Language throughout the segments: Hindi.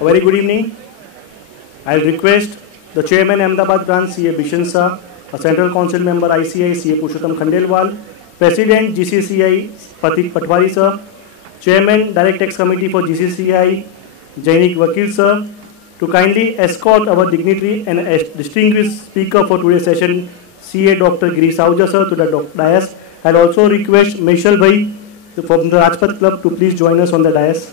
A very good evening. I'll request the Chairman Ahmedabad Branch CA Bishan Sir, a Central Council Member ICI CA Purushottam Khandelwal, President GCCI Pathik Patwari Sir, Chairman Direct Tax Committee for GCCI Jainik Vakil Sir, to kindly escort our dignitary and distinguished speaker for today's session, CA Dr. Girish Ahuja Sir, to the dais. I'll also request Michelle Bhai from the Rajpath Club to please join us on the dais.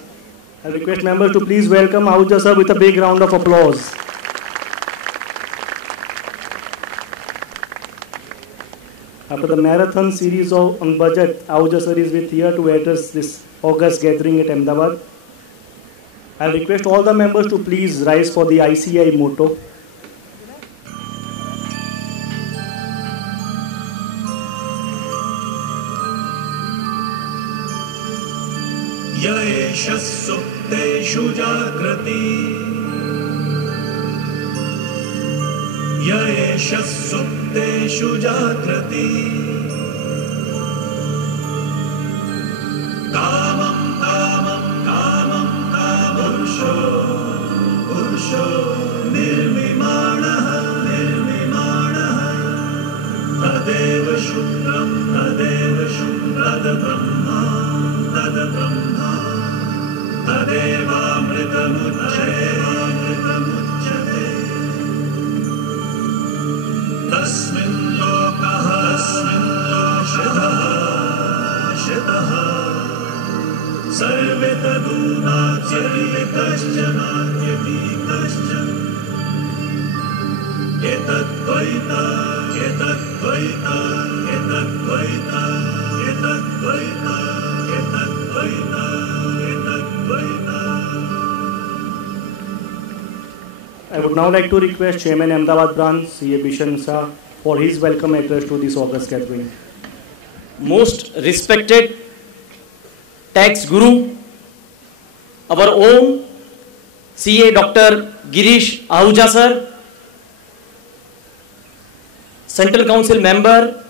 I request members to please welcome Ahuja Sir with a big round of applause. After the marathon series on budget, Ahuja Sir is with here to address this August gathering at Ahmedabad. I request all the members to please rise for the ICI motto. Yaesha supteshu jagrati, Yaesha supteshu jagrati, Kamam kamam kamam kamam Pursho nirvimanaha Tadeva shukram Tad Brahma Tadeva Amritamuchyate Tasmin lokaha shitaha Sarve taduna Sarvitaschana I would now like to request Chairman Ahmedabad Branch CA Bishan Sir for his welcome address to this August gathering. Most respected tax guru, our own CA Dr. Girish Ahuja Sir, Central Council Member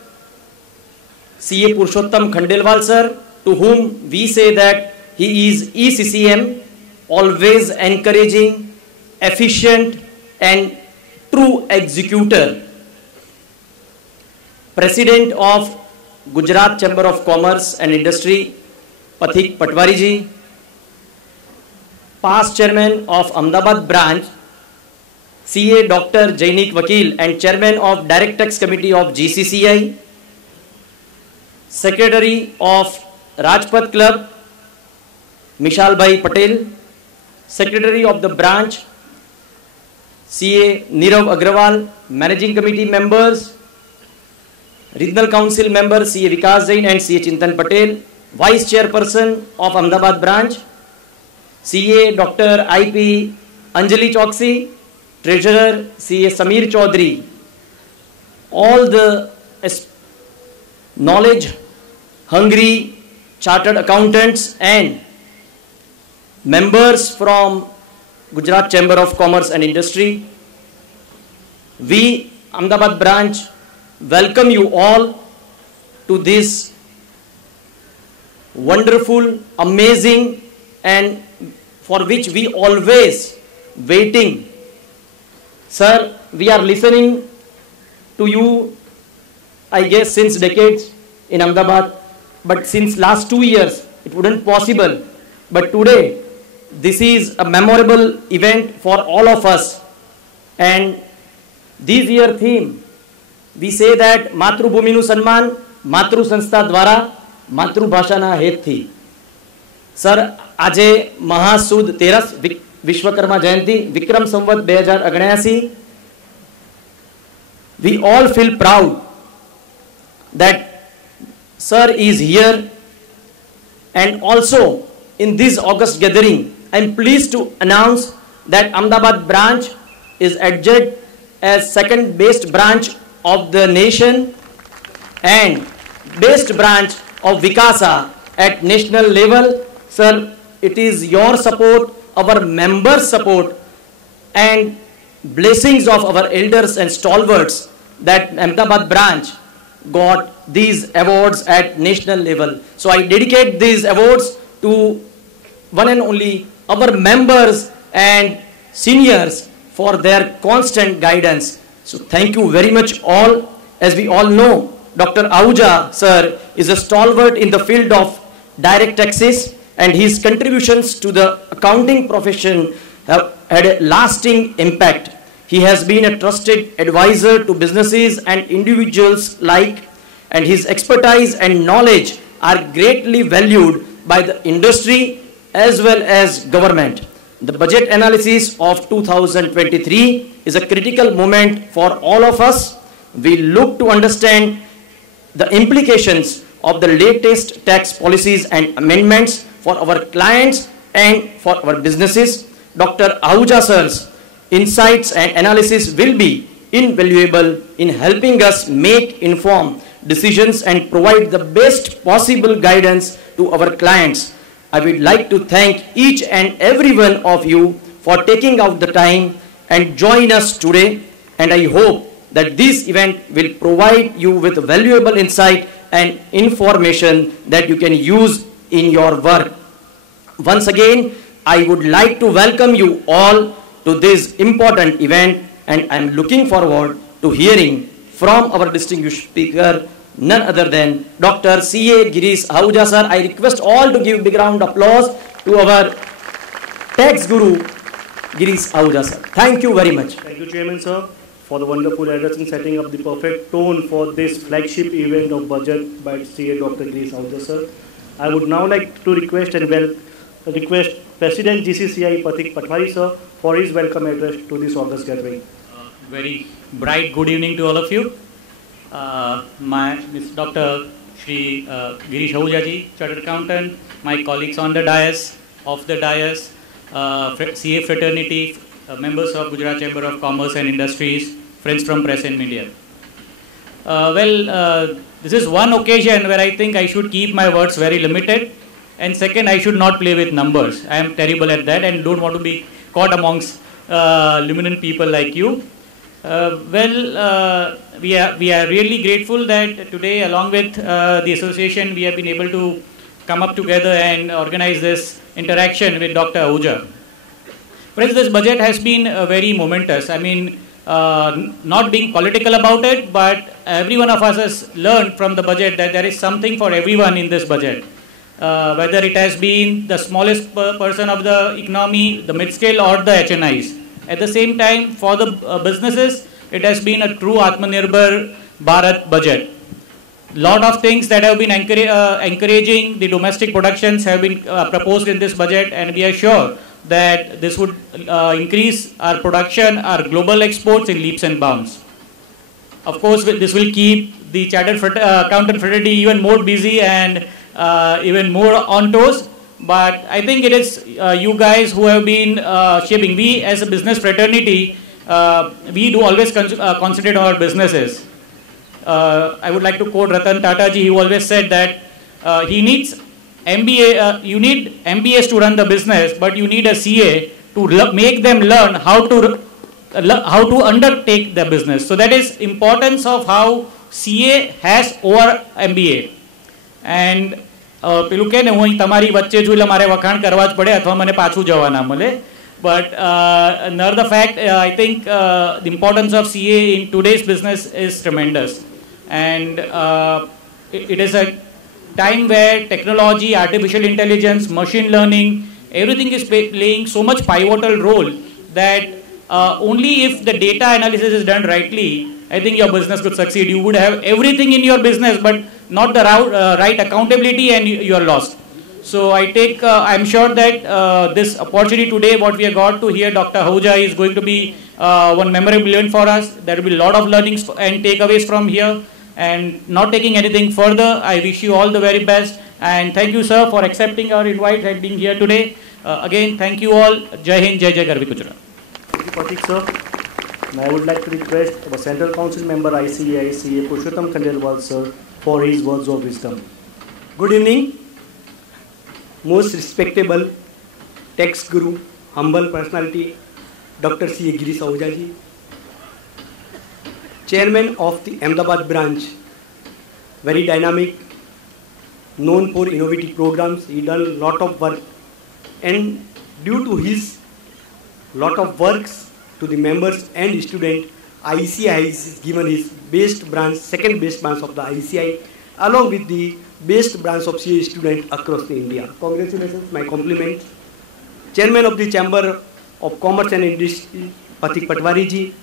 CA Purushottam Khandelwal Sir, to whom we say that he is ECCM, always encouraging, efficient and true executor. President of Gujarat Chamber of Commerce and Industry, Pathik Patwari ji, past Chairman of Ahmedabad Branch, CA Dr. Jainik Vakil and Chairman of Direct Tax Committee of GCCI, Secretary of Rajpath Club, Mishal Bhai Patel, Secretary of the Branch, CA Nirav Agrawal, Managing Committee members, Regional Council Member CA Vikas Jain and CA Chintan Patel, Vice Chairperson of Ahmedabad Branch, CA Dr. IP Anjali Choksi, Treasurer CA Samir Chaudhary, all the knowledge-hungry chartered accountants and members from Gujarat Chamber of Commerce and Industry. We, Ahmedabad Branch, welcome you all to this wonderful, amazing, and for which we always waiting. Sir, we are listening to you, I guess, since decades in Ahmedabad, but since last 2 years, it wouldn't possible. But today, this is a memorable event for all of us. And this year theme, we say that Matrubhuminu Sanman, Matru Sanstha Dwara, Matrubhashana Hethi. Sir, આજે મહાસુદ તેરસ વિશ્વકર્મા જયંતિ Vikram Samvat 2079. We all feel proud that Sir is here, and also in this August gathering, I am pleased to announce that Ahmedabad branch is adjudged as second best branch of the nation and best branch of Vikasa at national level. Sir, it is your support, our members' support, and blessings of our elders and stalwarts that Ahmedabad branch got these awards at national level. So I dedicate these awards to one and only our members and seniors for their constant guidance. So thank you very much all. As we all know, Dr. Ahuja sir is a stalwart in the field of direct taxes, and his contributions to the accounting profession have had a lasting impact. He has been a trusted advisor to businesses and individuals alike, and his expertise and knowledge are greatly valued by the industry as well as government. The budget analysis of 2023 is a critical moment for all of us. We look to understand the implications of the latest tax policies and amendments for our clients and for our businesses. Dr. Ahuja sir's insights and analysis will be invaluable in helping us make informed decisions and provide the best possible guidance to our clients. I would like to thank each and every one of you for taking out the time and join us today, and I hope that this event will provide you with valuable insight and information that you can use in your work. Once again, I would like to welcome you all to this important event, and I am looking forward to hearing from our distinguished speaker, none other than Dr. C.A. Girish Ahuja sir. I request all to give big round of applause to our tax guru, Girish Ahuja sir. Thank you very much. Thank you, Chairman sir, for the wonderful address and setting up the perfect tone for this flagship event of budget by C.A. Dr. Girish Ahuja sir. I would now like to request President GCCI Pathik Patwari sir for his welcome address to this August gathering. Very bright good evening to all of you. Mr. Dr. Shri Girish Ahuja ji, Chartered Accountant, my colleagues on the dais, off the dais, CA fraternity, members of Gujarat Chamber of Commerce and Industries, friends from press and media. This is one occasion where I think I should keep my words very limited, and second, I should not play with numbers. I am terrible at that and don't want to be caught amongst luminant people like you. We are really grateful that today, along with the association, we have been able to come up together and organize this interaction with Dr. Ahuja. Friends, this budget has been very momentous. I mean, not being political about it, but every one of us has learned from the budget that there is something for everyone in this budget. Whether it has been the smallest person of the economy, the mid-scale or the HNIs. At the same time, for the businesses, it has been a true Atmanirbhar Bharat budget. Lot of things that have been encouraging the domestic productions have been proposed in this budget, and we are sure that this would increase our production, our global exports in leaps and bounds. Of course, this will keep the Chartered Accountant fraternity even more busy and even more on toes. But I think it is you guys who have been shaping. We as a business fraternity, we do always concentrate on our businesses. I would like to quote Ratan Tata ji, who always said that he needs MBA, you need MBAs to run the business, but you need a CA to make them learn how to undertake the business. So that is importance of how CA has over MBA. And પેલું કે ને હું તમારી વચ્ચે છું એટલે મારે વખાણ કરવા જ પડે અથવા મને પાછું જવા ના મળે. But another fact, I think the importance of CA in today's business is tremendous. And it is a time where technology, artificial intelligence, machine learning, everything is playing so much pivotal role that only if the data analysis is done rightly, I think your business could succeed. You would have everything in your business, but not the right accountability, and you are lost. So I'm sure that this opportunity today, what we have got to hear Dr. Ahuja, is going to be one memorable event for us. There will be a lot of learnings and takeaways from here. And not taking anything further, I wish you all the very best. And thank you, sir, for accepting our invite and being here today. Again, thank you all. Jai Hind, Jai Jai Garvi Gujarat. Thank you, Pathik, sir. And I would like to request the Central Council member ICAI, CA Purushottam Khandelwal, sir, for his words of wisdom. Good evening. Most respectable tax guru, humble personality, Dr. C.A. Girish Ahuja ji, Chairman of the Ahmedabad branch, very dynamic, known for innovative programs. He done a lot of work, and due to his lot of works to the members and students. ICI has given his best branch, second best branch of the ICI, along with the best branch of CA student across the India. Congratulations, my compliments. Chairman of the Chamber of Commerce and Industry, Pathik Patwari ji,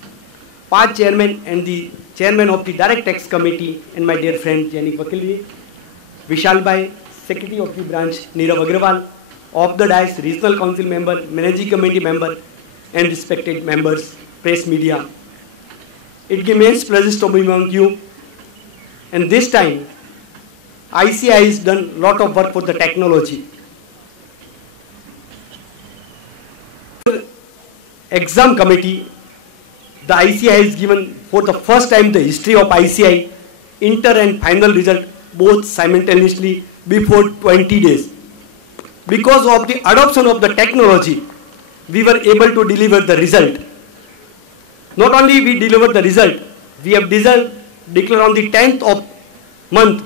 5 chairman and the chairman of the Direct Tax Committee, and my dear friend Jainik Vakil ji, Vishal Bhai, Secretary of the branch, Nirav Agrawal, of the dais, Regional Council member, Managing Committee member, and respected members, press media. It gives immense pleasure to be among you. And this time, ICI has done a lot of work for the technology. Exam committee, the ICI has given for the first time the history of ICI, inter and final result both simultaneously before 20 days. Because of the adoption of the technology, we were able to deliver the result. Not only we delivered the result, we have declared on the 10th of month,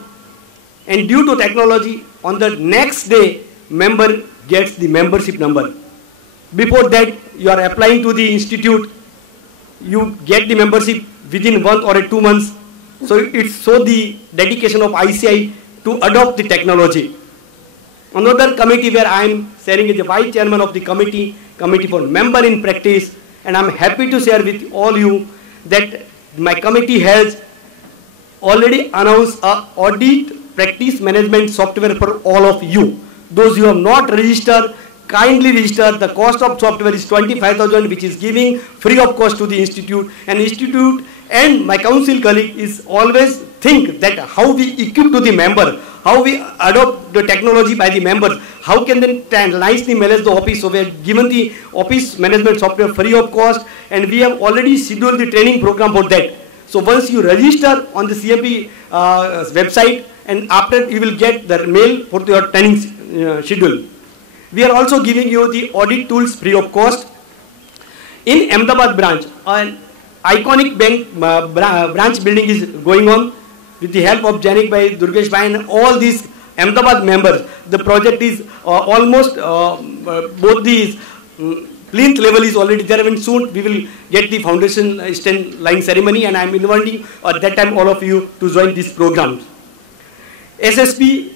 and due to technology, on the next day, member gets the membership number. Before that, you are applying to the institute, you get the membership within 1 or 2 months. So it shows the dedication of ICI to adopt the technology. Another committee where I am serving as the vice chairman of the committee for member in practice, and I am happy to share with all you that my committee has already announced a audit practice management software for all of you. Those who have not registered, kindly register. The cost of software is 25,000, which is giving free of cost to the institute. And institute and my council colleague is always think that how we equip to the member, how we adopt the technology by the members, how can they nicely manage the office. So we have given the office management software free of cost, and we have already scheduled the training program for that. So once you register on the CMP website, and after you will get the mail for your training schedule. We are also giving you the audit tools free of cost. In Ahmedabad branch, an iconic bank branch building is going on with the help of Jainik Bhai, Durgesh Bhai, and all these Ahmedabad members. The project is almost both these plinth level is already there, and soon we will get the foundation stone line ceremony, and I am inviting at that time all of you to join this program. SSP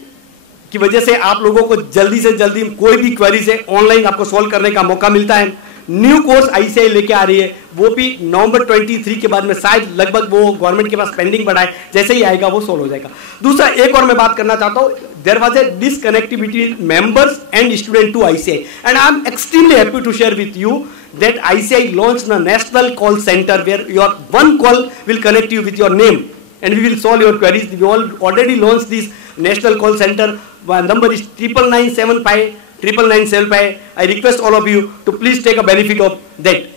की वजह से आप लोगों को जल्दी से जल्दी कोई भी क्वेरी से ऑनलाइन आपको सॉल्व करने का मौका मिलता है. न्यू कोर्स आईसीआई लेके आ रही है, वो भी नवंबर 23 के बाद में शायद लगभग वो गवर्नमेंट के पास पेंडिंग पड़ा है, जैसे ही आएगा वो सॉल्व हो जाएगा. दूसरा एक और मैं बात करना चाहता हूँ, there was a disconnectivity members and student to ICI, and I am extremely happy to share with you that ICI launched a national call center where your one call will connect you with your name and we will solve your queries. We already launched this national call center. Number is 9995 9975. I request all of you to please take a benefit of that.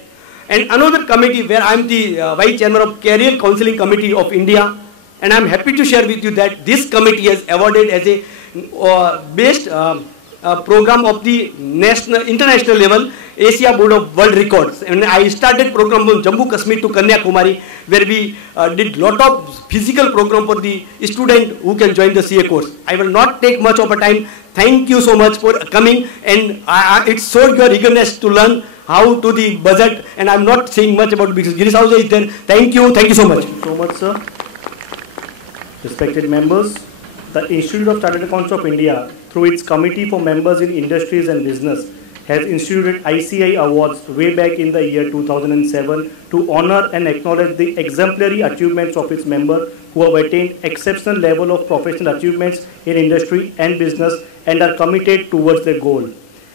And another committee where I am the vice chairman of Career Counseling Committee of India, and I am happy to share with you that this committee has awarded as a best program of the international level Asia Board of World Records. And I started program from Jammu Kashmir to Kanyakumari, where we did lot of physical program for the student who can join the CA course. I will not take much of a time. Thank you so much for coming, and it showed your eagerness to learn how to the budget, and I'm not saying much about it because Girish Ahuja is there. Thank you so much. Thank you so much, sir. Respected members, the Institute of Chartered Accountants of India, through its Committee for Members in Industries and Business, has instituted ICI Awards way back in the year 2007 to honor and acknowledge the exemplary achievements of its members who have attained exceptional level of professional achievements in industry and business and are committed towards their goal.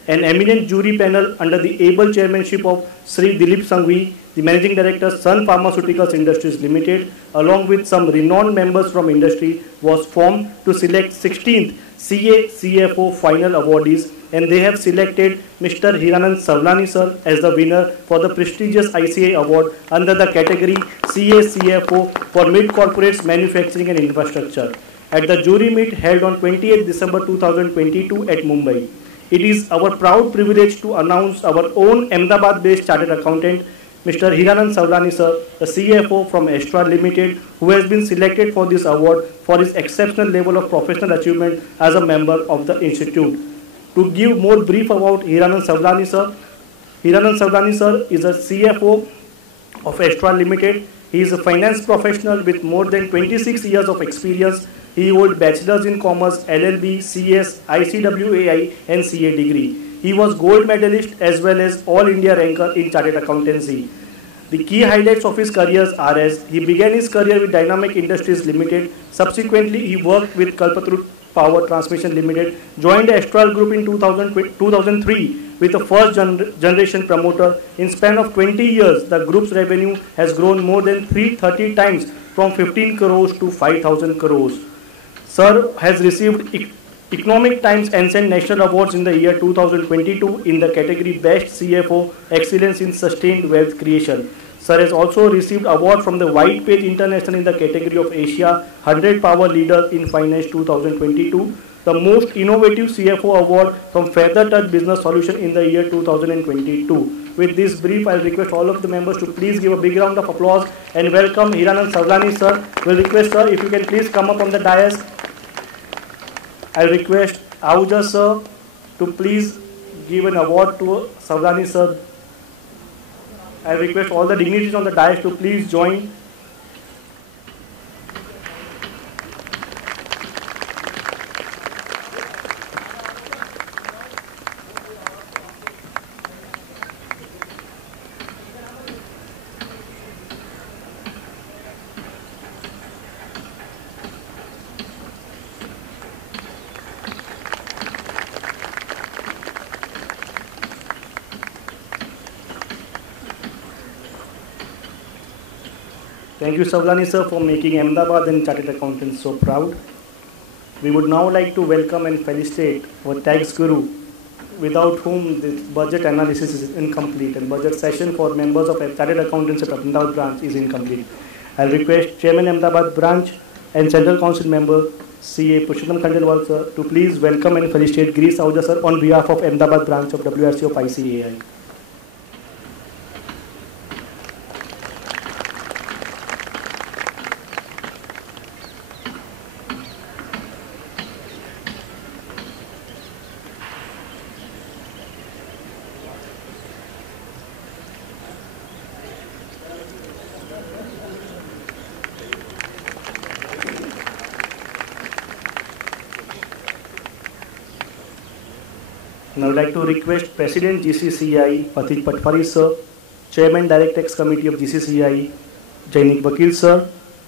An eminent jury panel under the able chairmanship of Sri Dilip Sanghvi, the Managing Director, Sun Pharmaceuticals Industries Limited, along with some renowned members from industry, was formed to select 16th CA CFO final awardees, and they have selected Mr. Hiranand Savlani sir as the winner for the prestigious ICI award under the category CA CFO for mid-corporates manufacturing and infrastructure at the jury meet held on 28 December 2022 at Mumbai. It is our proud privilege to announce our own Ahmedabad-based chartered accountant, Mr. Hiranand Savlani sir, the CFO from Astra Limited, who has been selected for this award for his exceptional level of professional achievement as a member of the institute. To give more brief about Hiranand Savlani sir, Hiranand Savlani sir is a CFO of Astral Limited. He is a finance professional with more than 26 years of experience. He holds Bachelor's in Commerce, LLB, CS, ICWAI and CA degree. He was gold medalist as well as All India ranker in Chartered Accountancy. The key highlights of his careers are as he began his career with Dynamic Industries Limited. Subsequently, he worked with Kalpataru Power Transmission Limited, joined Astral Group in 2003 with the first generation promoter. In span of 20 years, the group's revenue has grown more than 330 times from 15 crores to 5,000 crores. Sir has received Economic Times Ascent National Awards in the year 2022 in the category Best CFO Excellence in Sustained Wealth Creation. Sir has also received award from the White Page International in the category of Asia 100 Power Leaders in Finance 2022, the Most Innovative CFO Award from Feather Touch Business Solution in the year 2022. With this brief, I will request all of the members to please give a big round of applause and welcome Hiranand Savlani sir. Will request sir if you can please come up on the dais. I will request Ahuja sir to please give an award to Savlani sir. I request all the dignitaries on the dais to please join. Thank you, Savlani sir, for making Ahmedabad and Chartered Accountants so proud. We would now like to welcome and felicitate our tax guru, without whom this budget analysis is incomplete and budget session for members of Chartered Accountants at Ahmedabad branch is incomplete. I will request Chairman Ahmedabad branch and Central Council member CA Purushottam Khandelwal sir to please welcome and felicitate Girish Ahuja sir on behalf of Ahmedabad branch of WRC of ICAI. And I would like to request President GCCI Patik Patwari sir, Chairman Direct Tax Committee of GCCI Jainik Vakil sir,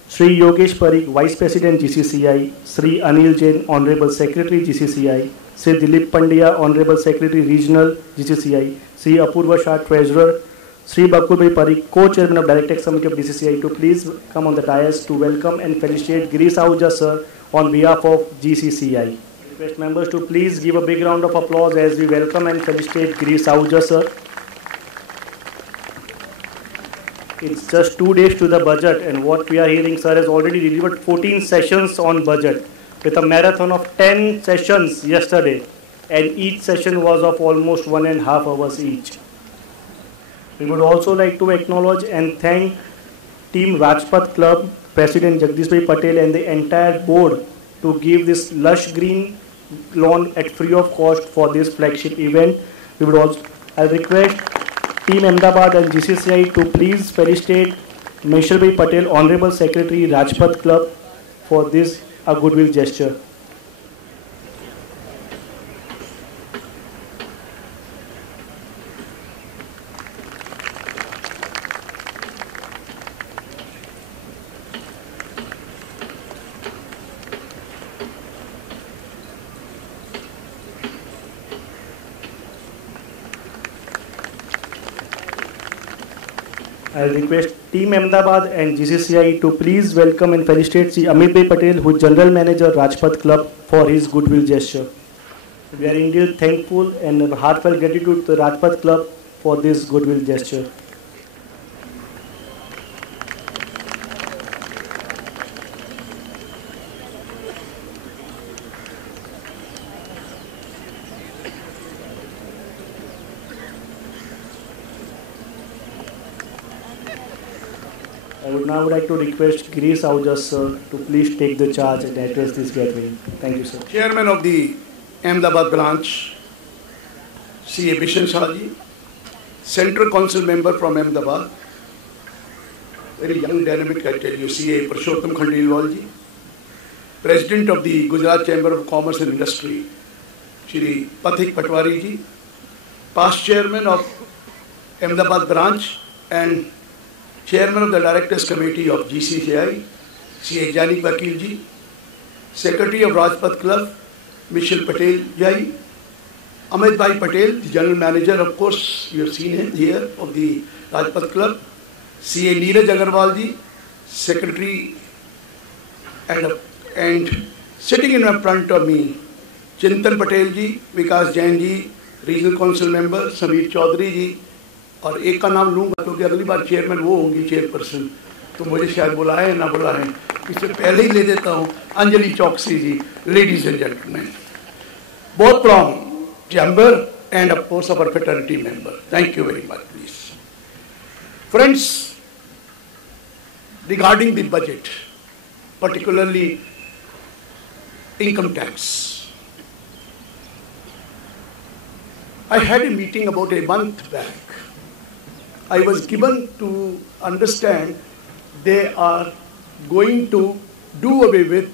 Sri Yogesh Parikh Vice President GCCI, Sri Anil Jain Honorable Secretary GCCI, Sri Dilip Pandya Honorable Secretary Regional GCCI, Sri Apurva Shah Treasurer, Sri Bakulbhai Parikh Co-Chairman of Direct Tax Committee of GCCI to please come on the dais to welcome and felicitate Girish Ahuja sir on behalf of GCCI. Request members to please give a big round of applause as we welcome and felicitate Girish Ahuja sir. It's just 2 days to the budget and what we are hearing, sir has already delivered 14 sessions on budget with a marathon of 10 sessions yesterday and each session was of almost 1.5 hours each. We would also like to acknowledge and thank Team Rajpath Club, President Jagdishbhai Patel and the entire board to give this lush green lawn at free of cost for this flagship event. We would also, I request Team Ahmedabad and GCCI to please felicitate Meshalbhai Patel, Honorable Secretary Rajpath Club for this a goodwill gesture. I request Team Ahmedabad and GCCI to please welcome and felicitate Sri Amit Bhai Patel, who is General Manager Rajpath Club, for his goodwill gesture. We are indeed thankful and heartfelt gratitude to the Rajpath Club for this goodwill gesture. I would now like to request Girish Ahuja sir to please take the charge and address this gathering. Thank you, sir. Chairman of the Ahmedabad branch, C.A. Bishan Shah ji, Central Council member from Ahmedabad, very young, dynamic, I tell you, CA Purushottam Khandelwal ji, President of the Gujarat Chamber of Commerce and Industry, Shri Pathik Patwari ji, past Chairman of Ahmedabad branch and Chairman of the Directors Committee of GCCI, CA Jani Vakil ji, Secretary of Rajpath Club, Michel Patel ji, Amit Bhai Patel, the General Manager, of course, you have seen him here, of the Rajpath Club, CA Neeraj Agarwal ji, Secretary, and sitting in front of me, Chintan Patel ji, Vikas Jain ji, Regional Council Member, Sameer Chaudhary ji, और एक का नाम लूँगा क्योंकि अगली बार चेयरमैन वो होंगी, चेयरपर्सन, तो मुझे शायद बुलाएं ना बुलाएं, इससे पहले ही ले देता हूँ, Anjali Choksi ji, ladies and gentleman, both from chamber and of course our fraternity member. Thank you very much, please. Friends, regarding the budget, particularly income tax, I had a meeting about a month back. I was given to understand they are going to do away with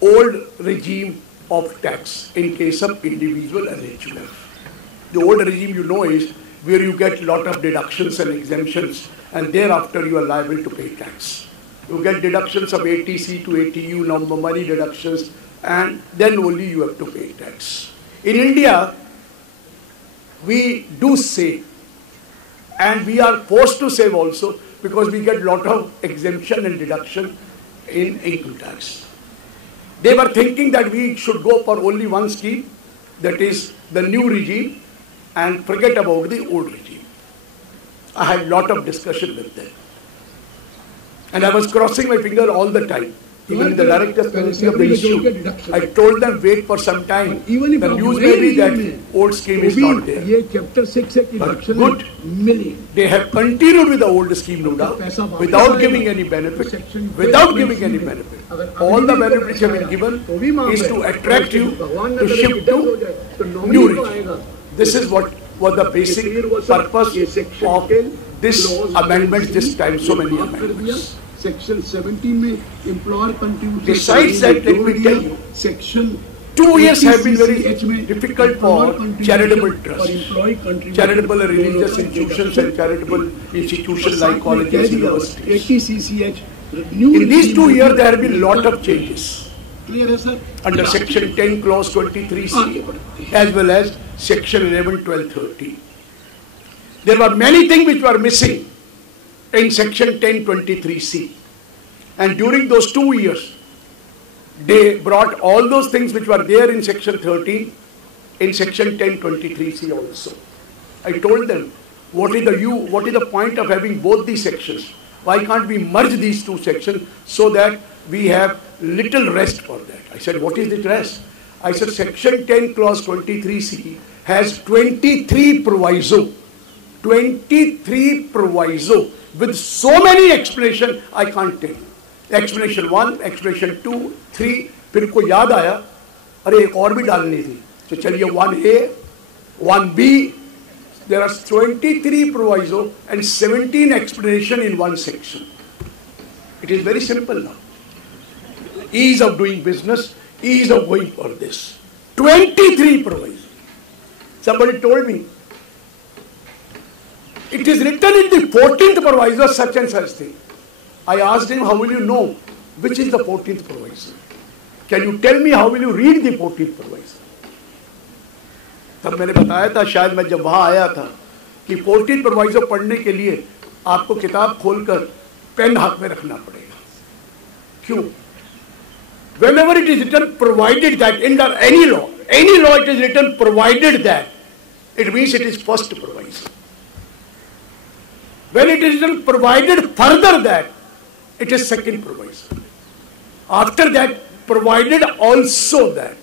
old regime of tax in case of individual and HUF. The old regime, you know, is where you get lot of deductions and exemptions and thereafter you are liable to pay tax. You get deductions of ATC to ATU, number money deductions, and then only you have to pay tax. In India, we do save, and we are forced to save also because we get lot of exemption and deduction in income tax. They were thinking that we should go for only one scheme, that is the new regime, and forget about the old regime. I had lot of discussion with them. And I was crossing my finger all the time. Even in the director's committee of the issue, I told them wait for some time. The news may be that old scheme is not there. But good, they have continued with the old scheme, no doubt, without giving any benefit, without giving any benefit. All the benefits have been given is to attract you to shift to new regime. This is what was the basic purpose of this amendment this time, so many amendments. Section 17 में employer contribution. Besides that, let me tell you, Section 2 years have been very difficult for charitable trusts, charitable religious institutions and charitable institutions like colleges, universities. In these 2 years, there have been lot of changes. Under Section 10, Clause 23C, as well as Section 11, 12, 13. There were many things which were missing in Section 1023C. And during those 2 years, they brought all those things which were there in Section 13 in Section 1023C also. I told them, what is the point of having both these sections? Why can't we merge these two sections so that we have little rest for that? I said, what is the rest? I said, Section 10 Clause 23C has 23 proviso. 23 proviso. With so many explanations, I can't tell you. Explanation 1, explanation 2, 3, फिर को याद आया, अरे एक और भी डालनी थी, तो चलिए 1A, 1B, there are 23 proviso and 17 explanation in one section. It is very simple now. Ease of doing business, ease of going for this. 23 proviso. Somebody told me, it is written in the 14th proviso such and such thing. I asked him, how will you know which is the 14th proviso? Can you tell me how will you read the 14th proviso? तब मैंने बताया था, शायद मैं जब वहाँ आया था, कि 14th proviso पढ़ने के लिए आपको किताब खोलकर पेन हाथ में रखना पड़ेगा. क्यों? Whenever it is written provided that, in any law it is written provided that, it means it is first proviso. When it is written provided further that, it is second proviso. After that, provided also that.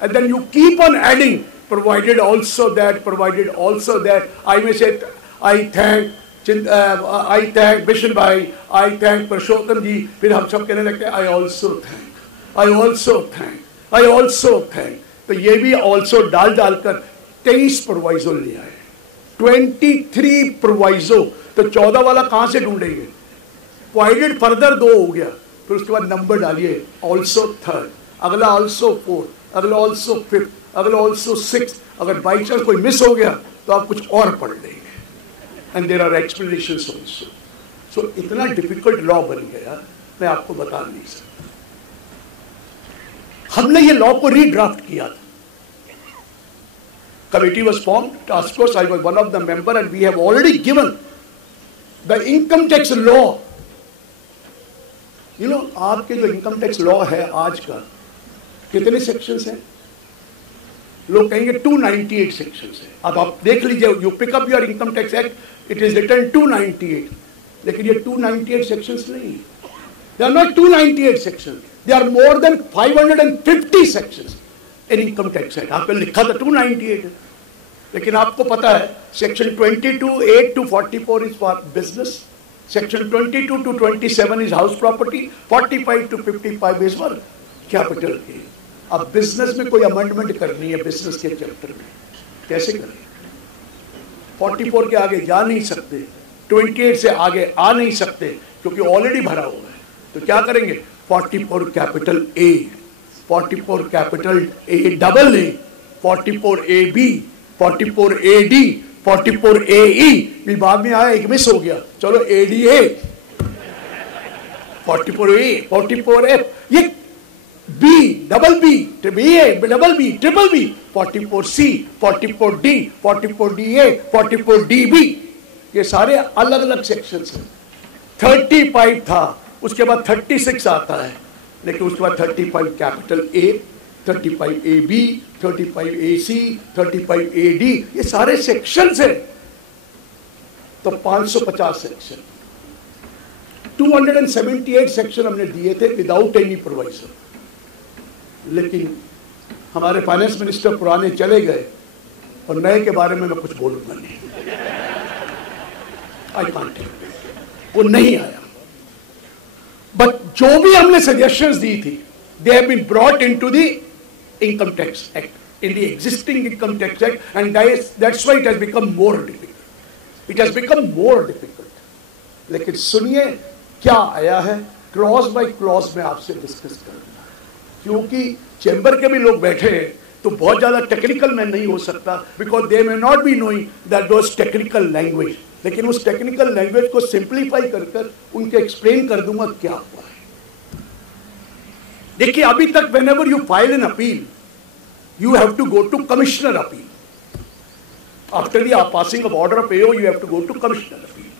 And then you keep on adding, provided also that, provided also that. I may say, I thank Bishan Bhai, I thank Purushottam ji, फिर हम सब कहने लगते हैं, I also thank, I also thank, I also thank. तो ये भी also डाल कर 23 proviso ले आए. 23 प्रोवाइजो, तो 14 वाला कहां से ढूंढेंगे? प्रोवाइडेड फर्दर 2 हो गया, फिर उसके बाद नंबर डालिए, ऑल्सो थर्ड, अगला ऑल्सो फोर्थ, अगला ऑल्सो फिफ्थ, अगला ऑल्सो सिक्स। अगर बाई चांस कोई मिस हो गया तो आप कुछ और पढ़ लेंगे, and there are explanations also. So इतना डिफिकल्ट लॉ बन गया, मैं आपको बता नहीं सकता। हमने ये लॉ को रीड्राफ्ट किया था। Committee was formed, task force, I was one of the member, and we have already given the income tax law. You know, आपके जो income tax law है आज का, कितने sections हैं? लोग कहेंगे 298 sections है। अब आप देख लीजिए, you pick up your income tax act, it is written 298, लेकिन ये 298 sections नहीं है। They are not 298 sections, they are more than 550 sections। Income tax है, आपने लिखा था 298, लेकिन आपको पता है section 22(8) to 44 is for business, section 22 to 27 is house property, 45 to 55 is for capital gain. अब बिजनेस में कोई अमेंडमेंट करनी है बिजनेस के चैप्टर में, कैसे करें? 44 के आगे जा नहीं सकते, 28 से आगे आ नहीं सकते, क्योंकि ऑलरेडी भरा हुआ है। तो क्या करेंगे? 44 capital A, 44 capital A double A, 44 A B, 44 A D, 44 A E, भी बाद में आया एक मिस हो गया, चलो A D A, 44 A, 44 F, ये B double B, B A double B, triple B, 44 C, 44 D, 44 D A, 44 D B, ये सारे अलग अलग सेक्शंस हैं। 35 था, उसके बाद 36 आता है, लेकिन उसके बाद 35 capital A, 35 A B, 35 A C, 35 A D, ये सारे सेक्शंस हैं। तो 550 सेक्शन, 278 सेक्शन हमने दिए थे विदाउट एनी प्रोविजन, लेकिन हमारे फाइनेंस मिनिस्टर पुराने चले गए और नए के बारे में मैं कुछ बोलूंगा नहीं, आई कांट, वो नहीं आया। बट जो भी हमने सजेशंस दी थी, they have been brought into the income tax act, in the existing income tax act, and that's why it has become more difficult, it has become more difficult. लेकिन सुनिए क्या आया है, क्लॉज बाय क्लॉज में आपसे डिस्कस करूंगा, क्योंकि चैम्बर के भी लोग बैठे हैं, तो बहुत ज्यादा टेक्निकल मैं नहीं हो सकता, because they may not be knowing that those technical language, लेकिन उस टेक्निकल लैंग्वेज को सिंप्लीफाई कर उनके एक्सप्लेन कर दूंगा क्या हुआ है। देखिए, अभी तक whenever you file an appeal, you have to go to commissioner appeal. After the passing of order of AO, you have to go to commissioner appeal.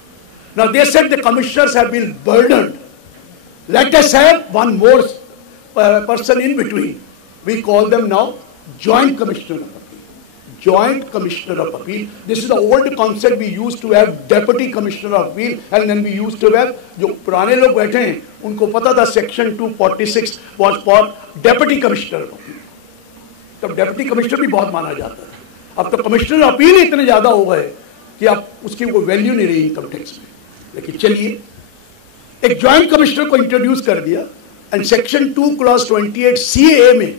Now they said the commissioners have been burdened, let us have one more person in between. We call them now Joint Commissioner of Appeal. Joint Commissioner of Appeal. This is the old concept we used to have Deputy Commissioner of Appeal, and then we used to have, जो पुराने लोग बैठे हैं उनको पता था section 246 was for Deputy Commissioner of Appeal. तब Deputy Commissioner भी बहुत माना जाता है। अब तो Commissioner of Appeal इतने ज्यादा हो गए कि अब उसकी कोई वैल्यू नहीं रही इनकम टैक्स में। लेकिन चलिए, एक Joint Commissioner को इंट्रोड्यूस कर दिया, एंड सेक्शन 2 क्लॉज 28CA में,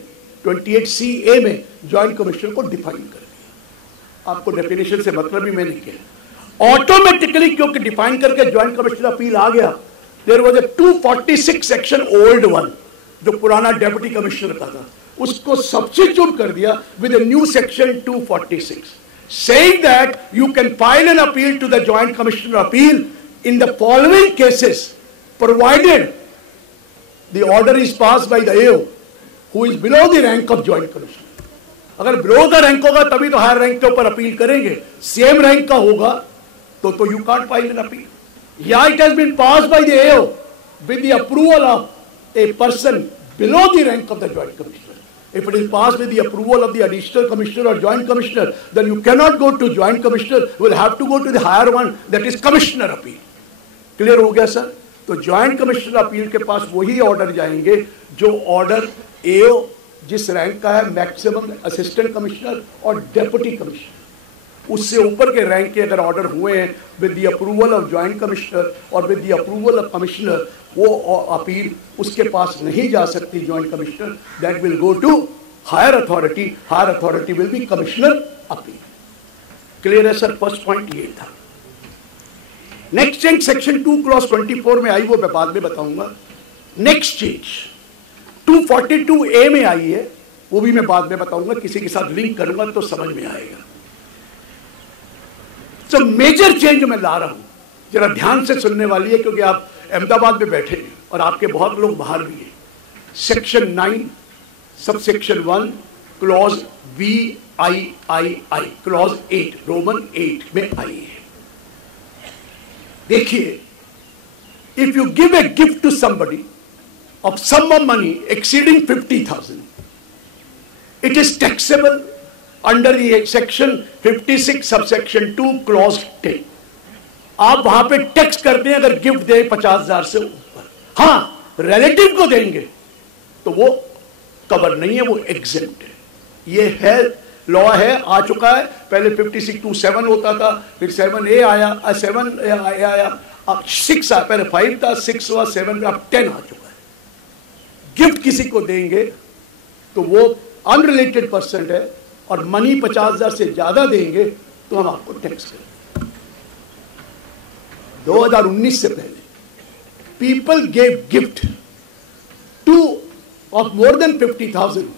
28CA में ज्वाइंट कमिश्नर को डिफाइन कर दिया। आपको डेफिनेशन से मतलब ही मैंने किया, ऑटोमेटिकली क्योंकि डिफाइन करके ज्वाइंट कमिश्नर अपील आ गया। There was a 246 section old one, जो पुराना डेप्यूटी कमिश्नर का था, उसको सब्स्टिट्यूट कर दिया with a new section 246, saying that you can file an appeal to the joint commissioner appeal in the following cases, provided the order is passed by the AO who is below the rank of joint commissioner. अगर below the rank होगा तभी तो हायर रैंक के ऊपर अपील करेंगे, सेम रैंक का होगा तो you can't file an appeal. Yeah, it has been passed by the AO with the approval of a person below the rank of the joint commissioner. If it is passed with the approval of the additional commissioner or joint commissioner, then you cannot go to joint commissioner, you will have to go to the higher one, that is commissioner appeal. Clear हो गया सर? तो ज्वाइंट कमिश्नर अपील के पास वही ऑर्डर जाएंगे जो ऑर्डर एओ जिस रैंक का है, मैक्सिमम असिस्टेंट कमिश्नर और डेप्यूटी कमिश्नर, उससे ऊपर के रैंक के अगर ऑर्डर हुए हैं with the approval of joint commissioner और with the approval of commissioner, वो अपील उसके पास नहीं जा सकती joint commissioner, that will go to higher authority, higher authority will be commissioner appeal. Clear है सर? फर्स्ट पॉइंट ये था। नेक्स्ट चेंज सेक्शन 2 क्लॉज 24 में आई, वो मैं बाद में बताऊंगा। नेक्स्ट चेंज 242A में आई है, वो भी मैं बाद में बताऊंगा, किसी के साथ लिंक करूंगा तो समझ में आएगा। तो मेजर चेंज मैं ला रहा हूं, जरा ध्यान से सुनने वाली है, क्योंकि आप अहमदाबाद में बैठे हैं और आपके बहुत लोग बाहर भी हैं। Section 9 sub section 1 clause VIII clause 8 Roman 8 में आई है। देखिए, if you give a gift to somebody of sum of money exceeding 50,000, it is taxable under the section 56 subsection 2 clause 10. आप वहां पे टैक्स करते हैं अगर गिफ्ट दे 50,000 से ऊपर। हाँ, रिलेटिव को देंगे तो वो कवर नहीं है, वो एग्जेम्प्ट है। ये है लॉ है, आ चुका है। पहले 56(2)(7) होता था, फिर 7A आया, 7 आया, अब 6 आया। पहले 5 था, 6 हुआ, 7 अब 10 आ चुका है। गिफ्ट किसी को देंगे तो वो अनरिलेटेड पर्सन है, और मनी 50,000 से ज्यादा देंगे तो हम आपको टैक्स करेंगे। 2019 से पहले people gave gift to of more than 50,000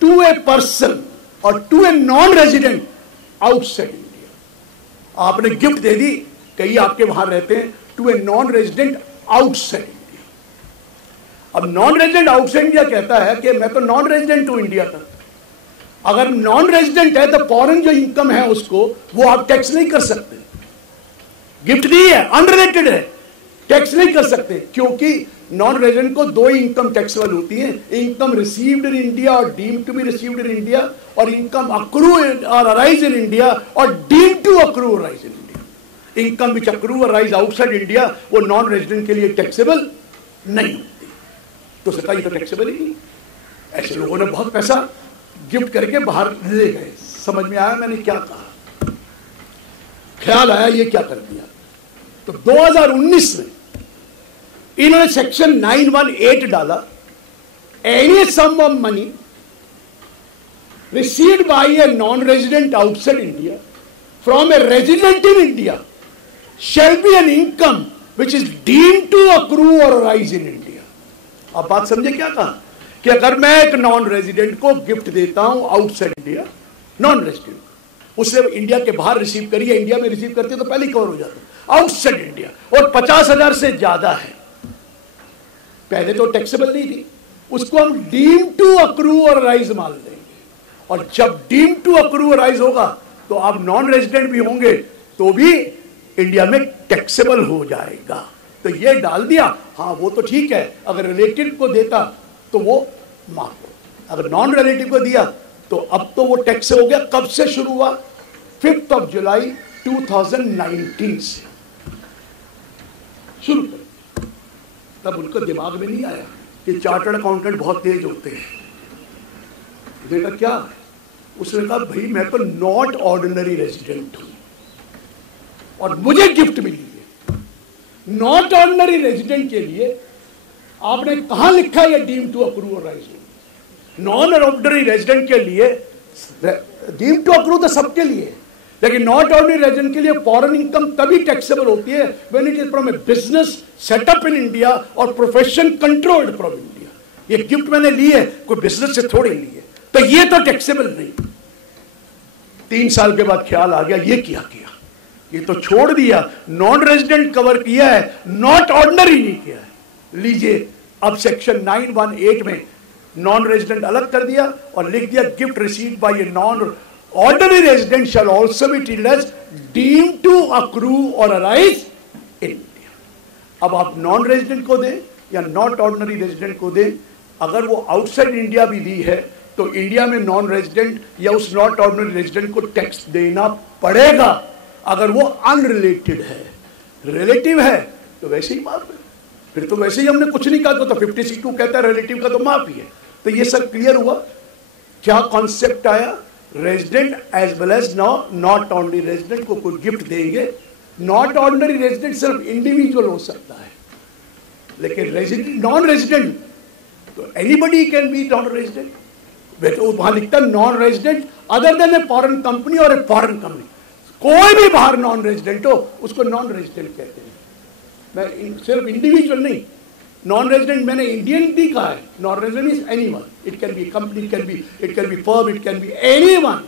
to a person और to a non resident outside India. आपने गिफ्ट दे दी, कई आपके वहां रहते हैं, to a non resident outside India. अब नॉन रेजिडेंट आउटसाइड इंडिया कहता है कि मैं तो नॉन रेजिडेंट हूं इंडिया का। अगर नॉन रेजिडेंट है तो फॉरेन जो इनकम है उसको वो आप टैक्स नहीं कर सकते। गिफ्ट दी है, अनरिलेटेड है, टैक्स नहीं कर सकते, क्योंकि नॉन रेजिडेंट को 2 इनकम टैक्सेबल होती है, income received in India or deemed to be received in India, और income accrue or arise in India or deemed to accrue arise in India. Income which accrue arise outside India वो नॉन रेजिडेंट के लिए टैक्सेबल नहीं होती। तो सरकार ये तो टैक्सेबल ही नहीं। ऐसे लोगों ने बहुत पैसा गिफ्ट करके बाहर ले गए। समझ में आया मैंने क्या कहा? ख्याल आया ये क्या कर दिया? तो 2019 में इन्होंने सेक्शन 918 डाला, any sum of money received by a non resident outside India from a resident in India shall be an income which is deemed to accrue or arise in India. आप बात समझे क्या कहा? कि अगर मैं एक नॉन रेजिडेंट को गिफ्ट देता हूं आउटसाइड इंडिया, नॉन रेजिडेंट, उसने इंडिया के बाहर रिसीव करी है, इंडिया में रिसीव करती है तो पहले कवर हो जाता, आउटसाइड इंडिया, और 50,000 से ज्यादा है, पहले तो टैक्सेबल नहीं थी, उसको हम डीम टू अक्रू और राइज मान लेंगे। और जब डीम टू अक्रू और राइज होगा तो आप नॉन रेजिडेंट भी होंगे तो भी इंडिया में टैक्सेबल हो जाएगा। तो ये डाल दिया। हाँ, वो तो ठीक है, अगर रिलेटिव को देता तो वो माफ हो, अगर नॉन रिलेटिव को दिया तो अब तो वो टैक्स हो गया। कब से शुरू हुआ? 5 जुलाई 2019 से शुरू कर। तब उनको दिमाग में नहीं आया कि चार्टर्ड अकाउंटेंट बहुत तेज होते हैं। देखा क्या? उसने कहा भाई मैं तो नॉट ऑर्डिनरी रेजिडेंट हूं और मुझे गिफ्ट मिली है। नॉट ऑर्डिनरी रेजिडेंट के लिए आपने कहां लिखा है डीम टू अक्रू और राइज? नॉन ऑर्डिनरी रेजिडेंट के लिए डीम टू अक्रू तो सबके लिए, लेकिन नॉट ऑर्डिनरी रेजिडेंट के लिए फॉरेन इनकम तभी टैक्सेबल होती है when it is from A business setup in India और प्रोफेशन कंट्रोल्ड फ्रॉम इंडिया। ये गिफ्ट मैंने ली है, कोई बिजनेस से थोड़ी ली है, तो ये तो टैक्सेबल नहीं। 3 साल के बाद ख्याल आ गया ये क्या किया, ये तो छोड़ दिया, नॉन रेजिडेंट कवर किया है, नॉट ऑर्डिनरी नहीं किया है। लीजिए अब सेक्शन 918 में नॉन रेजिडेंट अलग कर दिया और लिख दिया gift received by a non ordinary resident shall also be treated as deemed to accrue or arise in India. अब आप नॉन रेजिडेंट को दें या नॉट ऑर्डिनरी रेजिडेंट को दें, अगर वो आउटसाइड इंडिया भी दी है तो इंडिया में नॉन रेजिडेंट या उस नॉट ऑर्डिनरी रेजिडेंट को टैक्स देना पड़ेगा। अगर वो अनरिलेटेड है, रिलेटिव है तो वैसे ही माफ है, फिर तो वैसे ही हमने कुछ नहीं कहा, तो 56(2) कहता है रिलेटिव का तो माफ ही है। तो ये सब क्लियर हुआ। क्या कॉन्सेप्ट आया? Resident as well as not ordinary resident को कोई गिफ्ट देंगे। नॉट ऑर्डिनरी रेजिडेंट सिर्फ इंडिविजुअल हो सकता है, लेकिन रेजिडेंट नॉन रेजिडेंट तो anybody can be non resident. वहां लिखता है non resident other than a foreign company or a foreign company. कोई भी बाहर नॉन रेजिडेंट हो उसको नॉन रेजिडेंट कहते हैं। मैं सिर्फ इंडिविजुअल नहीं, नॉन रेजिडेंट मैंने इंडियन भी कहा है। Non resident is anyone, it can be company, it can be firm, it can be anyone.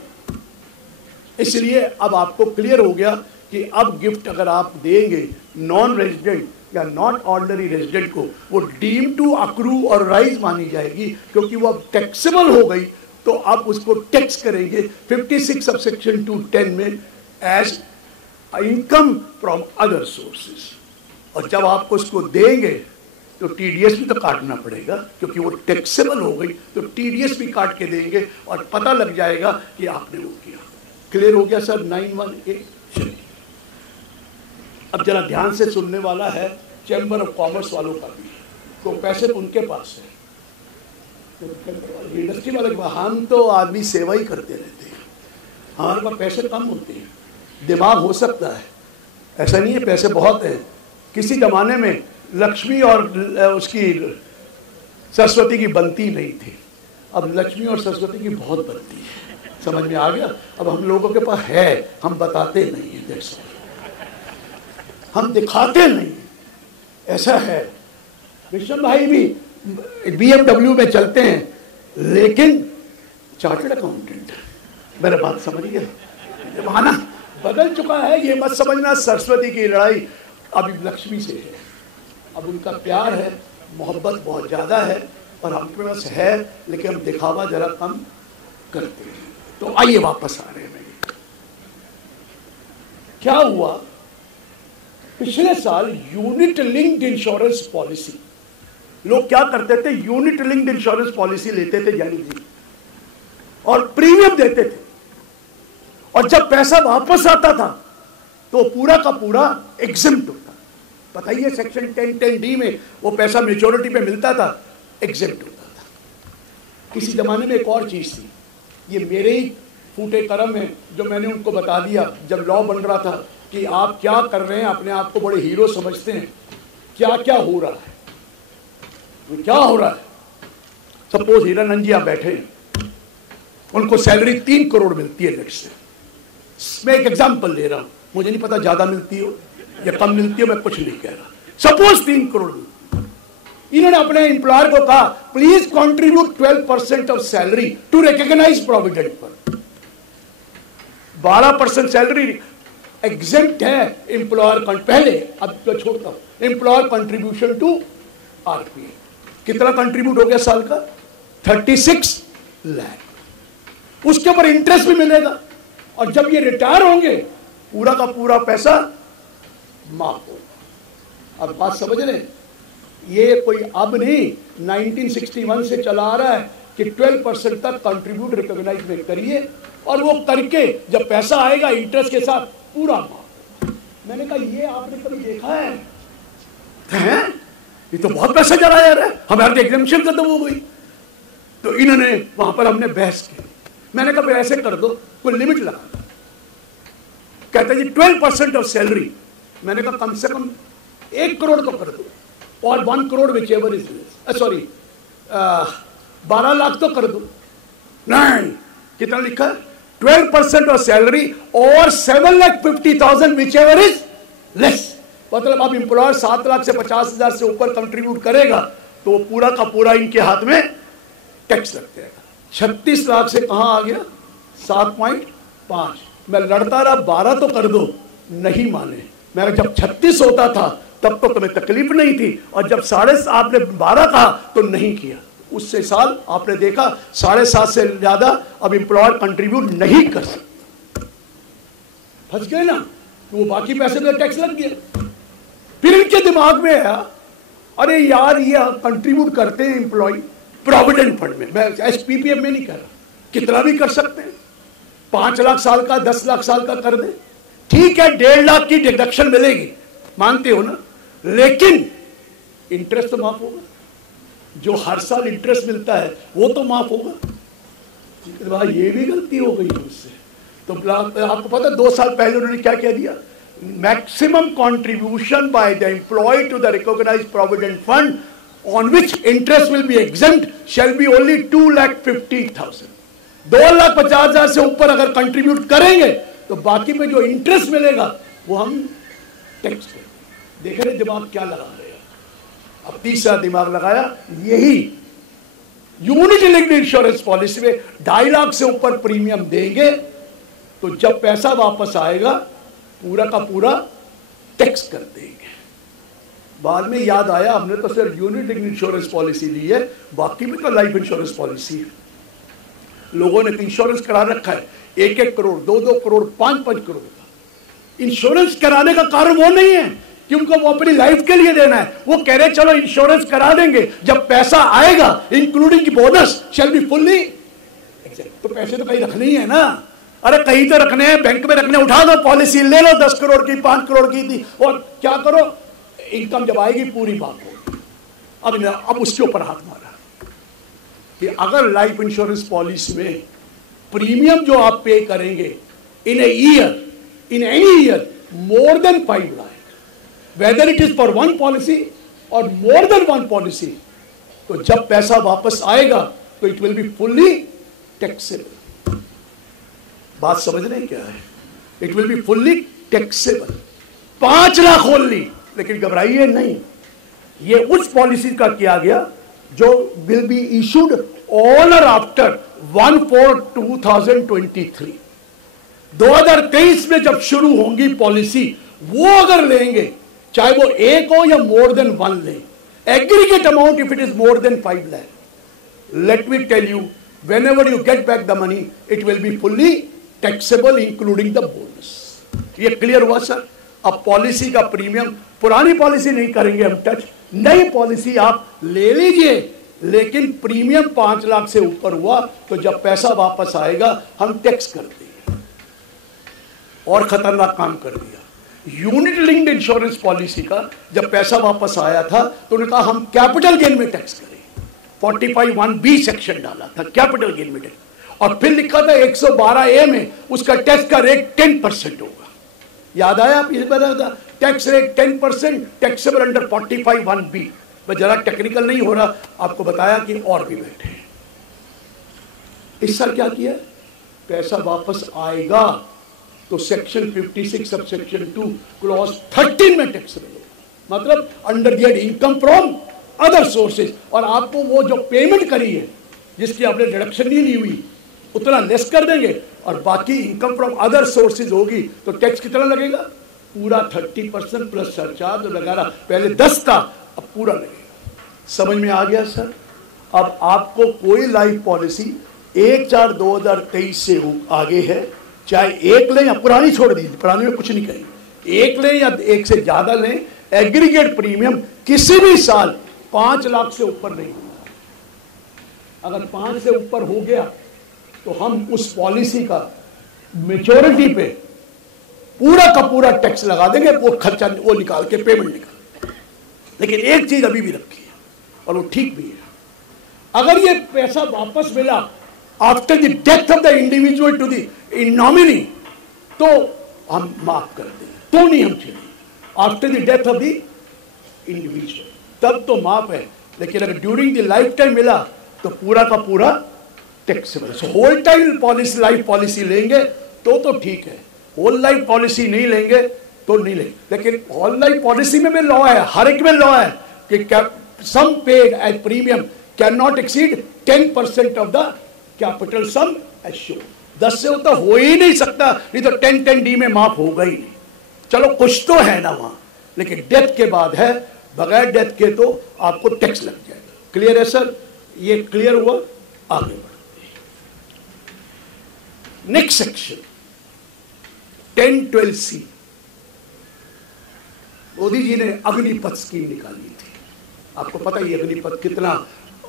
इसलिए अब आपको क्लियर हो गया कि अब गिफ्ट अगर आप देंगे नॉन रेजिडेंट या नॉट ऑर्डिनरी रेजिडेंट को, वो डीम टू अक्रू और राइज मानी जाएगी, क्योंकि वो अब टैक्सेबल हो गई। तो आप उसको टैक्स करेंगे 56 सबसेक्शन 210 में as income from other sources. और जब आपको उसको देंगे तो टीडीएस भी तो काटना पड़ेगा, क्योंकि वो टैक्सेबल हो गई तो टीडीएस भी काट के देंगे और पता लग जाएगा कि आपने वो किया। क्लियर हो गया सर? 9(1)(a)। चलिए अब जरा ध्यान से सुनने वाला है चैम्बर ऑफ कॉमर्स वालों का भी, तो पैसे तो उनके पास है, इंडस्ट्री वाले। हम तो आदमी सेवा ही करते रहते हैं, हमारे पास पैसे कम होते हैं, दिमाग हो सकता है, ऐसा नहीं है पैसे बहुत हैं। किसी जमाने में लक्ष्मी और उसकी सरस्वती की बनती नहीं थी, अब लक्ष्मी और सरस्वती की बहुत बनती है। समझ में आ गया? अब हम लोगों के पास है, हम बताते नहीं है, जैसे हम दिखाते नहीं, ऐसा है। विश्व भाई भी BMW में चलते हैं, लेकिन चार्टर्ड अकाउंटेंट। मेरे बात समझ गया? जमाना बदल चुका है, ये मत समझना सरस्वती की लड़ाई अभी लक्ष्मी से है। अब उनका प्यार है, मोहब्बत बहुत ज़्यादा है, और हम पे बस है, लेकिन हम दिखावा जरा कम करते हैं। तो आइए वापस आ रहे हैं। क्या हुआ पिछले साल? यूनिट लिंक्ड इंश्योरेंस पॉलिसी, लोग क्या करते थे, यूनिट लिंक्ड इंश्योरेंस पॉलिसी लेते थे यानी जी, और प्रीमियम देते थे, और जब पैसा वापस आता था तो पूरा का पूरा एग्जेम्प्ट होता। बताइए सेक्शन 10(10)(d) में वो पैसा मेच्योरिटी पे मिलता था, एग्जेम्प्ट होता था। किसी जमाने में एक और चीज थी, ये मेरे ही फूटे कर्म है जो मैंने उनको बता दिया जब लॉ बन रहा था कि आप क्या कर रहे हैं, अपने आप को बड़े हीरो समझते हैं, क्या क्या हो रहा है, तो क्या हो रहा है। सपोज हीरानंद जी आप बैठे हैं, उनको सैलरी 3 करोड़ मिलती है, लेट्स से। मैं एक एग्जांपल ले रहा हूं, मुझे नहीं पता ज्यादा मिलती हो या कम मिलती हो, मैं कुछ नहीं कह रहा। सपोज 3 करोड़ मिलती। इन्होंने अपने एम्प्लॉयर को कहा please contribute 12% of salary to recognise provident fund. 12% salary exempt है एम्प्लॉयर पहले, अब तो छोड़ता हूं। एम्प्लॉयर कंट्रीब्यूशन टू आरपीए कितना कंट्रीब्यूट हो गया साल का? 36 लाख। उसके ऊपर इंटरेस्ट भी मिलेगा, और जब ये रिटायर होंगे पूरा का पूरा पैसा माफ होगा। अब बात समझ रहे? ये कोई अब नहीं, 1961 से चला आ रहा है कि 12% तक कंट्रीब्यूट रिकॉग्नाइज में करिए, और वो करके जब पैसा आएगा इंटरेस्ट के साथ पूरा माफ। मैंने कहा ये आपने कभी देखा है? ये तो बहुत पैसा जा रहा है, हमारे एग्जामिशन खत्म हो गई। तो इन्होंने वहां पर हमने बहस की। मैंने कहा ऐसे कर दो, कोई लिमिट लगा। कहते जी 12% ऑफ सैलरी। मैंने कहा कम से कम 1 करोड़ तो कर दो, और 1 crore which ever is, sorry 12 lakh तो कर दो। नहीं, कितना लिखा है? 12% ऑफ सैलरी और 7,50,000 विच एवर इज लेस। मतलब अब एम्प्लॉयर 7 लाख से 50,000 से ऊपर कंट्रीब्यूट करेगा तो पूरा का पूरा इनके हाथ में टैक्स लग जाएगा। 36 लाख से कहां आ गया? 7.5। मैं लड़ता रहा 12 तो कर दो, नहीं माने। मैं जब 36 होता था तब तो तुम्हें तकलीफ नहीं थी, और जब आपने 12 कहा तो नहीं किया। उससे साल आपने देखा 7.5 से ज्यादा अब एम्प्लॉयर कंट्रीब्यूट नहीं कर सकते। फंस गए ना, तो वो बाकी पैसे पे टैक्स लग गया। फिर इनके दिमाग में आया अरे यार ये कंट्रीब्यूट करते हैं एम्प्लॉय प्रोविडेंट फंड में, मैं एसपीपीएफ में नहीं कर रहा, कितना भी कर सकते हैं। 5 लाख साल का, 10 लाख साल का कर दे, ठीक है 1.5 लाख की डिडक्शन मिलेगी, मानते हो ना, लेकिन इंटरेस्ट तो माफ होगा। जो हर साल इंटरेस्ट मिलता है वो तो माफ होगा। ये भी गलती हो गई उससे। तो आपको पता 2 साल पहले उन्होंने क्या कह दिया? Maximum contribution by the employ to the recognised provident fund on which interest will be exempt shall be only 2,50,000. 2,50,000 से ऊपर अगर कंट्रीब्यूट करेंगे तो बाकी में जो इंटरेस्ट मिलेगा वो हम टैक्स करेंगे. देख रहे दिमाग क्या लगा रहे हैं. अब तीसरा दिमाग लगाया, यही यूनिट लिंक्ड इंश्योरेंस पॉलिसी में 2.5 लाख से ऊपर प्रीमियम देंगे तो जब पैसा वापस आएगा पूरा का पूरा टैक्स कर देंगे. बाद में याद आया हमने तो सिर्फ यूनिट लिंक्ड इंश्योरेंस पॉलिसी ली है, बाकी में तो लाइफ इंश्योरेंस पॉलिसी है. लोगों ने तो इंश्योरेंस करा रखा है 1-1 करोड़, 2-2 करोड़, 5-5 करोड़ का. इंश्योरेंस कराने का कारण वो नहीं है कि उनको वो अपनी लाइफ के लिए देना है. वो कह रहे चलो इंश्योरेंस करा देंगे, जब पैसा आएगा including bonus shall be fully exact. तो पैसे तो कहीं रखने ही है ना. अरे कहीं तो रखने हैं, बैंक में रखने. उठा दो पॉलिसी, ले लो 10 करोड़ की, 5 करोड़ की थी, और क्या करो, इनकम जब आएगी पूरी बात हो. अब उसके ऊपर हाथ मारा कि अगर लाइफ इंश्योरेंस पॉलिसी में प्रीमियम जो आप पे करेंगे in a year, in any year, more than 5 lakh, whether it is for one policy और मोर देन वन पॉलिसी, तो जब पैसा वापस आएगा तो it will be fully taxable. बात समझ रहे हैं क्या है? It will be fully taxable. 5 lakh only. लेकिन घबराइए नहीं, ये उस पॉलिसी का किया गया जो विल बी इशूड ऑन और आफ्टर 1/4/2023. 2023 में जब शुरू होंगी पॉलिसी, वो अगर लेंगे, चाहे वो एक हो या मोर देन 1 ले, aggregate amount if it is more than 5 lakh, let me tell you, whenever you get back the money, it will be fully taxable including the bonus. ये क्लियर हुआ सर? अब पॉलिसी का प्रीमियम, पुरानी पॉलिसी नहीं करेंगे हम टच, नई पॉलिसी आप ले लीजिए, लेकिन प्रीमियम 5 लाख से ऊपर हुआ तो जब पैसा वापस आएगा हम टैक्स कर देंगे. और खतरनाक काम कर दिया. यूनिट लिंक्ड इंश्योरेंस पॉलिसी का जब पैसा वापस आया था तो उन्होंने कहा हम कैपिटल गेन में टैक्स करें. 45(1)(b) सेक्शन डाला था कैपिटल गेन में टैक्स, और फिर लिखा था 112A में उसका टैक्स का रेट 10% होगा. याद आया आप? इस बार tax rate 10% taxable under 45(1)(b. मैं जरा टेक्निकल नहीं हो रहा, आपको बताया कि और भी बैठे. इस साल क्या किया? पैसा वापस आएगा तो सेक्शन 56 सब सेक्शन 2 क्लॉज 13 में टैक्सेबल होगा. मतलब under the income from other sources, और आपको वो जो पेमेंट करी है जिसकी आपने डिडक्शन नहीं ली हुई उतना लेस कर देंगे, और बाकी इनकम फ्रॉम अदर सोर्सेज होगी तो टैक्स कितना लगेगा? पूरा 30% प्लस सरचार्ज वगैरह. पहले 10 था, अब पूरा लगेगा. समझ में आ गया सर? अब आपको कोई लाइफ पॉलिसी 1/4/2023 से आगे है, चाहे एक लें या पुरानी छोड़ दीजिए, पुरानी में कुछ नहीं करेंगे, एक लें या एक से ज्यादा लें, एग्रीगेट प्रीमियम किसी भी साल 5 लाख से ऊपर नहीं होगा. अगर 5 से ऊपर हो गया तो हम उस पॉलिसी का मेच्योरिटी पे पूरा का पूरा टैक्स लगा देंगे, वो खर्चा वो निकाल के पेमेंट निकाल. लेकिन एक चीज अभी भी रखी है और वो ठीक भी है, अगर ये पैसा वापस मिला after the death of the individual to the nominee तो हम माफ कर दें, तो नहीं हम छेड़ेंगे. After the death of the individual तब तो माफ है, लेकिन अगर ड्यूरिंग द लाइफ टाइम मिला तो पूरा का पूरा taxable. Whole time policy, life policy लेंगे तो ठीक है, होल लाइफ पॉलिसी नहीं लेंगे तो नहीं लेंगे. लेकिन होल लाइफ पॉलिसी में भी लॉ है, हर एक में लॉ है कि sum paid as premium can not exceed 10% of the capital sum assured. 10 से तो हो ही नहीं सकता, नहीं तो 10(10)(d) में माफ होगा ही नहीं. चलो कुछ तो है ना वहां, लेकिन डेथ के बाद है, बगैर डेथ के तो आपको टैक्स लग जाएगा. क्लियर है सर? ये क्लियर हुआ? आगे बढ़ो. Next section 10(12)(c). Modi ji ने अग्निपथ स्कीम निकाली थी. आपको पता ही अग्निपथ कितना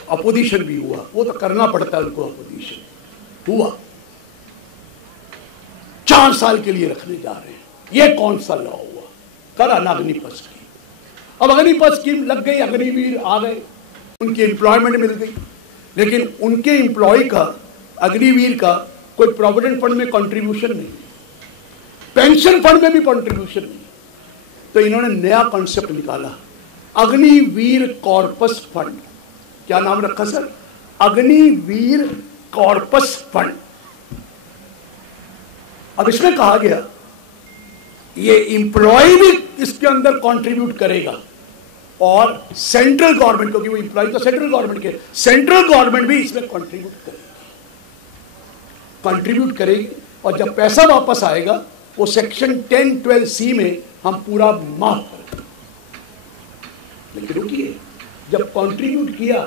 अपोजिशन भी हुआ, वो तो करना पड़ता है उनको. अपोजिशन हुआ, 4 साल के लिए रखने जा रहे हैं. ये कौन सा लॉ हुआ? करा ना अग्निपथ स्कीम. अब अग्निपथ स्कीम लग गई, अग्निवीर आ गए, उनकी एम्प्लॉयमेंट मिल गई, लेकिन उनके एम्प्लॉय का, अग्निवीर का कोई प्रोविडेंट फंड में कंट्रीब्यूशन नहीं, पेंशन फंड में भी कंट्रीब्यूशन नहीं. तो इन्होंने नया कॉन्सेप्ट निकाला अग्निवीर कॉर्पस फंड। क्या नाम रखा सर? Agniveer corpus fund. अब इसमें कहा गया ये एम्प्लॉय भी इसके अंदर कंट्रीब्यूट करेगा और सेंट्रल गवर्नमेंट, क्योंकि वो एम्प्लॉय तो सेंट्रल गवर्नमेंट के, सेंट्रल गवर्नमेंट भी इसमें कंट्रीब्यूट करेगी और जब पैसा वापस आएगा वो सेक्शन 10(12)C में हम पूरा माफ करेंगे। लेकिन रुकिए, जब कंट्रीब्यूट किया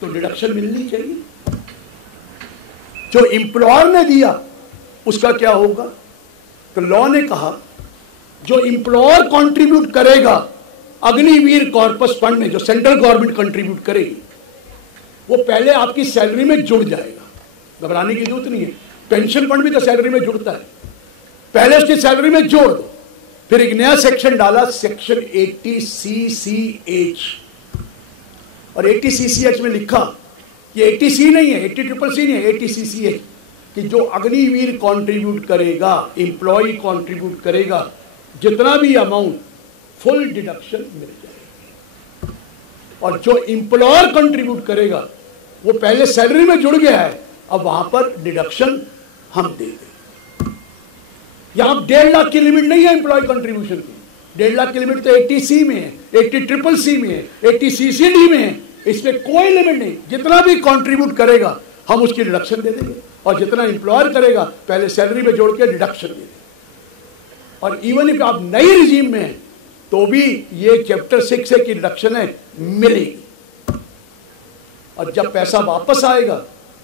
तो डिडक्शन मिलनी चाहिए। जो एम्प्लॉयर ने दिया उसका क्या होगा? तो लॉ ने कहा जो एम्प्लॉयर कंट्रीब्यूट करेगा अग्निवीर कॉर्पस फंड में, जो सेंट्रल गवर्नमेंट कंट्रीब्यूट करेगी, वो पहले आपकी सैलरी में जुड़ जाएगा। घबराने की जरूरत नहीं है। पेंशन फंड भी तो सैलरी में जुड़ता है, पहले उसकी सैलरी में जोड़ दो। फिर एक नया सेक्शन डाला, सेक्शन 80CCH, और 80CCH में लिखा, ये 80C नहीं है, 80CCC नहीं है, 80CCH, कि जो अग्निवीर कंट्रीब्यूट करेगा, एम्प्लॉय कंट्रीब्यूट करेगा, जितना भी अमाउंट फुल डिडक्शन मिल जाएगी। और जो एम्प्लॉयर कंट्रीब्यूट करेगा वो पहले सैलरी में जुड़ गया है, अब वहां पर डिडक्शन हम दे दें। यहां 1.5 लाख की लिमिट नहीं है एम्प्लॉय कंट्रीब्यूशन की। 1.5 लाख की लिमिट तो 80C में है, 80CCC में है, 80CCD में है। इसमें कोई लिमिट नहीं, जितना भी कंट्रीब्यूट करेगा हम उसकी डिडक्शन दे देंगे, और जितना एम्प्लॉयर करेगा पहले सैलरी में जोड़ के डिडक्शन दे देंगे। और इवन इफ आप नई रिजीम में हैं तो भी ये चैप्टर 6 से की डिडक्शन है मिलेगी। और जब पैसा वापस आएगा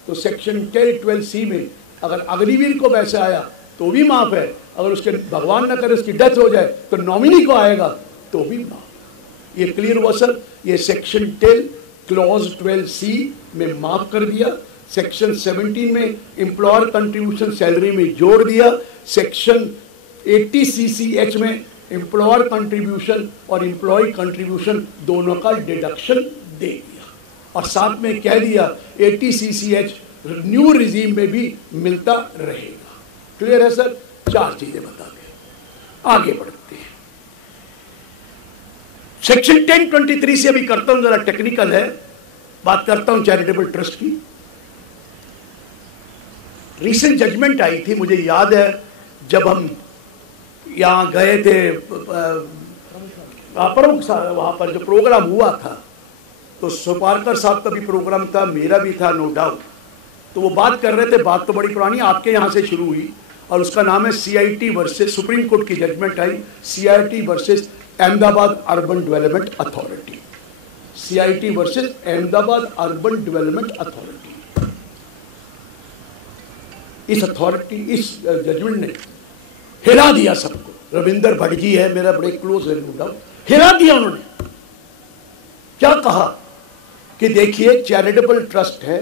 तो सेक्शन 10(12)C में अगर अग्निवीर को पैसा आया तो भी माफ है, अगर उसके भगवान न करे उसकी डेथ हो जाए तो नॉमिनी को आएगा तो भी माफ। ये क्लियर हुआ सर? ये सेक्शन 10 क्लॉज 12C में माफ कर दिया, सेक्शन 17 में एम्प्लॉयर कंट्रीब्यूशन सैलरी में जोड़ दिया, सेक्शन 80CCH में एम्प्लॉयर कंट्रीब्यूशन और एम्प्लॉय कंट्रीब्यूशन दोनों का डिडक्शन दे दिया, और साथ में कह दिया 80CCH न्यू रिजीम में भी मिलता रहेगा। क्लियर है सर? 4 चीजें बता दें, आगे बढ़ते हैं। सेक्शन 10(23) से अभी करता हूं, जरा टेक्निकल है, बात करता हूं चैरिटेबल ट्रस्ट की। रिसेंट जजमेंट आई थी, मुझे याद है जब हम यहाँ गए थे प्रमुख साहब, वहाँ पर जो प्रोग्राम हुआ था, तो सुपारकर साहब का भी प्रोग्राम था, मेरा भी था नो डाउट। तो वो बात कर रहे थे, बात तो बड़ी पुरानी आपके यहाँ से शुरू हुई, और उसका नाम है CIT वर्सेस, सुप्रीम कोर्ट की जजमेंट आई, CIT versus Ahmedabad urban development authority. CIT versus Ahmedabad urban development authority. इस अथॉरिटी, इस जजमेंट ने हिला दिया सबको। रविंदर भट्ट जी है, मेरा बड़े क्लोज है, नो डाउट, हिला दिया उन्होंने। क्या कहा कि देखिए चैरिटेबल ट्रस्ट है,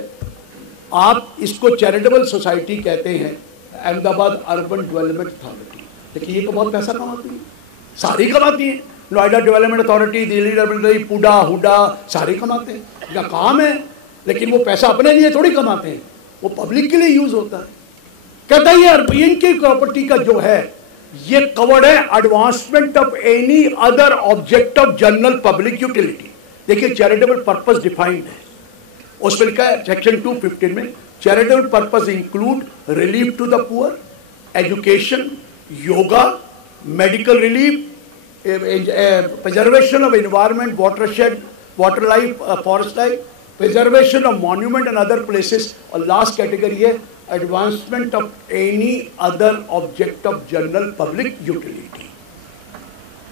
आप इसको चैरिटेबल सोसाइटी कहते हैं, अहमदाबाद अर्बन डेवलपमेंट अथॉरिटी, लेकिन ये तो बहुत पैसा कमाती है, सारी कमाती है। Noida development authority, Delhi development, पुडा हुडा सारे कमाते हैं, इनका काम है, लेकिन वो पैसा अपने लिए थोड़ी कमाते हैं, वो पब्लिक के लिए यूज होता है। कहता है इनकी प्रॉपर्टी का जो है ये कवर्ड है advancement of any other object of general public utility. देखिए चैरिटेबल पर्पस डिफाइंड है, उसमें लिखा है सेक्शन 215 में, charitable purpose include relief to the poor, education, yoga, medical relief, preservation of environment, watershed, water life, forest life, preservation of monument and other places, और last category है advancement of any other object of general public utility।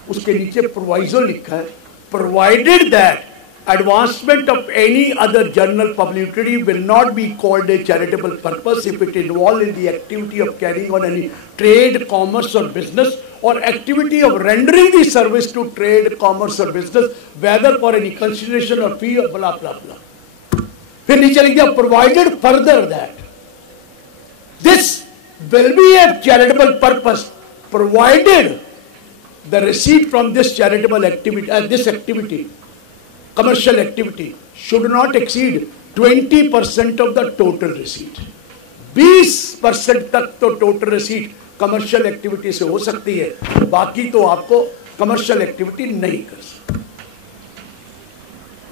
उसके नीचे proviso लिखा है, provided that advancement of any other general public utility will not be called a charitable purpose if it involves in the activity of carrying on any trade, commerce or business, or activity of rendering the service to trade, commerce or business, whether for any consideration or fee or blah blah blah। फिर नीचे लिख दिया provided further that this will be a charitable purpose provided the receipt from this charitable activity, this activity, commercial activity should not exceed 20% of the total receipt। 20% तक तो टोटल रिसीट कमर्शियल एक्टिविटी से हो सकती है, बाकी तो आपको कमर्शियल एक्टिविटी नहीं कर सकते।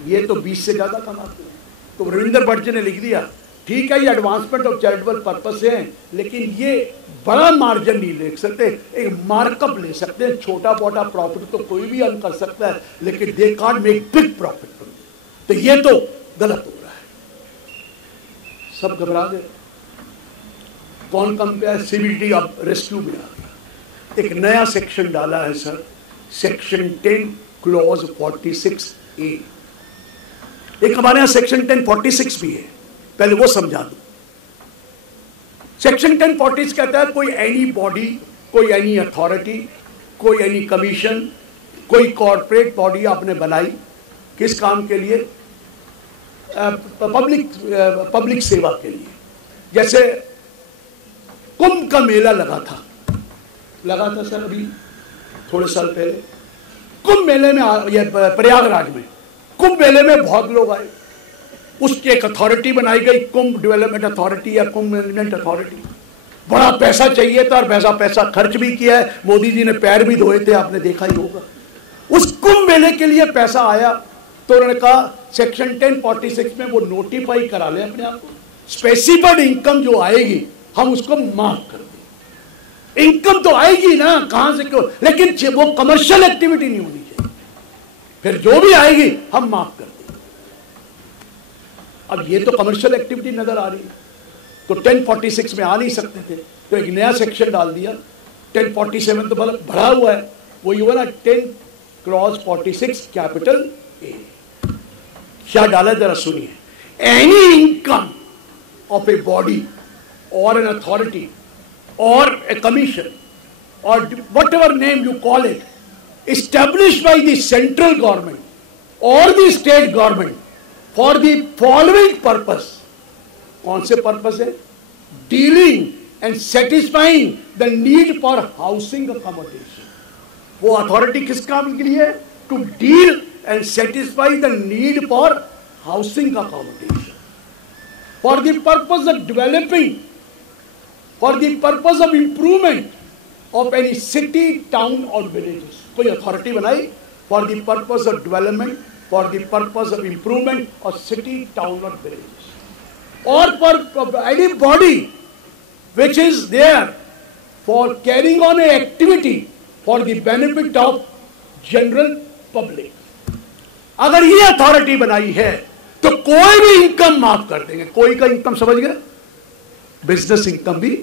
ये तो 20 से ज़्यादा कमाते हैं। तो रविंदर भट्ट जी ने लिख दिया, ठीक है ये एडवांसमेंट ऑफ चैरिटेबल पर्पस से है, लेकिन ये बड़ा मार्जिन नहीं ले सकते, एक मार्कअप ले सकते हैं। छोटा मोटा प्रॉफिट तो कोई भी अर्न कर सकता है, लेकिन they can't make big profit. तो ये तो गलत हो रहा है। सब घबरा गए, कौन कम पे है? सीबीडी अब रेस्क्यू में आ गया। एक नया सेक्शन डाला है सर, सेक्शन 10 क्लॉज 46A। एक हमारे यहाँ सेक्शन 1046 भी है, पहले वो समझा दो। सेक्शन 1046 कहता है कोई एनी बॉडी, कोई एनी अथॉरिटी, कोई एनी कमीशन, कोई कॉर्पोरेट बॉडी आपने बनाई, किस काम के लिए? पब्लिक सेवा के लिए। जैसे कुंभ का मेला लगा था सर अभी थोड़े साल पहले। कुंभ मेले में प्रयागराज में कुंभ मेले में बहुत लोग आए, उसकी एक अथॉरिटी बनाई गई, कुंभ डेवलपमेंट अथॉरिटी या कुंभ मैनेजमेंट अथॉरिटी। बड़ा पैसा चाहिए था और पैसा खर्च भी किया है, मोदी जी ने पैर भी धोए थे, आपने देखा ही होगा। उस कुंभ मेले के लिए पैसा आया तो उन्होंने कहा सेक्शन 1046 में वो नोटिफाई करा ले अपने आप को, स्पेसिफाइड इनकम जो आएगी हम उसको माफ कर दें। इनकम तो आएगी ना, कहां से क्यों, लेकिन वो कमर्शियल एक्टिविटी नहीं होनी चाहिए, फिर जो भी आएगी हम माफ कर दें। अब ये तो कमर्शियल एक्टिविटी नजर आ रही है, तो 1046 में आ नहीं सकते थे, तो एक नया सेक्शन डाल दिया। 1047 तो बढ़ा हुआ है, वो ये ना 10 क्लॉज 46 कैपिटल ए। क्या डाला जरा सुनिए, any income of a body और an authority or a commission or whatever name you call it, established by the central government or the state government for the following purpose. कौन से पर्पस है? Dealing and satisfying the need for housing accommodation. वो अथॉरिटी किस काम के लिए है? To deal and satisfy the need for housing accommodation. For the purpose of developing, for the purpose of improvement of any city, town or villages. कोई अथॉरिटी बनाई for the purpose of development, for the purpose of improvement of city, town or villages, or for any body which is there for carrying on a activity for the benefit of general public. अगर ये अथॉरिटी बनाई है तो कोई भी इनकम माफ कर देंगे। कोई का इनकम समझ गए? बिजनेस इनकम भी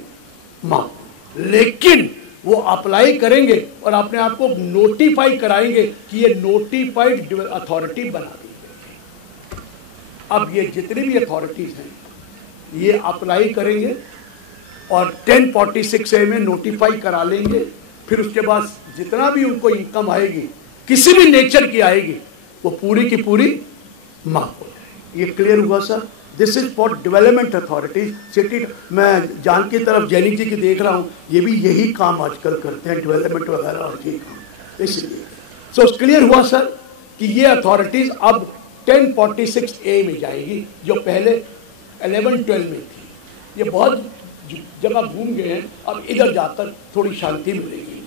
माफ, लेकिन वो अप्लाई करेंगे और अपने आप को नोटिफाई कराएंगे कि ये नोटिफाइड अथॉरिटी बना दी गई। अब ये जितनी भी अथॉरिटीज हैं ये अप्लाई करेंगे और 1046A में नोटिफाई करा लेंगे, फिर उसके बाद जितना भी उनको इनकम आएगी किसी भी नेचर की आएगी वो पूरी की पूरी माफ हो जाएगी। ये क्लियर हुआ sir? This is for development authorities city. मैं जान की तरफ जैनिक जी की देख रहा हूँ, ये भी यही काम आजकल करते हैं, डेवलपमेंट वगैरह और ये काम। इसलिए सो क्लियर हुआ सर कि ये अथॉरिटीज अब 1046A में जाएगी, जो पहले 11-12 में थी। ये बहुत जगह घूम गए हैं, अब इधर जाकर थोड़ी शांति मिलेगी।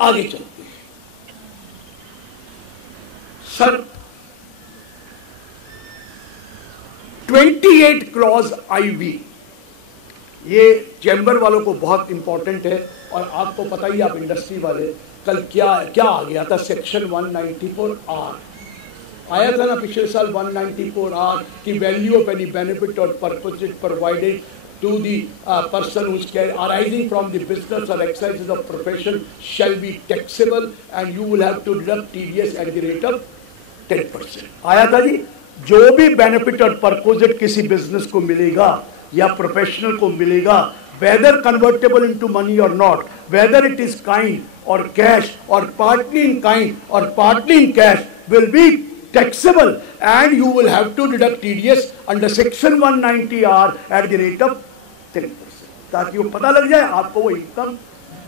आगे चलते हैं सर। 28 क्लॉज IV ये चैम्बर वालों को बहुत इंपॉर्टेंट है, और आपको पता ही, आप इंडस्ट्री वाले, कल क्या आ गया था? सेक्शन 194R आया था ना पिछले साल। 194R की वैल्यू ऑफ एनी बेनिफिट और purpose it provided to the person whose arising from the business और exercise of profession shall be taxable and you will have to deduct TDS at the rate of 10%। आया था जी। जो भी बेनिफिट और परपोजिट किसी बिजनेस को मिलेगा या प्रोफेशनल को मिलेगा, वेदर कन्वर्टेबल इनटू मनी और not, whether it is kind और कैश और पार्टली इन काइंड और partly in cash, will be taxable and you will have to deduct TDS under section 190R at the rate of 10%, ताकि वो पता लग जाए आपको वो इनकम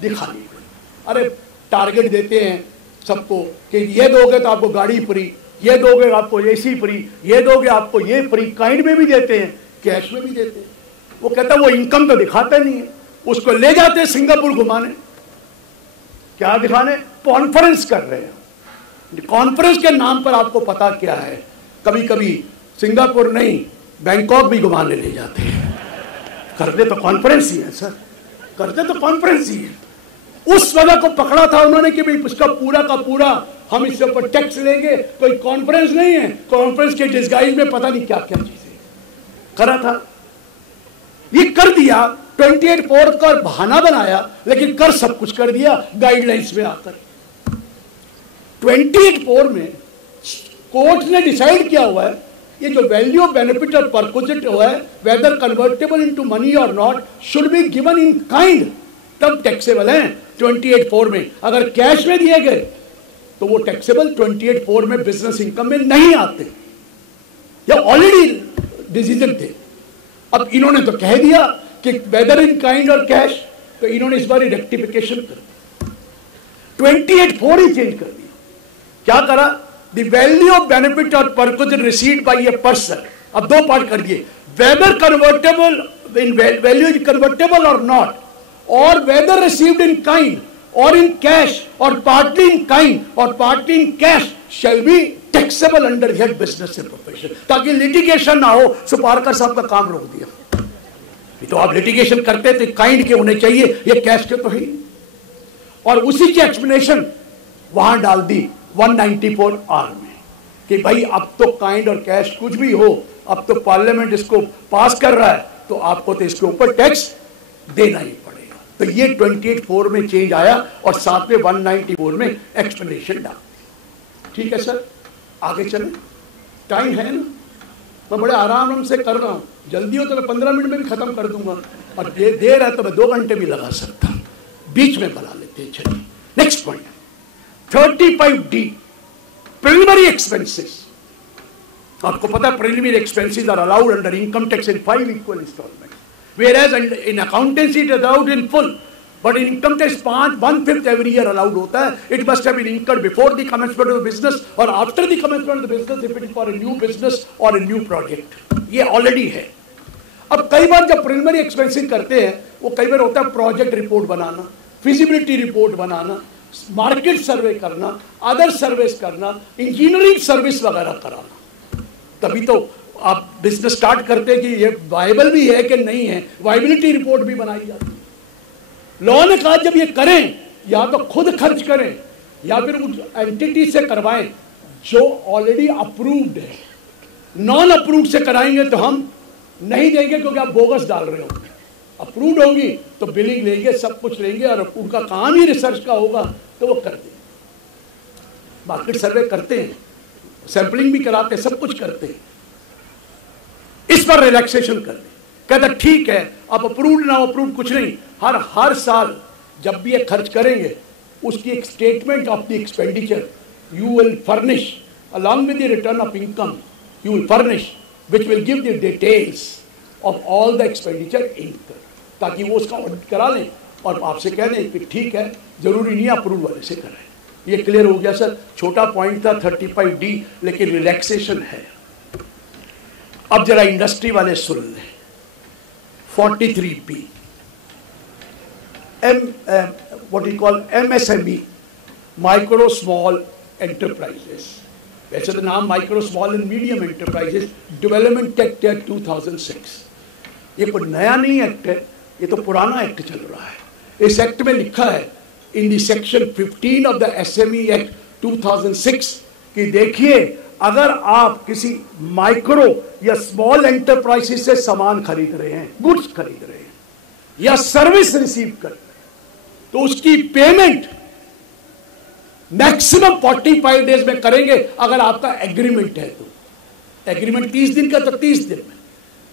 दिखानी पड़े। अरे टारगेट देते हैं सबको कि ये दोगे तो आपको गाड़ी फ्री, ये दोगे आपको AC फ्री, ये दोगे आपको ये फ्री, काइंड में भी देते हैं, कैश में भी देते हैं। वो कहता है वो इनकम तो दिखाता नहीं है, उसको ले जाते हैं सिंगापुर घुमाने। क्या दिखाने? कॉन्फ्रेंस कर रहे हैं। कॉन्फ्रेंस के नाम पर आपको पता क्या है? कभी कभी सिंगापुर नहीं बैंकॉक भी घुमाने ले जाते हैं। करते तो कॉन्फ्रेंस ही है सर, करते तो कॉन्फ्रेंस ही है। उस वजह को पकड़ा था उन्होंने कि भाई उसका पूरा का पूरा हम इसके ऊपर टैक्स लेंगे, कोई कॉन्फ्रेंस नहीं है, कॉन्फ्रेंस के डिस्गाइज में पता नहीं क्या क्या चीजें करा था। ये कर दिया, 28(4) का बहाना बनाया, लेकिन कर सब कुछ कर दिया गाइडलाइंस में आकर। 28(4) में कोर्ट ने डिसाइड किया हुआ है ये जो वैल्यू बेनिफिट और परक्विजिट हुआ है, वेदर कन्वर्टेबल इनटू मनी और not, should be given in kind, तब टैक्सेबल है 28(4) में। अगर कैश में दिए गए तो वो टैक्सेबल 28(4) में बिजनेस इनकम में नहीं आते, या ऑलरेडी डिसीजन थे। अब इन्होंने तो कह दिया कि वेदर इन काइंड और कैश, तो इन्होंने इस बार रेक्टिफिकेशन कर दिया, 28(4) ही चेंज कर दिया। क्या करा? द वैल्यू ऑफ बेनिफिट और perquisite received by a person, अब दो पार्ट कर दिए, whether convertible in value is convertible और नॉट, और वेदर रिसीव्ड इन काइंड और इन कैश और पार्टली इन काइंड और partly in cash shall be taxable under here business and profession, ताकि लिटिगेशन ना हो। सुपारकर साहब का काम रोक दिया। तो आप लिटिगेशन करते थे काइंड के होने चाहिए, ये कैश के तो ही। और उसी की एक्सप्लेनेशन वहां डाल दी 194(r) में कि भाई अब तो काइंड और कैश कुछ भी हो, अब तो पार्लियामेंट इसको पास कर रहा है, तो आपको तो इसके ऊपर टैक्स देना ही पड़ेगा। तो ये 28(4) में चेंज आया और साथ में 194 में एक्सप्लेनेशन डाल। ठीक है सर, आगे चले, टाइम है ना, मैं बड़े आराम से कर रहा हूं, जल्दी हो तो मैं 15 मिनट में भी खत्म कर दूंगा, और देर है तो मैं 2 घंटे भी लगा सकता हूं, बीच में बना लेते हैं। चलिए next point, 35D preliminary expenses. आपको पता है preliminary expenses are allowed under income tax in 5 equal installment, whereas in accountancy it is allowed in full, but in income tax 1/5 every year allowed होता है। It must have been incurred before the commencement of the business or after the commencement of the business if it is for a new business or a new project। ये ऑलरेडी है। अब कई बार जब प्रिलिमिनरी एक्सपेंसिंग करते हैं, वो कई बार होता है प्रोजेक्ट रिपोर्ट बनाना, फिजिबिलिटी रिपोर्ट बनाना, मार्केट सर्वे करना, अदर सर्विस करना, इंजीनियरिंग सर्विस वगैरह कराना, तभी तो आप बिजनेस स्टार्ट करते हैं कि ये वायबल भी है कि नहीं है, वायबिलिटी रिपोर्ट भी बनाई जाती है। लॉ ने कहा जब ये करें, या तो खुद खर्च करें या फिर उस एंटिटी से करवाएं जो ऑलरेडी अप्रूव्ड है। नॉन अप्रूव्ड से कराएंगे तो हम नहीं देंगे, क्योंकि आप बोगस डाल रहे होंगे। अप्रूव्ड होंगी तो बिलिंग लेंगे, सब कुछ लेंगे, और उनका काम ही रिसर्च का होगा तो वो कर देंगे। मार्केट सर्वे करते हैं, सैंपलिंग भी कराते हैं, सब कुछ करते हैं। इस पर रिलैक्सेशन कर दे, कहता ठीक है, अब अप्रूव्ड ना अप्रूव्ड कुछ नहीं, हर साल जब भी ये खर्च करेंगे उसकी एक statement of the expenditure you will furnish along with the return of income you will furnish, which will give the details of all the expenditure incurred, ताकि वो उसका ऑडिट करा लें और आपसे कह दें कि ठीक है, जरूरी नहीं अप्रूव वाले से कराएं। ये क्लियर हो गया सर। छोटा पॉइंट था 35D, लेकिन रिलैक्सेशन है। अब जरा इंडस्ट्री वाले सुन लें, 43B what you call MSME, micro small enterprises. वैसे तो नाम micro small and medium enterprises development act है 2006। ये कोई नया नहीं एक्ट है, ये तो पुराना एक्ट चल रहा है। इस एक्ट में लिखा है in the section 15 of the SME act 2006 कि देखिए, अगर आप किसी माइक्रो या स्मॉल एंटरप्राइजेस से सामान खरीद रहे हैं, गुड्स खरीद रहे हैं या सर्विस रिसीव कर रहे हैं, तो उसकी पेमेंट मैक्सिमम 45 डेज में करेंगे। अगर आपका एग्रीमेंट है तो एग्रीमेंट 30 दिन का तो 30 दिन में,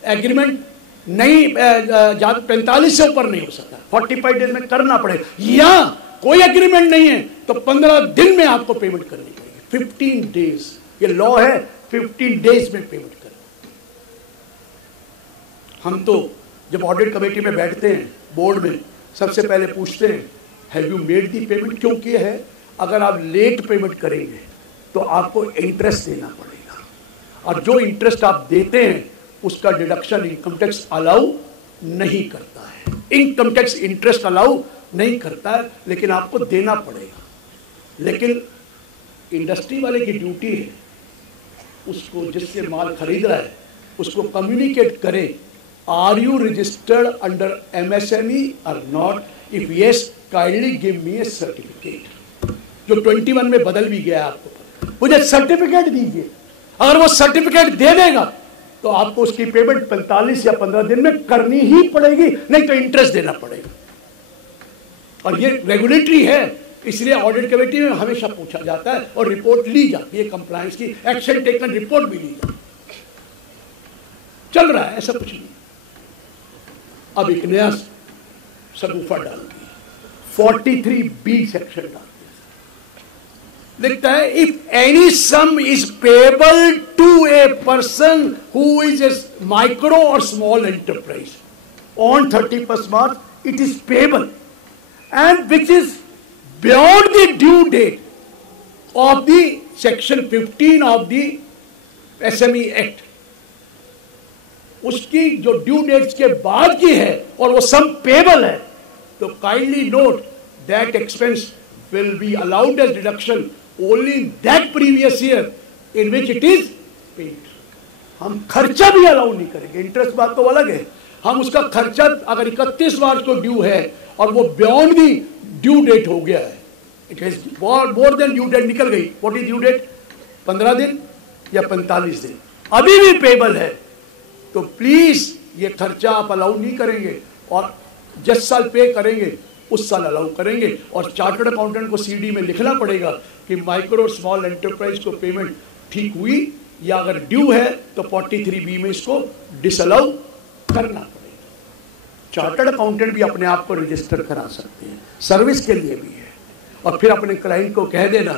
एग्रीमेंट नहीं 45 से ऊपर नहीं हो सकता, 45 डेज में करना पड़ेगा। या कोई एग्रीमेंट नहीं है तो 15 दिन में आपको पेमेंट करनी पड़ेगी, 15 डेज। ये लॉ है, 15 डेज में पेमेंट करना। हम तो जब ऑडिट कमेटी में बैठते हैं बोर्ड में, सबसे पहले पूछते हैं have you made the payment, क्योंकि है अगर आप लेट पेमेंट करेंगे तो आपको इंटरेस्ट देना पड़ेगा, और जो इंटरेस्ट आप देते हैं उसका डिडक्शन इनकम टैक्स अलाउ नहीं करता है। इनकम टैक्स इंटरेस्ट अलाउ नहीं करता है, लेकिन आपको देना पड़ेगा। लेकिन इंडस्ट्री वाले की ड्यूटी है उसको जिससे माल खरीद रहा है उसको कम्युनिकेट करें, are you registered under MSME और not, if yes kindly give me a certificate. जो 21 में बदल भी गया आपको, मुझे सर्टिफिकेट दीजिए। अगर वो सर्टिफिकेट दे देगा तो आपको उसकी पेमेंट 45 या 15 दिन में करनी ही पड़ेगी, नहीं तो इंटरेस्ट देना पड़ेगा। और ये रेगुलेटरी है, इसलिए ऑडिट कमेटी में हमेशा पूछा जाता है और रिपोर्ट ली जाती है, कंप्लायंस की एक्शन टेकन रिपोर्ट भी ली जाती है। चल रहा है, ऐसा कुछ नहीं। अब एक नया सगुफा डाल दिया, 43B सेक्शन डाल दिया, लिखता है if any sum is payable to a person who is a micro और small enterprise on 31st March, it is payable and which is beyond the due date of the section 15 of the SME Act, उसकी जो ड्यू डेट्स के बाद की है और वो सम पेबल है, तो kindly note that expense will be allowed as deduction only in that previous year in which it is paid. हम खर्चा भी अलाउ नहीं करेंगे, इंटरेस्ट बात तो अलग है। हम उसका खर्चा अगर 31 मार्च को ड्यू है और वो बियॉन्ड दी ड्यू डेट हो गया है, it is more than due date निकल गई, व्हाट इज ड्यू डेट, 15 दिन या 45 दिन, अभी भी पेबल है, तो प्लीज ये खर्चा आप अलाउ नहीं करेंगे और जिस साल पे करेंगे उस साल अलाउ करेंगे। और चार्टर्ड अकाउंटेंट को CD में लिखना पड़ेगा कि माइक्रो स्मॉल एंटरप्राइज को पेमेंट ठीक हुई या अगर ड्यू है तो 43B में इसको डिसअलाउ करना पड़ेगा। चार्टर्ड अकाउंटेंट भी अपने आप को रजिस्टर करा सकते हैं, सर्विस के लिए भी है। और फिर अपने क्लाइंट को कह देना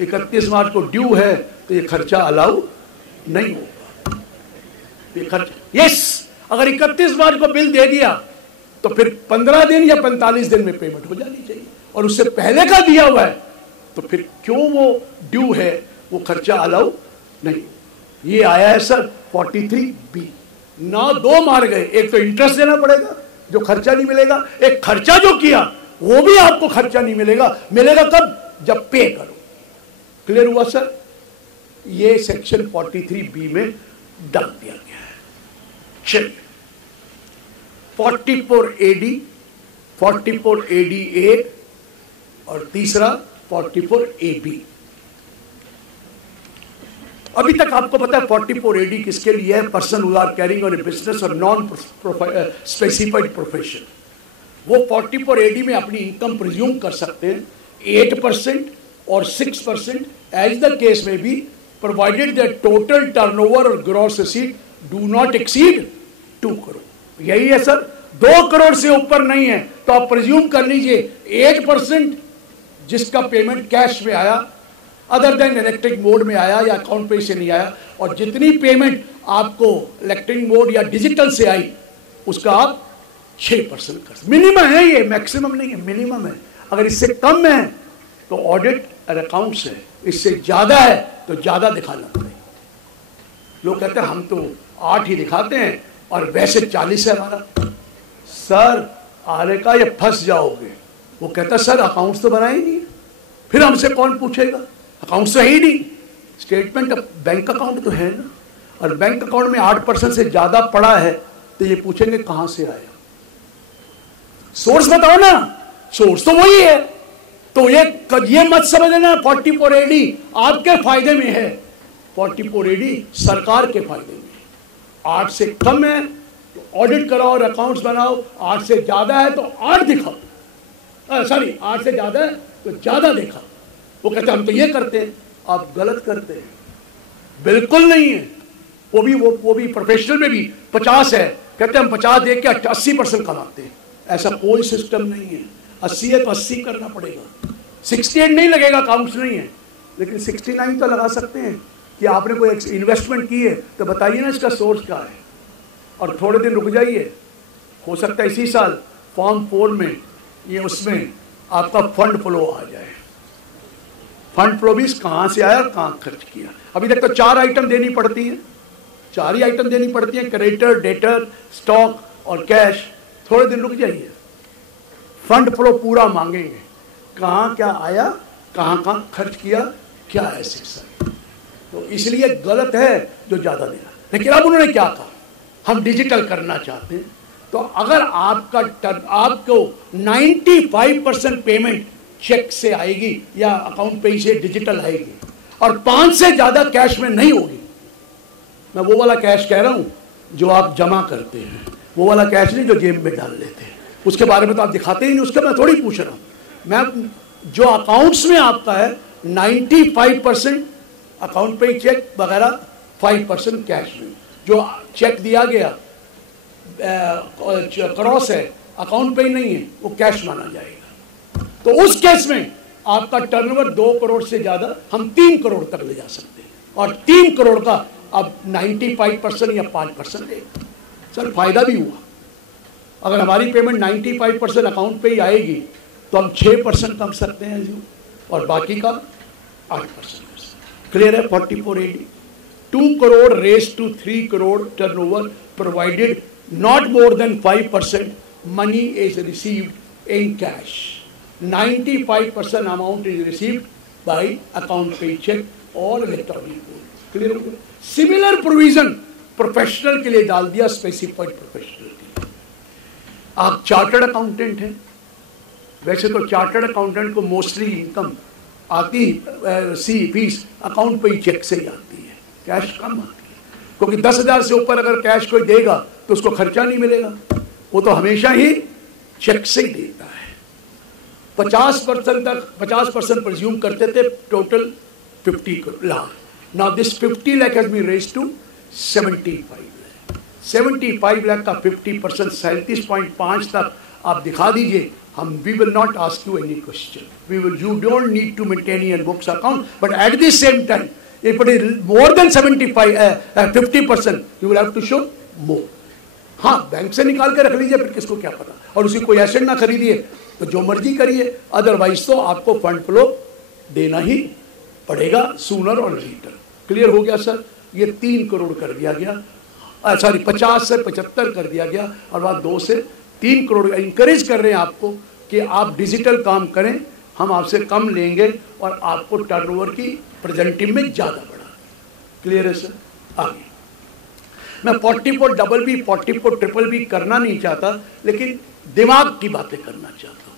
31 मार्च को ड्यू है तो ये खर्चा अलाउ नहीं होगा। ये खर्चा यस, अगर 31 मार्च को बिल दे दिया तो फिर 15 दिन या 45 दिन में पेमेंट हो जानी चाहिए, और उससे पहले का दिया हुआ है तो फिर क्यों वो ड्यू है, वो खर्चा अलाउ नहीं। ये आया है सर 43B। ना दो मार गए, एक तो इंटरेस्ट देना पड़ेगा जो खर्चा नहीं मिलेगा, एक खर्चा जो किया वो भी आपको खर्चा नहीं मिलेगा। मिलेगा कब, जब पे करो। क्लियर हुआ सर? ये सेक्शन 43B में डाल दिया गया है। चलिए 44AD, 44ADA और तीसरा 44AB। अभी तक आपको पता है 44AD किसके लिए है, person who are carrying on a business और नॉन स्पेसिफाइड प्रोफेशन। वो 44AD में अपनी इनकम प्रिज्यूम कर सकते हैं 8% और 6% एज द केस में B, provided that total turnover और gross receipt do not exceed 2 crore. यही है सर, 2 करोड़ से ऊपर नहीं है तो आप प्रिज्यूम कर लीजिए 8% जिसका पेमेंट कैश में आया, अदर देन इलेक्ट्रिक मोड में आया या अकाउंट पे से नहीं आया, और जितनी पेमेंट आपको इलेक्ट्रिक मोड या डिजिटल से आई उसका आप 6% कर। मिनिमम है ये, मैक्सिमम नहीं है, मिनिमम है। अगर इससे कम है तो ऑडिट और अकाउंट्स है, इससे ज्यादा है तो ज्यादा दिखाना पड़ेगा। लोग कहते हैं हम तो 8 ही दिखाते हैं और वैसे 40 है हमारा। सर आने का ये फंस जाओगे। वो कहता सर अकाउंट्स तो बनाए ही नहीं, फिर हमसे कौन पूछेगा, अकाउंट्स तो है ही नहीं। स्टेटमेंट बैंक अकाउंट तो है ना, और बैंक अकाउंट में 8% से ज्यादा पड़ा है तो ये पूछेंगे कहां से आया, सोर्स बताओ ना। सोर्स तो वही है, तो ये मत समझ लेना 44AD आपके फायदे में है, 44AD सरकार के फायदे में। 8 से कम है तो ऑडिट कराओ और अकाउंट्स बनाओ, 8 से ज्यादा है तो 8 दिखाओ, सॉरी 8 से ज्यादा है तो ज्यादा दिखाओ। वो कहते हैं हम तो ये करते हैं, आप गलत करते हैं, बिल्कुल नहीं है। वो भी प्रोफेशनल में भी 50 है, कहते हैं हम 50 दे के 80% कमाते हैं। ऐसा कोई सिस्टम नहीं है। 80 है तो 80 करना पड़ेगा, 68 नहीं लगेगा, अकाउंट्स नहीं है, लेकिन 69 तो लगा सकते हैं कि आपने कोई इन्वेस्टमेंट की है तो बताइए ना इसका सोर्स क्या है, और थोड़े दिन रुक जाइए, हो सकता है इसी साल फॉर्म 4 में ये उसमें आपका फंड फ्लो आ जाए। फंड फ्लो भी कहाँ से आया, कहाँ खर्च किया। अभी तक तो 4 आइटम देनी पड़ती है, 4 ही आइटम देनी पड़ती है, क्रेडिटर, डेटर, स्टॉक और कैश। थोड़े दिन रुक जाइए, फंड फ्लो पूरा मांगेंगे, कहाँ क्या आया, कहाँ कहाँ खर्च किया, क्या है सेक्शन। तो इसलिए गलत है जो ज़्यादा देना। लेकिन अब उन्होंने क्या कहा, हम डिजिटल करना चाहते हैं। तो अगर आपको 95% पेमेंट चेक से आएगी या अकाउंट पे से डिजिटल आएगी और 5 से ज़्यादा कैश में नहीं होगी, मैं वो वाला कैश कह रहा हूँ जो आप जमा करते हैं, वो वाला कैश नहीं जो जेब में डाल लेते हैं, उसके बारे में तो आप दिखाते ही नहीं, उसका मैं थोड़ी पूछ रहा हूँ। मैं जो अकाउंट्स में आपका है 95% अकाउंट पे चेक वगैरह, 5% कैश में। जो चेक दिया गया क्रॉस है, अकाउंट पे ही नहीं है, वो कैश माना जाएगा। तो उस केस में आपका टर्नओवर 2 करोड़ से ज़्यादा हम 3 करोड़ तक ले जा सकते हैं, और 3 करोड़ का अब 95% या 5% देगा। सर फायदा भी हुआ। अगर हमारी पेमेंट 95% अकाउंट पे ही आएगी तो हम 6% कम सकते हैं जी, और बाकी का 8%। क्लियर है? 44 AD 2 crore raise to 3 crore turnover provided not more than 5% money is received in cash. 95% amount is received by account pay check or electronic bill. Clear हो गया? Similar provision प्रोफेशनल के लिए डाल दिया, स्पेसिफाइड प्रोफेशनल के लिए। आप चार्टर्ड अकाउंटेंट हैं, वैसे तो चार्टर्ड अकाउंटेंट को मोस्टली इनकम आती फीस अकाउंट पे ही चेक से ही आती है, कैश कम आती है, क्योंकि 10,000 से ऊपर अगर कैश कोई देगा तो उसको खर्चा नहीं मिलेगा, वो तो हमेशा ही चेक से ही देता है। 50% तक 50% प्रिज्यूम करते थे, total 50 lakh. Now this 50 lakh has been raised to 75 lakh. 75 lakh का 50% 37.5 तक आप दिखा दीजिए, हम we will not ask you any question, we will, you don't need to maintain your books account, but at the same time if it is more than 50%, you will have to show more. हाँ, बैंक से निकाल के रख लीजिए, फिर किसको क्या पता, और उसी कोई एसेट ना खरीदिए तो जो मर्जी करिए, अदरवाइज तो आपको फंड फ्लो देना ही पड़ेगा सूनर और लेटर। क्लियर हो गया सर? ये 3 करोड़ कर दिया गया, सॉरी 50 से 75 कर दिया गया, और बाद 2 से 3 करोड़ इंकरेज कर रहे हैं आपको कि आप डिजिटल काम करें, हम आपसे कम लेंगे और आपको टर्नओवर की प्रेजेंटिव में ज़्यादा बढ़ा। क्लियर है सर? आगे मैं 44 डबल बी 44 ट्रिपल बी करना नहीं चाहता, लेकिन दिमाग की बातें करना चाहता हूँ।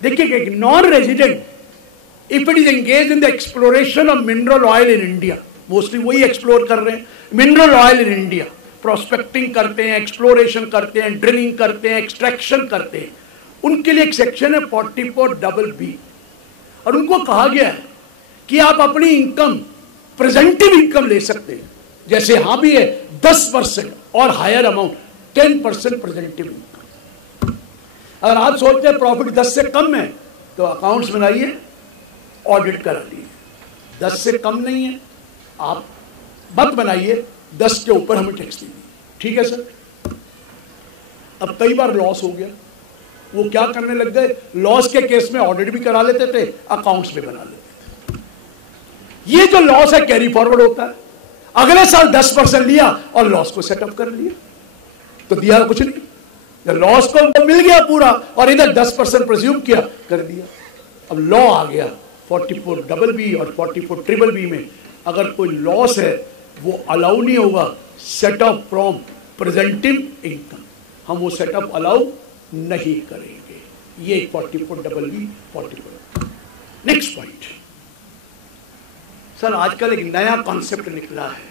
देखिए, non resident if it is engage in the exploration of mineral oil in India, mostly वही एक्सप्लोर कर रहे हैं, mineral oil in India, prospecting करते हैं, एक्सप्लोरेशन करते हैं, ड्रिलिंग करते हैं, एक्सट्रैक्शन करते हैं, उनके लिए एक सेक्शन है 44 डबल बी, और उनको कहा गया है कि आप अपनी इनकम, प्रेजेंटिव इनकम ले सकते हैं, जैसे यहां भी है 10% और हायर अमाउंट 10% प्रेजेंटिव इनकम। अगर आप सोचते हैं प्रॉफिट 10 से कम है तो अकाउंट्स बनाइए, ऑडिट करा लीजिए। 10 से कम नहीं है आप मत बनाइए, 10 के ऊपर हमें टैक्स दीजिए। ठीक है सर? अब कई बार लॉस हो गया, वो क्या करने लग गए, लॉस के केस में ऑडिट भी करा लेते थे, अकाउंट्स भी बना लेते थे। ये जो लॉस है कैरी फॉरवर्ड होता है, अगले साल 10% लिया और लॉस को सेटअप कर लिया, तो दिया कुछ नहीं, लॉस को मिल गया पूरा और इधर 10% प्रिज्यूम किया, कर दिया। अब लॉ आ गया 44 डबल बी और 44 ट्रिपल बी में, अगर कोई लॉस है वो अलाउ नहीं होगा, सेटअप फ्रॉम प्रेजेंटिव इनकम, हम वो सेटअप अलाउ नहीं करेंगे। ये 44 double B 44। Next point sir, आजकल एक नया कॉन्सेप्ट निकला है,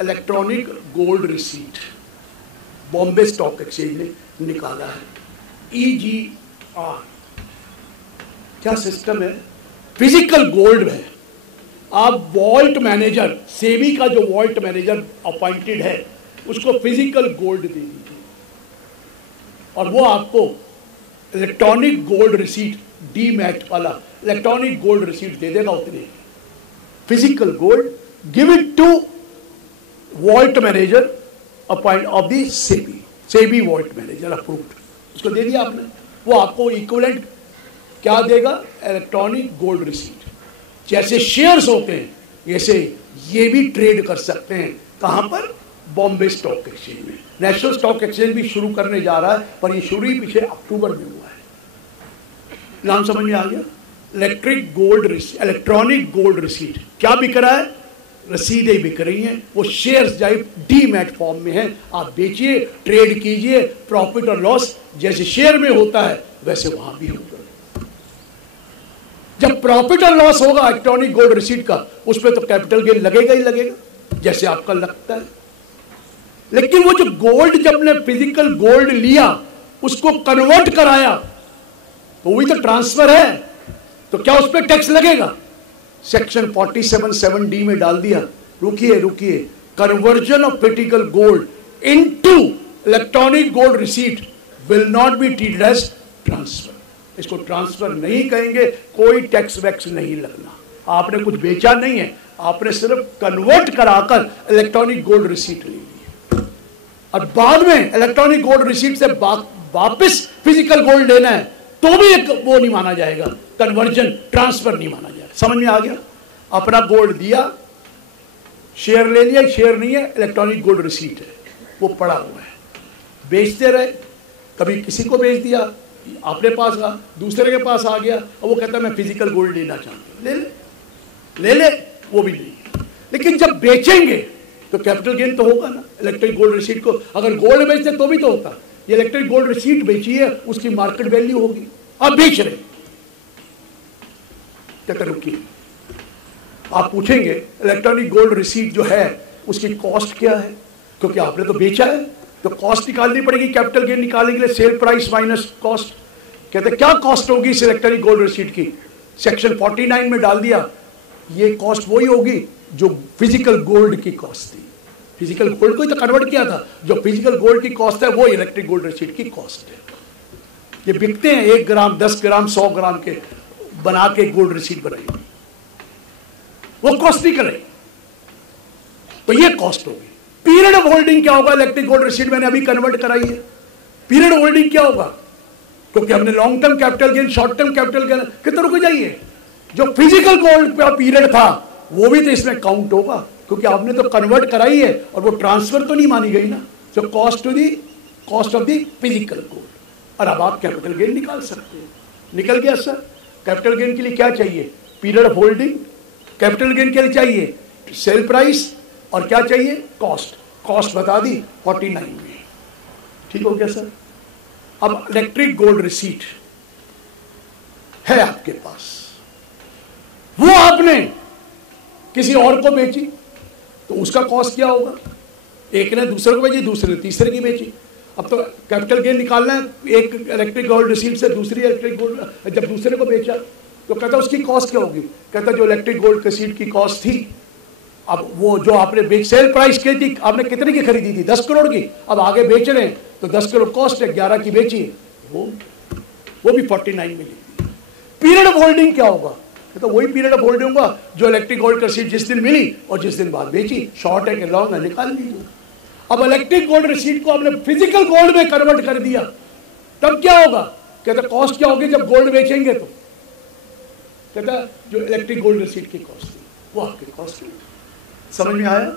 electronic gold receipt, Bombay stock exchange ने निकाला है, EGR। क्या सिस्टम है? फिजिकल गोल्ड है, आप वॉल्ट मैनेजर, सेबी का जो वॉल्ट मैनेजर अपॉइंटेड है उसको फिजिकल गोल्ड दे दीजिए और वो आपको इलेक्ट्रॉनिक गोल्ड रिसीट, डीमैट वाला इलेक्ट्रॉनिक गोल्ड रिसीट दे देगा उतने। Physical gold, give it to vault manager appoint of the SEBI vault manager approved, उसको दे दिया आपने, वो आपको इक्विवेलेंट क्या देगा? Electronic gold receipt. जैसे शेयर्स होते हैं जैसे ये भी ट्रेड कर सकते हैं, कहां पर? बॉम्बे स्टॉक एक्सचेंज में। नेशनल स्टॉक एक्सचेंज भी शुरू करने जा रहा है, पर ये शुरू ही पीछे अक्टूबर में हुआ है। नाम समझ में आ गया? इलेक्ट्रॉनिक गोल्ड रिसीट क्या बिक रहा है? रसीदें बिक रही हैं, वो शेयर्स जाए डीमैट फॉर्म में है, आप बेचिए, ट्रेड कीजिए, प्रॉफिट और लॉस जैसे शेयर में होता है वैसे वहां भी होगा। जब प्रॉफिट और लॉस होगा इलेक्ट्रॉनिक गोल्ड रिसीट का, उसमें तो कैपिटल गेन लगेगा ही लगेगा जैसे आपका लगता है। लेकिन वो जो गोल्ड, जब ने फिजिकल गोल्ड लिया उसको कन्वर्ट कराया तो वही तो ट्रांसफर है, तो क्या उस पर टैक्स लगेगा? सेक्शन 47(7)(d) में डाल दिया, रुकिए, conversion of physical gold into electronic gold receipt will not be treated as transfer. इसको ट्रांसफर नहीं कहेंगे, कोई टैक्स वैक्स नहीं लगना। आपने कुछ बेचा नहीं है, आपने सिर्फ कन्वर्ट कराकर इलेक्ट्रॉनिक गोल्ड रिसीट ली है, और बाद में इलेक्ट्रॉनिक गोल्ड रिसीट से वापस फिजिकल गोल्ड लेना है तो भी एक वो नहीं माना जाएगा, कन्वर्जन ट्रांसफर नहीं माना जाएगा। समझ में आ गया? अपना गोल्ड दिया, शेयर ले लिया, शेयर नहीं है, इलेक्ट्रॉनिक गोल्ड रिसीट है, वो पड़ा हुआ है, बेचते रहे, कभी किसी को बेच दिया, अपने पास आ, दूसरे के पास आ गया, और वो कहता है मैं फिजिकल गोल्ड लेना चाहता हूं, ले ले, वो भी नहीं। लेकिन जब बेचेंगे तो कैपिटल गेन तो होगा ना। इलेक्ट्रॉनिक गोल्ड रिसीट को अगर गोल्ड बेचते तो भी तो होता, ये इलेक्ट्रॉनिक गोल्ड रिसीट बेची है, उसकी मार्केट वैल्यू होगी, आप बेच रहे, कहते रुकिए, आप पूछेंगे इलेक्ट्रॉनिक गोल्ड रिसीट जो है उसकी कॉस्ट क्या है, क्योंकि आपने तो बेचा है तो कॉस्ट निकालनी पड़ेगी, कैपिटल गेन निकालने के लिए सेल प्राइस माइनस कॉस्ट। कहते क्या कॉस्ट होगी इस इलेक्ट्रॉनिक गोल्ड रिसीट की? सेक्शन 49 में डाल दिया, ये कॉस्ट वही होगी जो फिजिकल गोल्ड की कॉस्ट थी, फिजिकल गोल्ड को ही तो कन्वर्ट किया था, जो फिजिकल गोल्ड की कॉस्ट है वो इलेक्ट्रिक गोल्ड रिसीट की कॉस्ट है। ये बिकते हैं 1 ग्राम 10 ग्राम 100 ग्राम के बना के गोल्ड रिसीट बनाई, वो कॉस्ट नहीं करे, तो ये कॉस्ट होगी। पीरियड ऑफ होल्डिंग क्या होगा? इलेक्ट्रिक गोल्ड रिसीट मैंने अभी कन्वर्ट कराई है, पीरियड ऑफ होल्डिंग क्या होगा? क्योंकि हमने long term capital gain, short term capital gain, कितना रुक जाइए, जो फिजिकल गोल्ड का पीरियड था वो भी तो इसमें काउंट होगा, क्योंकि आपने तो कन्वर्ट कराई है और वो ट्रांसफर तो नहीं मानी गई ना। So cost of the physical gold. और अब आप कैपिटल गेन निकाल सकते हैं। निकल गया सर? कैपिटल गेन के लिए क्या चाहिए? Period of holding. Capital gain के लिए चाहिए सेल प्राइस, और क्या चाहिए? कॉस्ट। कॉस्ट बता दी 49 में, ठीक हो गया सर। अब इलेक्ट्रिक गोल्ड रिसीट है आपके पास, वो आपने किसी और को बेची तो उसका कॉस्ट क्या होगा? एक ने दूसरे को बेची, दूसरे ने तीसरे की बेची। अब तो कैपिटल गेन निकालना है, एक इलेक्ट्रिक गोल्ड रिसीट से दूसरी इलेक्ट्रिक गोल्ड, जब दूसरे को बेचा तो कहता उसकी कॉस्ट क्या होगी? कहता जो इलेक्ट्रिक गोल्ड रिसीट की कॉस्ट थी, अब वो जो आपने सेल प्राइस की थी, आपने कितने की खरीदी थी? 10 करोड़ की, अब आगे बेच रहे हैं तो 10 करोड़ कॉस्ट है, 11 की बेची, वो भी 49 में ली। पीरियड ऑफ होल्डिंग क्या होगा? तो वही पीरियड ऑफ होल्डिंग होगा जो इलेक्ट्रिक गोल्ड रिसीट जिस दिन मिली और जिस दिन बाद बेची, शॉर्ट है कि लॉन्ग है, निकाल लीजिए। अब इलेक्ट्रिक गोल्ड रिसीट को आपने फिजिकल गोल्ड में कन्वर्ट कर दिया, तब क्या होगा? कहता कॉस्ट क्या होगी जब गोल्ड बेचेंगे? तो कहता जो इलेक्ट्रिक गोल्ड रिसीट की कॉस्ट थी वो आपकी कॉस्ट थी। समझ में आया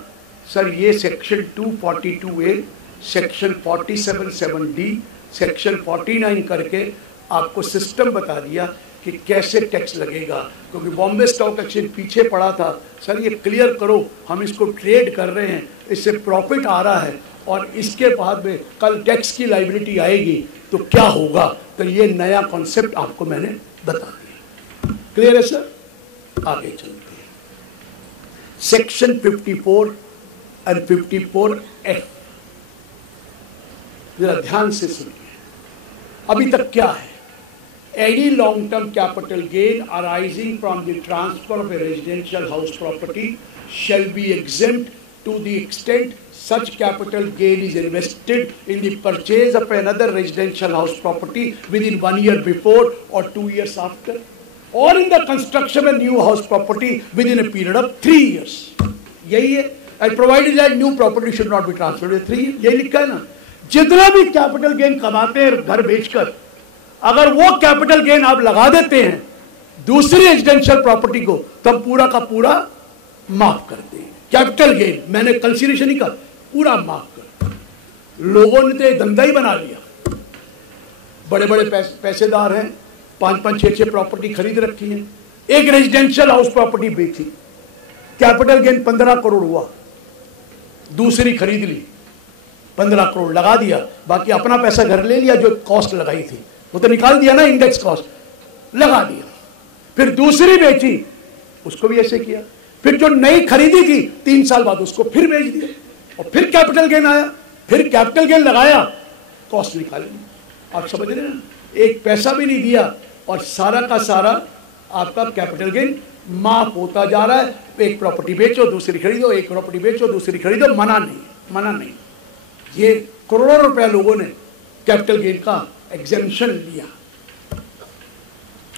सर? ये section 242A, section 47(7)(d), section 49 करके आपको सिस्टम बता दिया कि कैसे टैक्स लगेगा, क्योंकि बॉम्बे स्टॉक एक्सचेंज पीछे पड़ा था। सर ये क्लियर करो, हम इसको ट्रेड कर रहे हैं, इससे प्रॉफिट आ रहा है, और इसके बाद में कल टैक्स की लायबिलिटी आएगी तो क्या होगा? तो ये नया कॉन्सेप्ट आपको मैंने बता दिया। क्लियर है सर? आगे चलते हैं। सेक्शन 54 और 54F, जरा ध्यान से सुनिए। अभी तक क्या है? Any long-term capital gain arising from the transfer of a residential house property shall be exempt to the extent such capital gain is invested in the purchase of another residential house property within 1 year before or 2 years after, or in the construction of a new house property within a period of 3 years. यही है, and provided that new property should not be transferred in 3 years. यही लिखा है ना। जितना भी कैपिटल गेन कमाते हैं घर बेचकर, अगर वो कैपिटल गेन आप लगा देते हैं दूसरी रेजिडेंशियल प्रॉपर्टी को, तब पूरा का पूरा माफ कर दें। कैपिटल गेन मैंने कंसीडरेशन ही का पूरा माफ कर। लोगों ने तो धंधा ही बना लिया, बड़े बड़े पैसेदार हैं, 5-5, 6-6 प्रॉपर्टी खरीद रखी है। एक रेजिडेंशियल हाउस प्रॉपर्टी बेची, कैपिटल गेन 15 करोड़ हुआ, दूसरी खरीद ली, 15 करोड़ लगा दिया, बाकी अपना पैसा घर ले लिया, जो कॉस्ट लगाई थी वो तो निकाल दिया ना, इंडेक्स कॉस्ट लगा दिया। फिर दूसरी बेची, उसको भी ऐसे किया। फिर जो नई खरीदी थी 3 साल बाद उसको फिर बेच दिया, और फिर कैपिटल गेन आया, फिर कैपिटल गेन लगाया, कॉस्ट निकाले। आप समझ रहे हैं, एक पैसा भी नहीं दिया और सारा का सारा आपका कैपिटल गेन माफ होता जा रहा है। एक प्रॉपर्टी बेचो, दूसरी खरीदो, एक प्रॉपर्टी बेचो, दूसरी खरीदो, मना नहीं। ये करोड़ों रुपया लोगों ने कैपिटल गेन का एग्जेम्पशन लिया।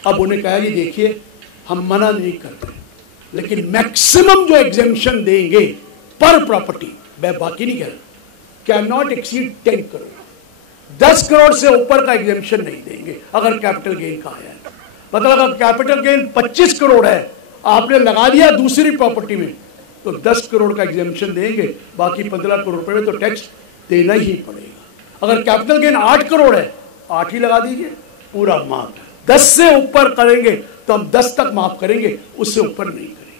अब उन्हें कहा कि देखिए हम मना नहीं करते, लेकिन मैक्सिमम जो एग्जेम्पशन देंगे पर प्रॉपर्टी, मैं बाकी नहीं कह रहा, can not exceed 10 crore. 10 crore से ऊपर का एग्जेम्पशन नहीं देंगे अगर कैपिटल गेन का आया है। मतलब अगर कैपिटल गेन 25 करोड़ है, आपने लगा दिया दूसरी प्रॉपर्टी में, तो 10 करोड़ का एग्जेम्पशन देंगे, बाकी 15 करोड़ रुपए में तो टैक्स देना ही पड़ेगा। अगर कैपिटल गेन 8 करोड़ है, 8 ही लगा दीजिए, पूरा माफ। 10 से ऊपर करेंगे तो हम 10 तक माफ करेंगे, उससे ऊपर नहीं करेंगे,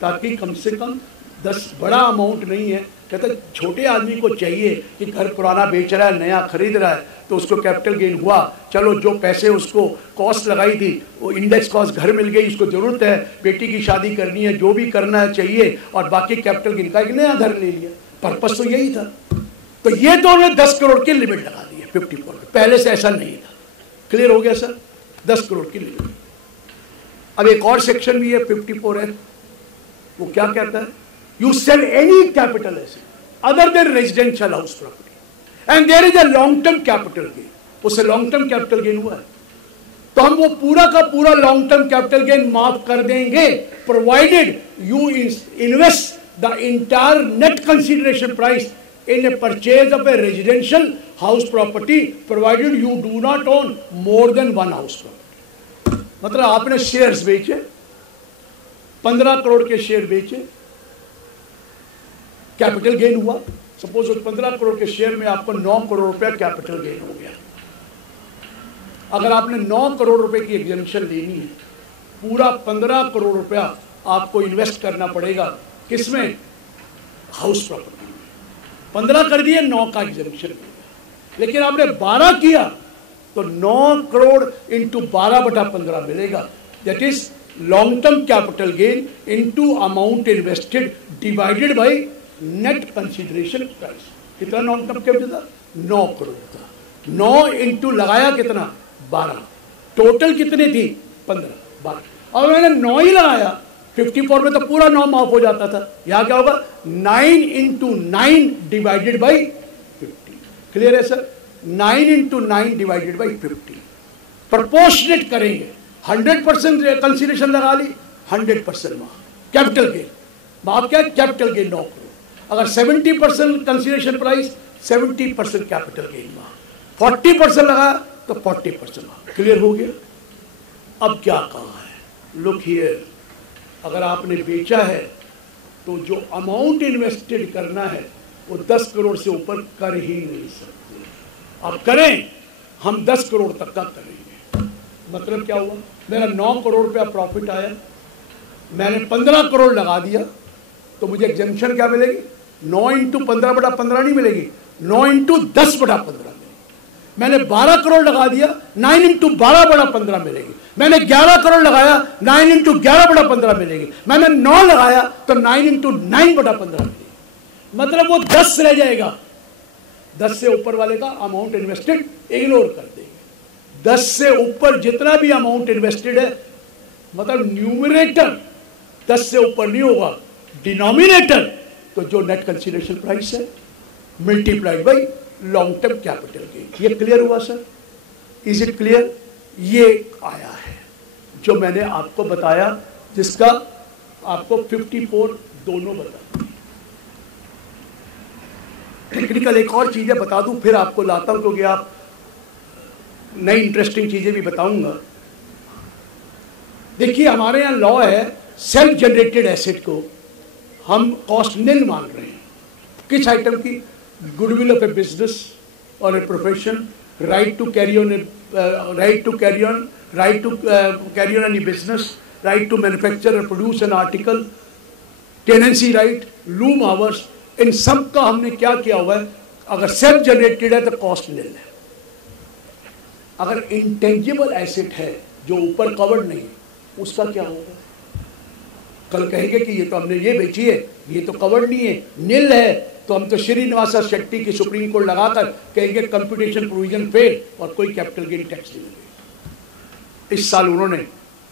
ताकि कम से कम 10 बड़ा अमाउंट नहीं है। कहते छोटे आदमी को चाहिए कि घर पुराना बेच रहा है, नया खरीद रहा है, तो उसको कैपिटल गेन हुआ, चलो जो पैसे उसको कॉस्ट लगाई थी वो इंडेक्स कॉस्ट घर मिल गई, उसको जरूरत है, बेटी की शादी करनी है, जो भी करना है चाहिए, और बाकी कैपिटल गेन का एक नया घर ले लिया। पर्पस तो यही था। तो ये तो उन्होंने 10 करोड़ की लिमिट लगा दी है 54 में, पहले से ऐसा नहीं था। क्लियर हो गया सर? 10 करोड़ की लिमिट। अब एक और सेक्शन भी है 54 है, वो क्या कहता है, you sell any capital asset other than residential house property and there is a long term capital gain. उससे लॉन्ग टर्म कैपिटल गेन हुआ है तो हम वो पूरा का पूरा लॉन्ग टर्म कैपिटल गेन माफ कर देंगे, provided you invest the entire net consideration price in a purchase of a residential house property provided you do not own more than one house property। मतलब आपने शेयर्स बेचे, 15 करोड़ के शेयर बेचे, कैपिटल गेन हुआ। सपोज 15 करोड़ के शेयर में आपको 9 करोड़ रुपया कैपिटल गेन हो गया। अगर आपने 9 करोड़ रुपए की एग्जेम्पशन लेनी है, पूरा 15 करोड़ रुपया आपको इन्वेस्ट करना पड़ेगा, किसमें? House property. 15 कर दिए, 9 का एग्जेम्पशन, लेकिन आपने 12 किया तो 9 करोड़ इंटू 12/15 मिलेगा। That is long term capital gain into amount invested divided by net consideration price. कितना लॉन्ग टर्म कैपिटल था? 9 करोड़ था। 9 इंटू लगाया कितना? 12। टोटल कितनी थी? 15। 12। और मैंने 9 ही लगाया, 54 में तो पूरा 9 माफ हो जाता था। यहां क्या होगा? 9 इंटू 9 डिवाइडेड बाई 50। क्लियर है sir? 9 into 9 divided by 50। Proportionate करेंगे, 100% कंसिडरेशन लगा ली, 100% माफ। कैपिटल गेन माफ क्या? Capital gain 9 crore. अगर 70% कंसिडरेशन प्राइस, 70% कैपिटल गेन माफ। 40% लगा तो 40% माफ। क्लियर हो गया? अब क्या कहा है? लुक हियर, अगर आपने बेचा है तो जो अमाउंट इन्वेस्टेड करना है वो 10 करोड़ से ऊपर कर ही नहीं सकते। आप करें, हम 10 करोड़ तक का करेंगे। मतलब क्या हुआ? मेरा 9 करोड़ रुपया प्रॉफिट आया, मैंने 15 करोड़ लगा दिया, तो मुझे एग्जेम्पशन क्या मिलेगी? 9 इंटू 15/15 नहीं मिलेगी, 9 इंटू 10/15 मिलेगी। मैंने 12 करोड़ लगा दिया, 9 इंटू 12/15 मिलेगी। मैंने 11 करोड़ लगाया, 9 इंटू 11/15 मिलेगी। मैंने 9 लगाया तो 9 इंटू 9/15 मिलेगी। मतलब वो 10 रह जाएगा। 10 से ऊपर वाले का अमाउंट इन्वेस्टेड इग्नोर कर देंगे। 10 से ऊपर जितना भी अमाउंट इन्वेस्टेड है, मतलब न्यूमरेटर 10 से ऊपर नहीं होगा, डिनोमिनेटर तो जो नेट कंसिडरेशन प्राइस है multiplied by long term capital gain. ये क्लियर हुआ सर? Is it clear? ये आया है जो मैंने आपको बताया, जिसका आपको 54 दोनों बता। टेक्निकल एक और चीजें बता दूं, फिर आपको लाता हूं, क्योंकि आप नई इंटरेस्टिंग चीजें भी बताऊंगा। देखिए हमारे यहां लॉ है, सेल्फ जनरेटेड एसेट को हम कॉस्ट निल मान रहे हैं। किस आइटम की? गुडविल ऑफ ए बिजनेस और a profession, right to carry on right to carry on any business, right to manufacture or produce an article, tenancy right, loom hours, इन सब का हमने क्या किया हुआ है? अगर सेल्फ जनरेटेड है तो कॉस्ट निल है। अगर इंटेंजिबल एसेट है जो ऊपर कवर्ड नहीं, उसका क्या होगा? कल कहेंगे कि ये तो हमने ये बेची है, ये तो कवर्ड नहीं है, निल है, तो हम तो श्रीनिवासा शेट्टी की सुप्रीम कोर्ट लगाकर कहेंगे कंप्यूटेशन प्रोविजन फेल और कोई कैपिटल गेन टैक्स नहीं लगेगा। इस साल उन्होंने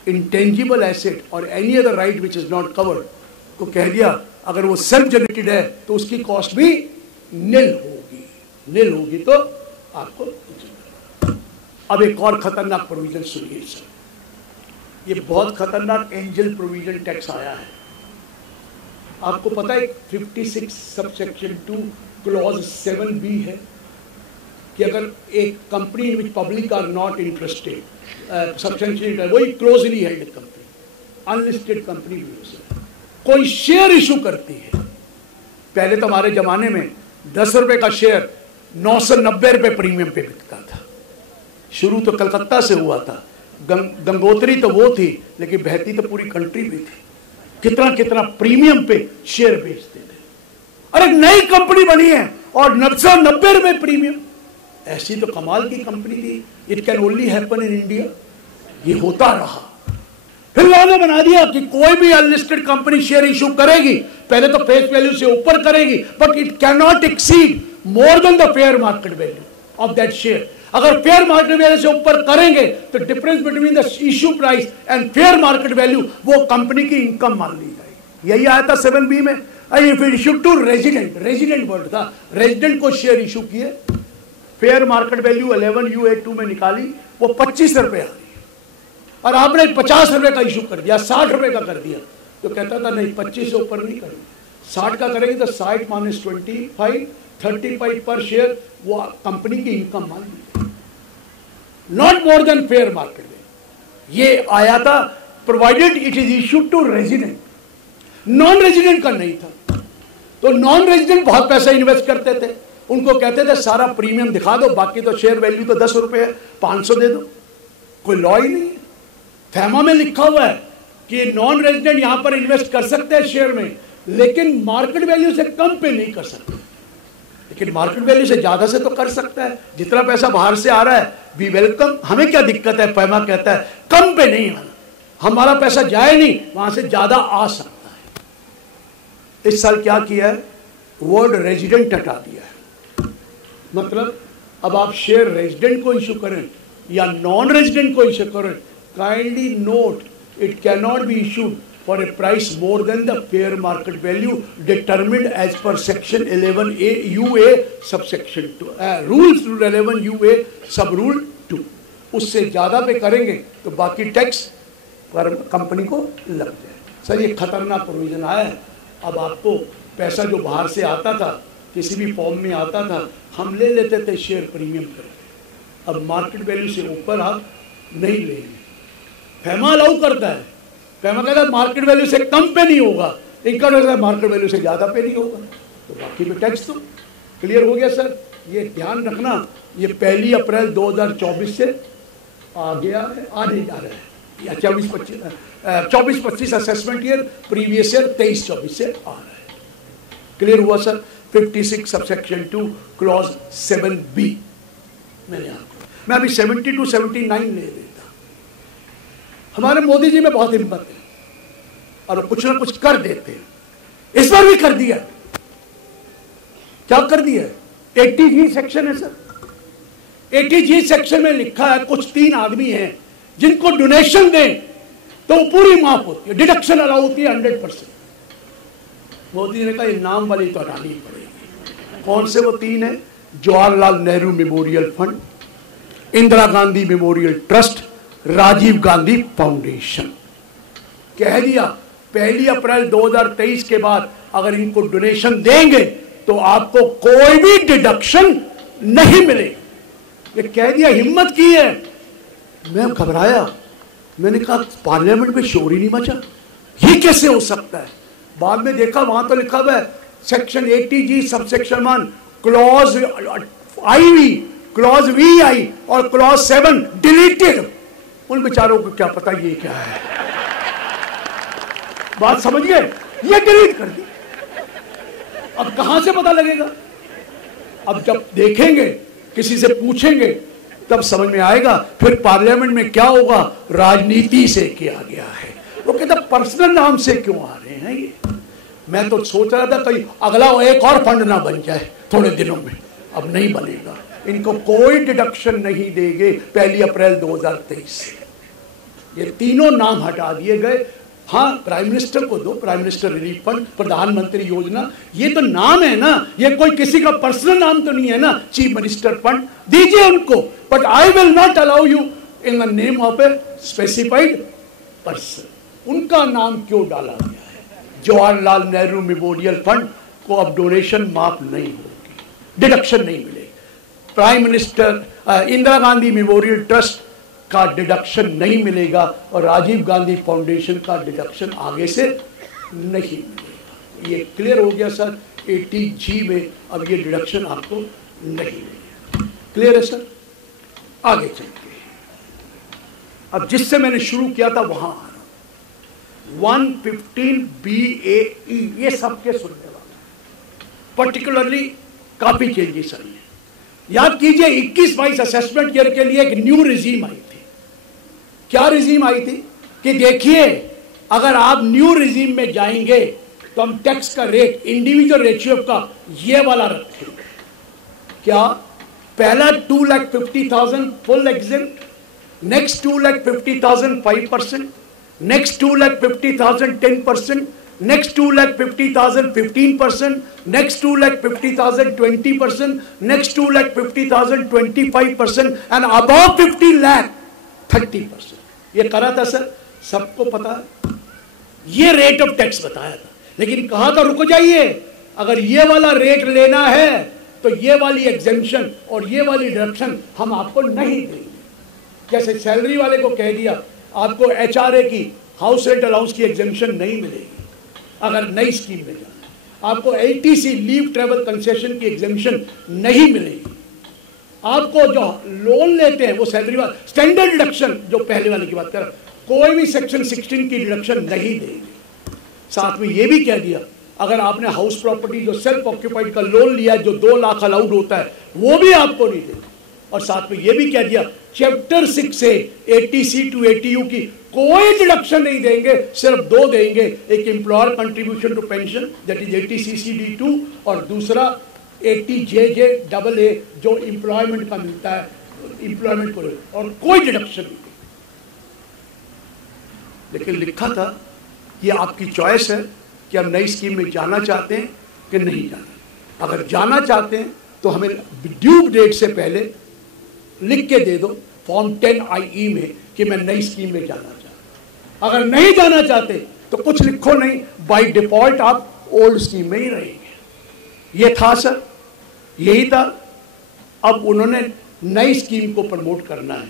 इंटेंजिबल एसेट और any other right which is not covered को कह दिया अगर वो सेल्फ जनरेटेड है तो उसकी कॉस्ट भी निल होगी। निल होगी तो आपको। अब एक और खतरनाक प्रोविजन सुनिए सर, ये बहुत खतरनाक एंजल प्रोविजन टैक्स आया है। आपको पता है 56 सबसेक्शन 2 क्लॉज 7B है कि अगर एक company in which public are not interested substantially वही closely held company, unlisted company कोई शेयर इशू करती है। पहले तो हमारे जमाने में 10 रुपए का शेयर 990 रुपए प्रीमियम पे बिकता था। शुरू तो कलकत्ता से हुआ था, गंगोत्री तो वो थी, लेकिन बहती तो पूरी कंट्री भी थी। कितना कितना प्रीमियम पे शेयर बेचते थे। अरे नई कंपनी बनी है और 990 रुपए प्रीमियम, ऐसी तो कमाल की कंपनी थी। It can only happen in India. ये होता रहा। फिर लोगों ने बना दिया कि कोई भी अनलिस्टेड कंपनी शेयर इशू करेगी, पहले तो फेस वैल्यू से ऊपर करेगी, but it can not exceed more than the fair market value of that share. अगर फेयर मार्केट वैल्यू से ऊपर करेंगे तो difference between the issue price and fair market value वो कंपनी की इनकम मान ली जाएगी। यही आया था 7B में। Issue to resident, resident word था, रेजिडेंट को शेयर इशू किए, फेयर मार्केट वैल्यू 11UA2 में निकाली, वो 25 रुपए आ रही है और आपने 50 रुपए का इशू कर दिया, 60 रुपए का कर दिया, तो कहता था नहीं 25 से ऊपर नहीं करेंगे, 60 का करेंगे तो 60 माइनस 25 35 पर शेयर वो कंपनी की इनकम मान ली, not more than fair market में। ये आया था provided it is issued to resident, non resident का नहीं था। तो नॉन रेजिडेंट बहुत पैसा इन्वेस्ट करते थे, उनको कहते थे सारा प्रीमियम दिखा दो, बाकी तो शेयर वैल्यू तो 10 रुपए है, 500 दे दो। कोई लॉ ही नहीं है। फैमा में लिखा हुआ है कि नॉन रेजिडेंट यहां पर इन्वेस्ट कर सकते हैं शेयर में, लेकिन मार्केट वैल्यू से कम पे नहीं कर सकते, लेकिन मार्केट वैल्यू से ज्यादा से तो कर सकता है। जितना पैसा बाहर से आ रहा है वी वेलकम, हमें क्या दिक्कत है। फैमा कहता है कम पे नहीं आना, हमारा पैसा जाए नहीं, वहां से ज्यादा आ सकता है। इस साल क्या किया है, वर्ड रेजिडेंट हटा दिया है। मतलब अब आप शेयर रेजिडेंट को इशू करें या नॉन रेजिडेंट को इशू करें, kindly note it cannot be issued for a price more than the fair market value determined as per section 11A UA subsection 2 rules 11 UA sub rule 2। उससे ज्यादा पे करेंगे तो बाकी टैक्स पर कंपनी को लग जाए। सर ये खतरनाक प्रोविजन आया है। अब आपको पैसा जो बाहर से आता था, किसी भी फॉर्म में आता था, हम ले लेते थे शेयर प्रीमियम करके, अब मार्केट वैल्यू से ऊपर आप नहीं लेंगे। फैमा अलाउ करता है, फैमा कहता है मार्केट वैल्यू से कम पे नहीं होगा, इनका कहता है मार्केट वैल्यू से ज्यादा पे नहीं होगा, तो बाकी पे टैक्स तो क्लियर हो गया। सर ये ध्यान रखना, ये 1 अप्रैल 2024 से आ गया है, आ नहीं जा रहा है, 24-25 असेसमेंट ईयर, प्रीवियस ईयर 23-24 से आ रहा है। क्लियर हुआ सर। 56 सबसेक्शन 2 क्लॉज 7B मैंने आपको, मैं अभी 70 to 79 ले देता। हमारे मोदी जी में बहुत हिम्मत है और कुछ ना कुछ कर देते हैं। इस बार भी कर दिया। क्या कर दिया? 80G सेक्शन है सर। 80G सेक्शन में लिखा है कुछ 3 आदमी हैं जिनको डोनेशन दें तो पूरी माफ होती है, डिडक्शन अलाउ होती है 100%। मोदी जी ने कहा नाम वाली तो हटानी पड़ेगी। कौन से वो 3 है? Jawaharlal Nehru memorial fund, Indira Gandhi memorial trust, Rajiv Gandhi foundation. कह दिया 1 अप्रैल 2023 के बाद अगर इनको डोनेशन देंगे तो आपको कोई भी डिडक्शन नहीं मिलेगी। ये कह दिया, हिम्मत की है। मैं घबराया, मैंने कहा पार्लियामेंट में शोर ही नहीं मचा, ये कैसे हो सकता है। बाद में देखा वहां तो लिखा हुआ है section 80G subsection 1 clause IV, clause VI और क्लॉज 7 डिलीटेड। उन बेचारों को क्या पता ये क्या है। बात समझ गए? ये डिलीट कर दी। अब कहां से पता लगेगा? अब जब देखेंगे, किसी से पूछेंगे, तब समझ में आएगा। फिर पार्लियामेंट में क्या होगा? राजनीति से किया गया है। वो कहता पर्सनल नाम से क्यों आ रहे हैं ये? मैं तो सोच रहा था कहीं अगला एक और फंड ना बन जाए थोड़े दिनों में। अब नहीं बनेगा। इनको कोई डिडक्शन नहीं देंगे 1 अप्रैल 2023 से। ये तीनों नाम हटा दिए गए। हाँ, प्राइम मिनिस्टर को दो, प्राइम मिनिस्टर रिलीफ फंड, प्रधानमंत्री योजना, ये तो नाम है ना, ये कोई किसी का पर्सनल नाम तो नहीं है ना। चीफ मिनिस्टर फंड दीजिए उनको, but I will not allow you in the name of a specified person. उनका नाम क्यों डाला गया है? जवाहरलाल नेहरू मेमोरियल फंड को अब डोनेशन माफ नहीं होगी, डिडक्शन नहीं मिलेगी। Prime minister Indira Gandhi memorial trust का डिडक्शन नहीं मिलेगा और राजीव गांधी फाउंडेशन का डिडक्शन आगे से नहीं मिलेगा। ये क्लियर हो गया सर। 80G में अब ये डिडक्शन आपको नहीं मिलेगा। क्लियर है सर? आगे चलते हैं। अब जिससे मैंने शुरू किया था वहां आ रहा हूं। 115BAE ये सबके सुनने वाला, पर्टिकुलरली काफी चेंजेस आई है। याद कीजिए 21-22 असेसमेंट ईयर के लिए एक न्यू रिजीम आई थी। क्या रिजीम आई थी कि देखिए अगर आप न्यू रिजीम में जाएंगे तो हम टैक्स का रेट इंडिविजुअल रेशियो का ये वाला रखेंगे। क्या? पहला 2,50,000 full exempt, next 2,50,000 5%, next 2,50,000 10%, next 2,50,000 15%, next 2,50,000 20%, next 2,50,000 25% and above 50 lakh 30%। ये करा था सर, सबको पता है। ये रेट ऑफ टैक्स बताया था, लेकिन कहा था रुको जाइए, अगर ये वाला रेट लेना है तो ये वाली एग्जेम्पशन और ये वाली डिडक्शन हम आपको नहीं देंगे। जैसे सैलरी वाले को कह दिया आपको HRA की हाउस रेंट अलाउंस की एग्जेम्पशन नहीं मिलेगी अगर नई स्कीम में जाना। आपको LTC लीव ट्रेवल कंसेशन की एग्जेम्पशन नहीं मिलेगी। आपको जो लोन लेते हैं वो सैलरी वाला स्टैंडर्ड डिडक्शन जो पहले वाले की बात कर रहा, कोई भी सेक्शन 16 की डिडक्शन नहीं देंगे। साथ में ये भी कह दिया अगर आपने हाउस प्रॉपर्टी जो सेल्फ ऑक्यूपाइड का लोन लिया जो 2 लाख अलाउड होता है वो भी आपको नहीं देंगे। और साथ में ये भी कह दिया चैप्टर 6 से 80C to 80U की कोई डिडक्शन नहीं देंगे, सिर्फ 2 देंगे। एक employer contribution to pension that is 80CCD2 और दूसरा 80JJAA जो एम्प्लॉयमेंट का मिलता है एम्प्लॉयमेंट को, और कोई डिडक्शन नहीं। लेकिन लिखा था कि आपकी चॉइस है कि हम नई स्कीम में जाना चाहते हैं कि नहीं जाना। अगर जाना चाहते हैं तो हमें ड्यू डेट से पहले लिख के दे दो फॉर्म 10IE में कि मैं नई स्कीम में जाना चाहता हूं। अगर नहीं जाना चाहते तो कुछ लिखो नहीं, बाय डिफॉल्ट आप ओल्ड स्कीम में ही रहेंगे। ये था सर, यही था। अब उन्होंने नई स्कीम को प्रमोट करना है,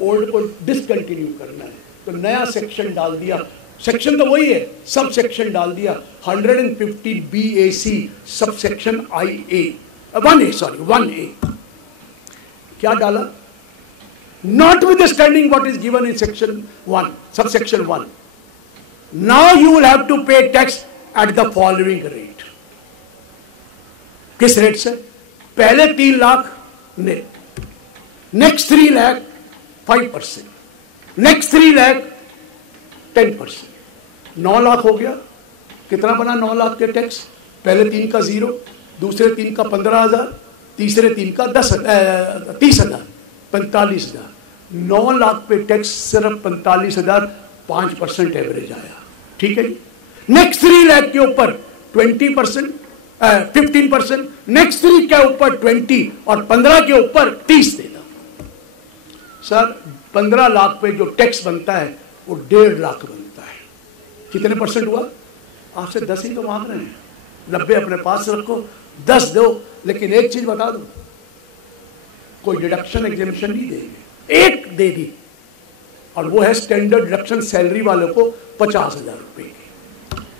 ओल्ड को डिसकंटिन्यू करना है, तो नया सेक्शन डाल दिया। सेक्शन तो वही है, सब सेक्शन डाल दिया 150BAC सब सेक्शन 1A। क्या डाला? Notwithstanding what is given in section 1, subsection 1, now you will have to pay tax at the following rate। किस रेट से? पहले 3 lakh net, next 3 lakh 5%, next 3 lakh 10%। 9 lakh हो गया। कितना बना 9 लाख के टैक्स? पहले 3 का 0, दूसरे 3 का 15,000, तीसरे 3 का 30,000, 45,000। 9 लाख पे टैक्स सिर्फ 45,000, 5% एवरेज आया। ठीक है। नेक्स्ट 3 लाख के ऊपर 20%, 15%, नेक्स्ट 3 के ऊपर 20 और 15 के ऊपर 30 देना। सर 15 लाख पे जो टैक्स बनता है वो 1.5 लाख बनता है। कितने परसेंट हुआ? आपसे 10 ही तो मांग रहे हैं, 90 अपने पास रखो, 10 दो। लेकिन एक चीज बता दो, कोई डिडक्शन एग्जेम्पशन नहीं देंगे। एक दे दी और वो है स्टैंडर्ड डिडक्शन सैलरी वालों को 50,000 रुपए की।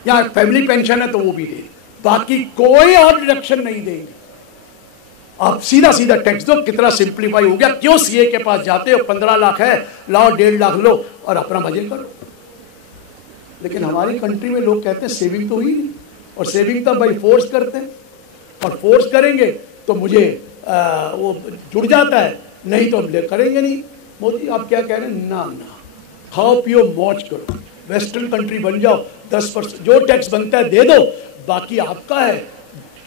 या फैमिली पेंशन है तो वो भी दे, बाकी कोई और डिडक्शन नहीं देंगे। आप सीधा सीधा टैक्स दो, कितना सिंप्लीफाई हो गया। क्यों सीए के पास जाते हो, 15 लाख है, लाओ 1.5 लाख लो और अपना मजे करो। लेकिन हमारी कंट्री में लोग कहते हैं सेविंग तो हुई नहीं, और सेविंग तो भाई फोर्स करते हैं, और फोर्स करेंगे तो मुझे वो जुड़ जाता है, नहीं तो हम करेंगे नहीं। मोदी आप क्या कह रहे हैं, ना ना, खाओ पियो मौज करो, वेस्टर्न कंट्री बन जाओ, 10% जो टैक्स बनता है दे दो, बाकी आपका है।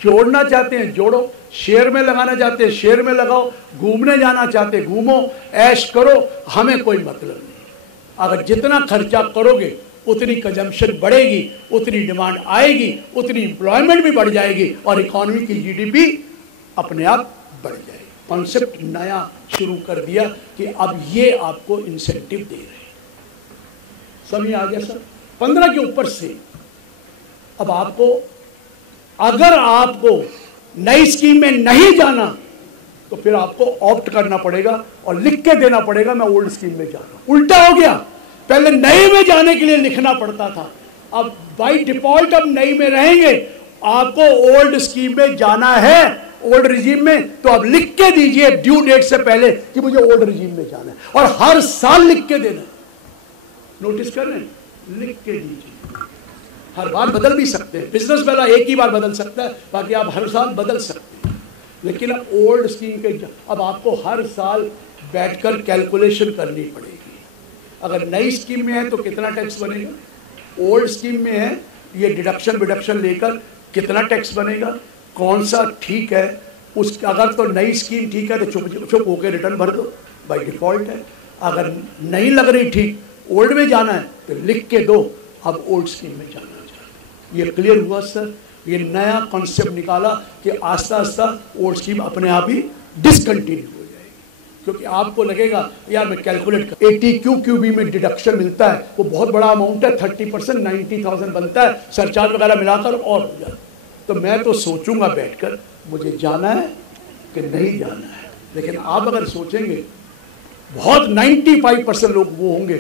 जोड़ना चाहते हैं जोड़ो, शेयर में लगाना चाहते हैं शेयर में लगाओ, घूमने जाना चाहते हैं घूमो, ऐश करो, हमें कोई मतलब नहीं। अगर जितना खर्चा करोगे उतनी कंजम्पशन बढ़ेगी, उतनी डिमांड आएगी, उतनी एम्प्लॉयमेंट भी बढ़ जाएगी और इकोनॉमी की जीडीपी अपने आप बढ़ जाएगी। कॉन्सेप्ट नया शुरू कर दिया कि अब ये आपको इंसेंटिव दे रहे हैं। समझ आ गया सर? 15 के ऊपर से अब आपको, अगर आपको नई स्कीम में नहीं जाना तो फिर आपको ऑप्ट करना पड़ेगा और लिख के देना पड़ेगा मैं ओल्ड स्कीम में जा रहा हूं। उल्टा हो गया, पहले नई में जाने के लिए लिखना पड़ता था, अब बाय डिफॉल्ट अब नई में रहेंगे। आपको ओल्ड स्कीम में जाना है, ओल्ड रिजीम में, तो अब लिख के दीजिए ड्यू डेट से पहले कि मुझे ओल्ड रिजीम में जाना है, और हर साल लिख के देना। नोटिस कर रहे हैं, लिख के दीजिए। हर बार बदल भी सकते हैं, बिजनेस वाला एक ही बार बदल सकता है, बाकी आप हर साल बदल सकते हैं। लेकिन अब ओल्ड स्कीम के, अब आपको हर साल बैठकर कैलकुलेशन करनी पड़ेगी। अगर नई स्कीम में है तो कितना टैक्स बनेगा, ओल्ड स्कीम में है ये डिडक्शन विडक्शन लेकर कितना टैक्स बनेगा, कौन सा ठीक है उस, अगर तो नई स्कीम ठीक है तो चुप चुप होकर रिटर्न भर दो, बाय डिफॉल्ट है। अगर नहीं लग रही ठीक, ओल्ड में जाना है तो लिख के दो अब ओल्ड स्कीम में जाना। ये क्लियर हुआ सर? ये नया कॉन्सेप्ट निकाला कि आस्ता आस्ता ओल्ड स्कीम अपने आप ही डिसकंटिन्यू हो जाएगी, क्योंकि आपको लगेगा यार मैं कैलकुलेट कर 80 क्यूबी में डिडक्शन मिलता है, वो बहुत बड़ा अमाउंट है, 30% 90,000 बनता है, सरचार्ज वगैरह मिलाकर और हो जाता है। तो मैं तो सोचूंगा बैठकर मुझे जाना है कि नहीं जाना है। लेकिन आप अगर सोचेंगे, बहुत 95% लोग वो होंगे,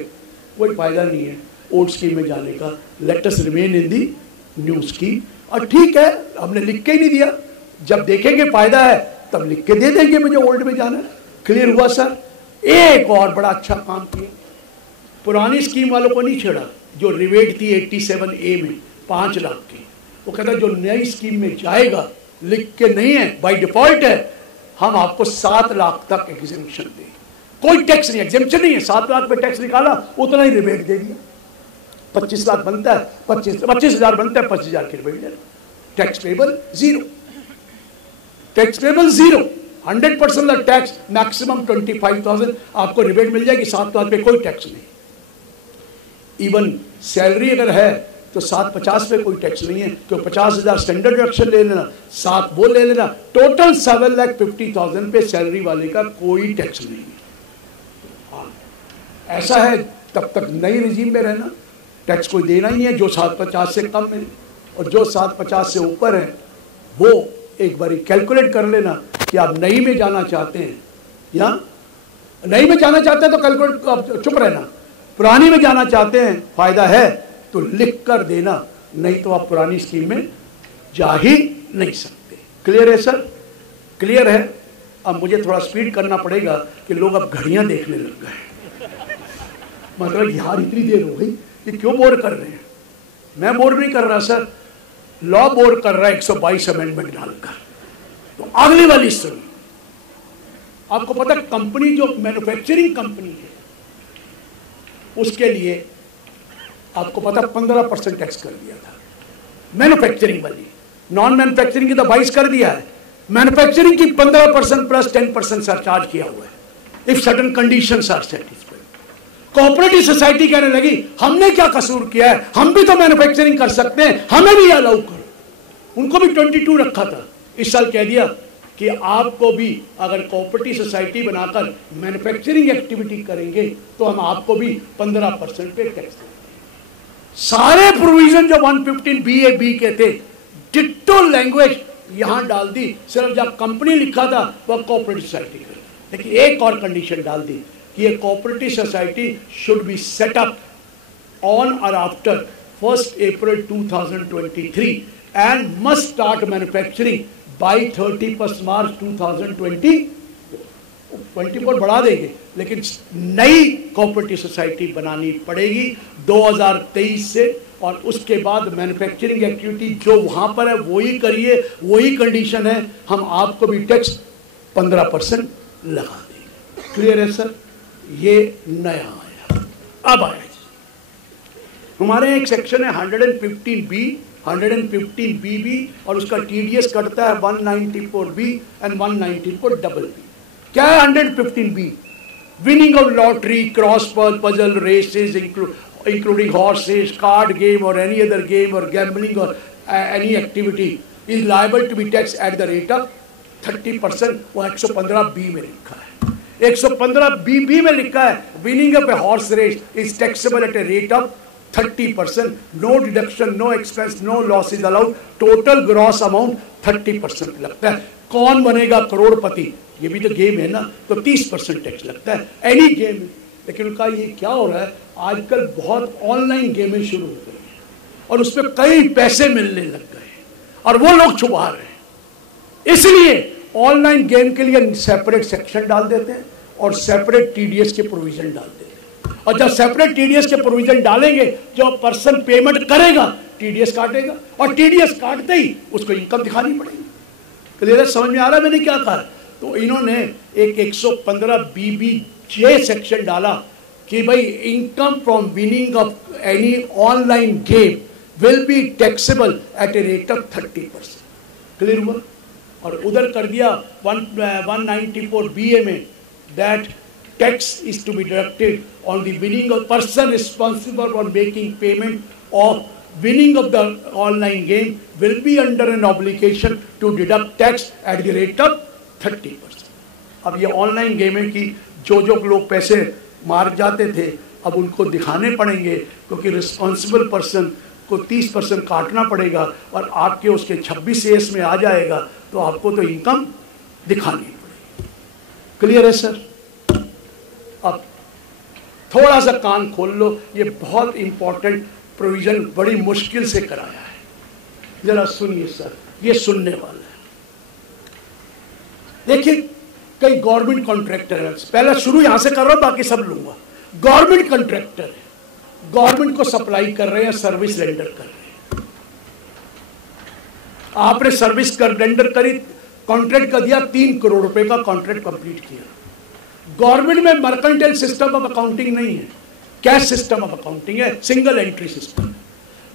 कोई फायदा नहीं है ओल्ड स्कीम में जाने का, let us remain in the new scheme. और ठीक है, हमने लिख के ही नहीं दिया, जब देखेंगे फायदा है तब लिख के दे देंगे मुझे ओल्ड में जाना है। क्लियर हुआ सर? एक और बड़ा अच्छा काम किया, पुरानी स्कीम वालों को नहीं छेड़ा, जो रिवेट थी 87A में 5 लाख की, वो कहता जो नई स्कीम में जाएगा लिख के नहीं है, बाय डिफॉल्ट है, हम आपको 7 लाख तक एग्जेम्पशन दें, कोई टैक्स नहीं, एग्जेम्पशन नहीं है, 7 लाख पे टैक्स निकाला, उतना ही रिवेट दे दिया। 25 लाख बनता है, 25,000 बनता है, 25,000 की रिवेट दे, tax payable zero, tax payable zero, 100% tax, maximum 25,000 आपको रिवेट मिल जाएगी, 7 लाख पे कोई टैक्स नहीं। इवन सैलरी अगर है तो 750 पे कोई टैक्स नहीं है, तो 50,000 स्टैंडर्ड डिडक्शन ले लेना, 7 वो ले लेना, टोटल 7,50,000 पे सैलरी वाले का कोई टैक्स नहीं है। ऐसा है तब तक नई रिजीम में रहना, टैक्स कोई देना ही नहीं है, जो 750 से कम है, और जो 750 से ऊपर है वो एक बारी कैलकुलेट कर लेना कि आप नई में जाना चाहते हैं, या नई में जाना चाहते हैं तो कैलकुलेट, चुप रहना, पुरानी में जाना चाहते हैं फायदा है तो लिख कर देना, नहीं तो आप पुरानी स्कीम में जा ही नहीं सकते। क्लियर है सर? क्लियर है? अब मुझे थोड़ा स्पीड करना पड़ेगा कि लोग अब घड़ियां देखने लग गए, मतलब यार इतनी देर हो गई, ये क्यों बोर कर रहे हैं? मैं बोर नहीं कर रहा सर, लॉ बोर कर रहा है 122 अमेंडमेंट डालकर। तो अगली वाली सुन, आपको पता कंपनी जो मैन्युफैक्चरिंग कंपनी है उसके लिए आपको पता 15% टैक्स कर दिया था मैन्युफैक्चरिंग वाली, नॉन मैन्युफैक्चरिंग की तो 22 कर दिया है, मैन्युफैक्चरिंग की 15% प्लस 10% सरचार्ज किया हुआ है if certain conditions are satisfied. Cooperative society कहने लगी हमने क्या कसूर किया है, हम भी तो मैन्युफैक्चरिंग कर सकते हैं, हमें भी अलाउ करो। उनको भी 22 रखा था, इस साल कह दिया कि आपको भी अगर कोऑपरेटिव सोसाइटी बनाकर मैन्युफैक्चरिंग एक्टिविटी करेंगे तो हम आपको भी 15% पे टैक्स देंगे। सारे प्रोविजन जो 115BAB के थे, डिट्टो लैंग्वेज यहां डाल दी, सिर्फ जब कंपनी लिखा था वह कोऑपरेटिव सोसाइटी का, लेकिन एक और कंडीशन डाल दी कि ये cooperative society should be set up on और after 1 April 2023 and must start manufacturing by 31 March 2024 बढ़ा देंगे, लेकिन नई कोऑपरेटिव सोसाइटी बनानी पड़ेगी 2023 से, और उसके बाद मैन्युफैक्चरिंग एक्टिविटी जो वहाँ पर है वही करिए, वही कंडीशन है, हम आपको भी टैक्स 15% लगा देंगे। क्लियर है सर? ये नया आया। अब आया हमारे एक सेक्शन है 115B, 115BB, और उसका TDS कटता है 194B एंड 194BB। क्या है 115B? Winning of lottery, cross puzzle, races including horses, card game और एनी अदर गेम और गैम्बलिंग और any activity is liable to be tax at the rate of 30%। वो 115B में लिखा है। 115BB में लिखा है winning of a horse race is taxable at a rate of 30%, no deduction, no expense, no loss is allowed, total gross amount 30% लगता है। कौन बनेगा करोड़पति? ये भी तो गेम है ना, तो 30% टैक्स लगता है एनी गेम में। लेकिन उनका ये क्या हो रहा है, आजकल बहुत ऑनलाइन गेमें शुरू हो गई हैं और उसमें कई पैसे मिलने लग गए हैं और वो लोग छुपा रहे हैं। इसलिए ऑनलाइन गेम के लिए सेपरेट सेक्शन डाल देते हैं और सेपरेट TDS के प्रोविजन डाल देते हैं। और जब सेपरेट TDS के प्रोविजन डालेंगे, जो पर्सन पेमेंट करेगा TDS काटेगा, और TDS काटते ही उसको इनकम दिखानी पड़ेगी। क्लियर? समझ में आ रहा है मैंने क्या कहा? तो इन्होंने एक 115BBJ सेक्शन डाला कि भाई income from winning of any online game will be taxable at a rate of 30%। Clear हुआ? और उधर कर दिया 194BA में that tax is to be deducted on the winning of person responsible for making payment of winning of the online game will be under an obligation to deduct tax at the rate of 30%। अब ये ऑनलाइन गेमें की जो लोग पैसे मार जाते थे अब उनको दिखाने पड़ेंगे, क्योंकि रिस्पॉन्सिबल पर्सन को 30% काटना पड़ेगा और आपके उसके 26 AS में आ जाएगा, तो आपको तो इनकम दिखानी पड़ेगी। क्लियर है सर? अब थोड़ा सा कान खोल लो, ये बहुत इंपॉर्टेंट प्रोविजन बड़ी मुश्किल से कराया है। जरा सुनिए सर, ये सुनने वाला है। देखिए कई गवर्नमेंट कॉन्ट्रैक्टर है, पहला शुरू यहां से कर रहा हूं, बाकी सब लूंगा। गवर्नमेंट कॉन्ट्रैक्टर है, गवर्नमेंट को सप्लाई कर रहे हैं, सर्विस रेंडर कर रहे हैं। आपने सर्विस रेंडर करी, कॉन्ट्रैक्ट का दिया, 3 करोड़ रुपए का कॉन्ट्रैक्ट कंप्लीट किया। गवर्नमेंट में मर्केंटाइल सिस्टम ऑफ अकाउंटिंग नहीं है, कैश सिस्टम ऑफ अकाउंटिंग है, सिंगल एंट्री सिस्टम।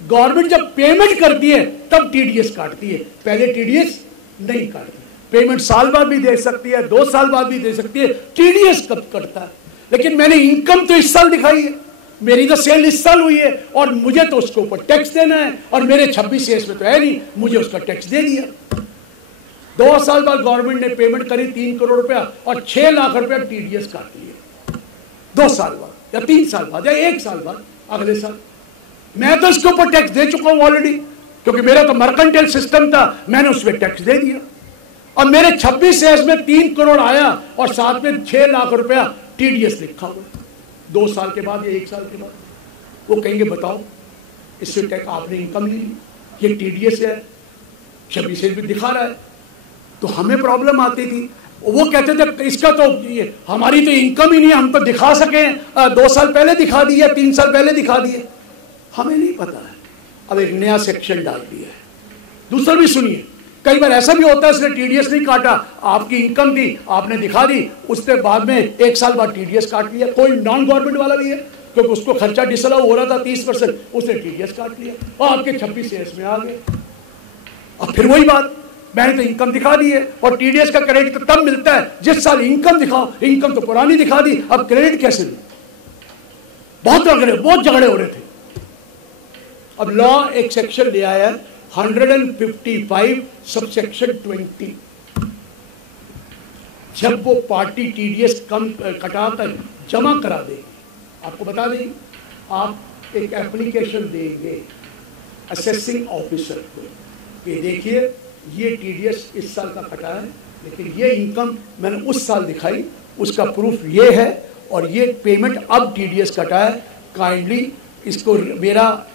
गवर्नमेंट जब पेमेंट करती है तब TDS काटती है, पहले TDS नहीं काटती। पेमेंट साल बाद भी दे सकती है, 2 साल बाद भी दे सकती है, TDS कब कटता है? लेकिन मैंने इनकम तो इस साल दिखाई है, मेरी तो सेल इस साल हुई है और मुझे तो उसके ऊपर टैक्स देना है, और मेरे 26 AS में तो है नहीं, मुझे उसका टैक्स दे दिया। 2 साल बाद गवर्नमेंट ने पेमेंट करी 3 करोड़ रुपया और 6 लाख रुपया TDS काट लिए। 2 साल बाद या 3 साल बाद या 1 साल बाद, अगले साल मैं तो इसके ऊपर टैक्स दे चुका हूं ऑलरेडी, क्योंकि मेरा तो मर्केंटाइल सिस्टम था, मैंने उसमें टैक्स दे दिया। और मेरे 26 AS में 3 करोड़ आया और साथ में 6 लाख रुपया TDS लिखा हुआ। 2 साल के बाद या 1 साल के बाद वो कहेंगे बताओ इससे टैक्स आपने इनकम ली, ये TDS है, 26 AS भी दिखा रहा है। तो हमें प्रॉब्लम आती थी, वो कहते थे इसका तो ये हमारी तो इनकम ही नहीं है, हम तो दिखा सके 2 साल पहले दिखा दिए, 3 साल पहले दिखा दिए, हमें नहीं पता है। अब एक नया सेक्शन डाल दिया है। दूसरा भी सुनिए, कई बार ऐसा भी होता है इसने TDS नहीं काटा, आपकी इनकम थी, आपने दिखा दी, उसके बाद में 1 साल बाद TDS काट लिया। कोई नॉन गवर्नमेंट वाला भी है, क्योंकि उसको खर्चा डिसअलाउ हो रहा था 30%, उसने TDS काट लिया और आपके 26 AS में आ गए। अब फिर वही बात, मैंने तो इनकम दिखा दी है, और TDS का क्रेडिट तो तब मिलता है जिस साल इनकम दिखाओ, इनकम तो पुरानी दिखा दी, अब क्रेडिट कैसे मिले? बहुत झगड़े हो रहे थे। अब लॉ एक सेक्शन ले आया है 155 सबसेक्शन 20। जब वो पार्टी TDS कम कटाकर जमा करा देगी, आपको बता देंगे, आप एक एप्लीकेशन देंगे असेसिंग ऑफिसर को कि देखिए ये TDS इस साल का कटा है, लेकिन ये इनकम मैंने उस साल दिखाई, उसका प्रूफ ये है, और ये पेमेंट अब TDS कटा है, काइंडली इसको मेरा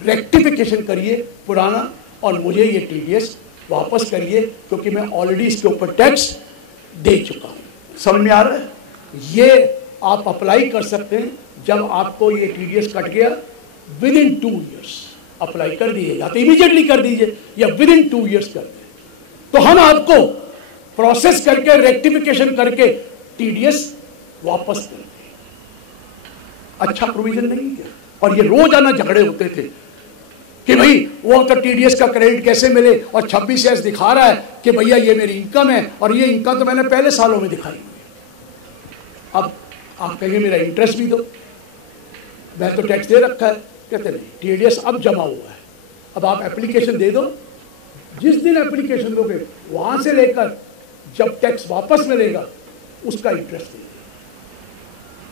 रेक्टिफिकेशन करिए पुराना, और मुझे ये TDS वापस करिए, क्योंकि मैं ऑलरेडी इसके ऊपर टैक्स दे चुका हूँ। समझ में आ रहा है? ये आप अप्लाई कर सकते हैं जब आपको ये TDS कट गया, विद इन 2 ईयर्स अप्लाई कर दीजिए, या तो इमीडिएटली कर दीजिए या विद इन 2 ईयर्स कर दें, तो हम आपको प्रोसेस करके रेक्टिफिकेशन करके TDS वापस कर दें। अच्छा प्रोविजन नहीं है। और ये रोजाना झगड़े होते थे कि भाई वो तो TDS का क्रेडिट कैसे मिले, और 26S दिखा रहा है कि भैया ये मेरी इनकम है, और ये इनकम तो मैंने पहले सालों में दिखाई हुई है। अब आप कहेंगे मेरा इंटरेस्ट भी दो, मैं तो टैक्स दे रखा है। कहते नहीं, TDS अब जमा हुआ है, अब आप एप्लीकेशन दे दो, जिस दिन एप्लीकेशन दोगे वहां से लेकर जब टैक्स वापस मिलेगा उसका इंटरेस्ट दे,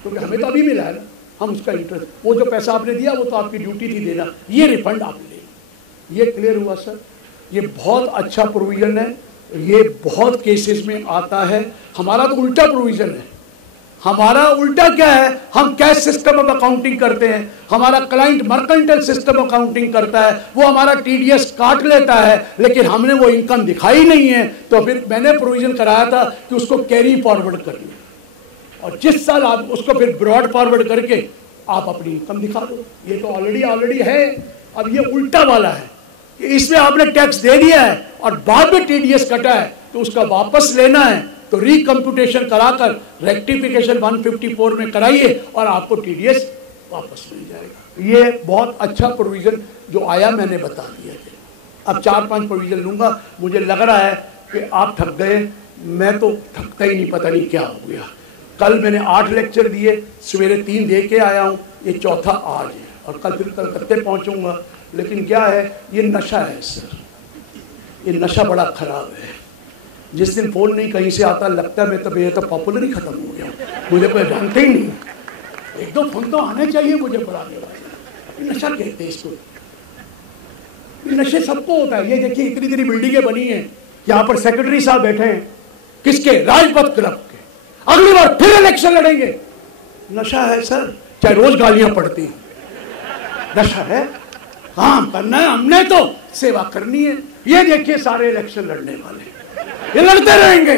क्योंकि हमें तो अभी मिला है ना, हम उसका इंटरेस्ट, वो जो पैसा आपने दिया वो तो आपकी ड्यूटी थी देना, ये रिफंड आप ले। ये क्लियर हुआ सर? ये बहुत अच्छा प्रोविजन है, ये बहुत केसेस में आता है। हमारा तो उल्टा प्रोविजन है। हमारा उल्टा क्या है, हम कैश सिस्टम ऑफ अकाउंटिंग करते हैं, हमारा client mercantile system of accounting करता है, वो हमारा TDS काट लेता है, लेकिन हमने वो इनकम दिखाई नहीं है, तो फिर मैंने प्रोविजन कराया था कि उसको कैरी फॉरवर्ड करिए, और जिस साल आप उसको फिर ब्रॉड फॉरवर्ड करके आप अपनी इनकम दिखा दो। ये तो ऑलरेडी है। अब ये उल्टा वाला है कि इसमें आपने टैक्स दे दिया है और बाद में TDS कटा है, तो उसका वापस लेना है तो रिकम्प्यूटेशन कराकर रेक्टिफिकेशन 154 में कराइए और आपको TDS वापस मिल जाएगा। ये बहुत अच्छा प्रोविजन जो आया मैंने बता दिया है। अब 4-5 प्रोविजन लूंगा। मुझे लग रहा है कि आप थक गए, मैं तो थकता ही नहीं, पता नहीं क्या हो गया। कल मैंने 8 लेक्चर दिए, सवेरे 3 दे के आया हूँ, ये चौथा आज है, और कल फिर कलकत्ते पहुँचूंगा। लेकिन क्या है, ये नशा है सर, ये नशा बड़ा खराब है। जिस दिन फोन नहीं कहीं से आता, लगता है मैं तो बेहद पॉपुलर ही खत्म हो गया, मुझे कोई जानते ही नहीं। 1-2 फोन तो आने चाहिए मुझे बुलाने वाले। नशा कहते हैं इसको, नशे सबको होता है। ये देखिए इतनी इतनी बिल्डिंगें बनी हैं, यहाँ पर सेक्रेटरी साहब बैठे हैं, किसके? राजपथ क्लब के। अगली बार फिर इलेक्शन लड़ेंगे। नशा है सर, चाहे रोज गालियां पड़ती हैं, नशा है। काम करना है, हमने तो सेवा करनी है। ये देखिए सारे इलेक्शन लड़ने वाले, ये लड़ते रहेंगे।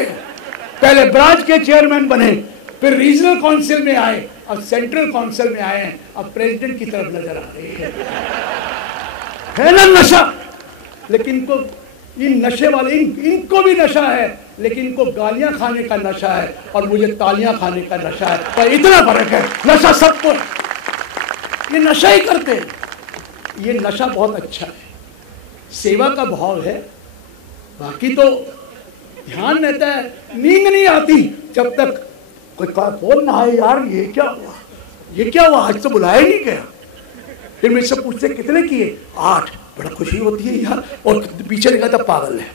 पहले ब्रांच के चेयरमैन बने, फिर रीजनल काउंसिल में आए, अब सेंट्रल काउंसिल में आए हैं, अब प्रेसिडेंट की तरफ नजर आ रही है ना नशा। लेकिन इनको, इन नशे वाले इनको भी नशा है, लेकिन इनको गालियां खाने का नशा है और मुझे तालियां खाने का नशा है। पर इतना फर्क है, नशा सबको, ये नशा ही करते हैं। ये नशा बहुत अच्छा है, सेवा का भाव है। बाकी तो ध्यान रहता है, नींद नहीं आती जब तक कोई फोन ना आए, यार ये क्या हुआ, ये क्या हुआ, आज तो बुलाया ही नहीं गया। फिर मेरे से पूछते कितने किए? 8। बड़ा खुशी होती है यार, और पीछे लिखा था पागल है,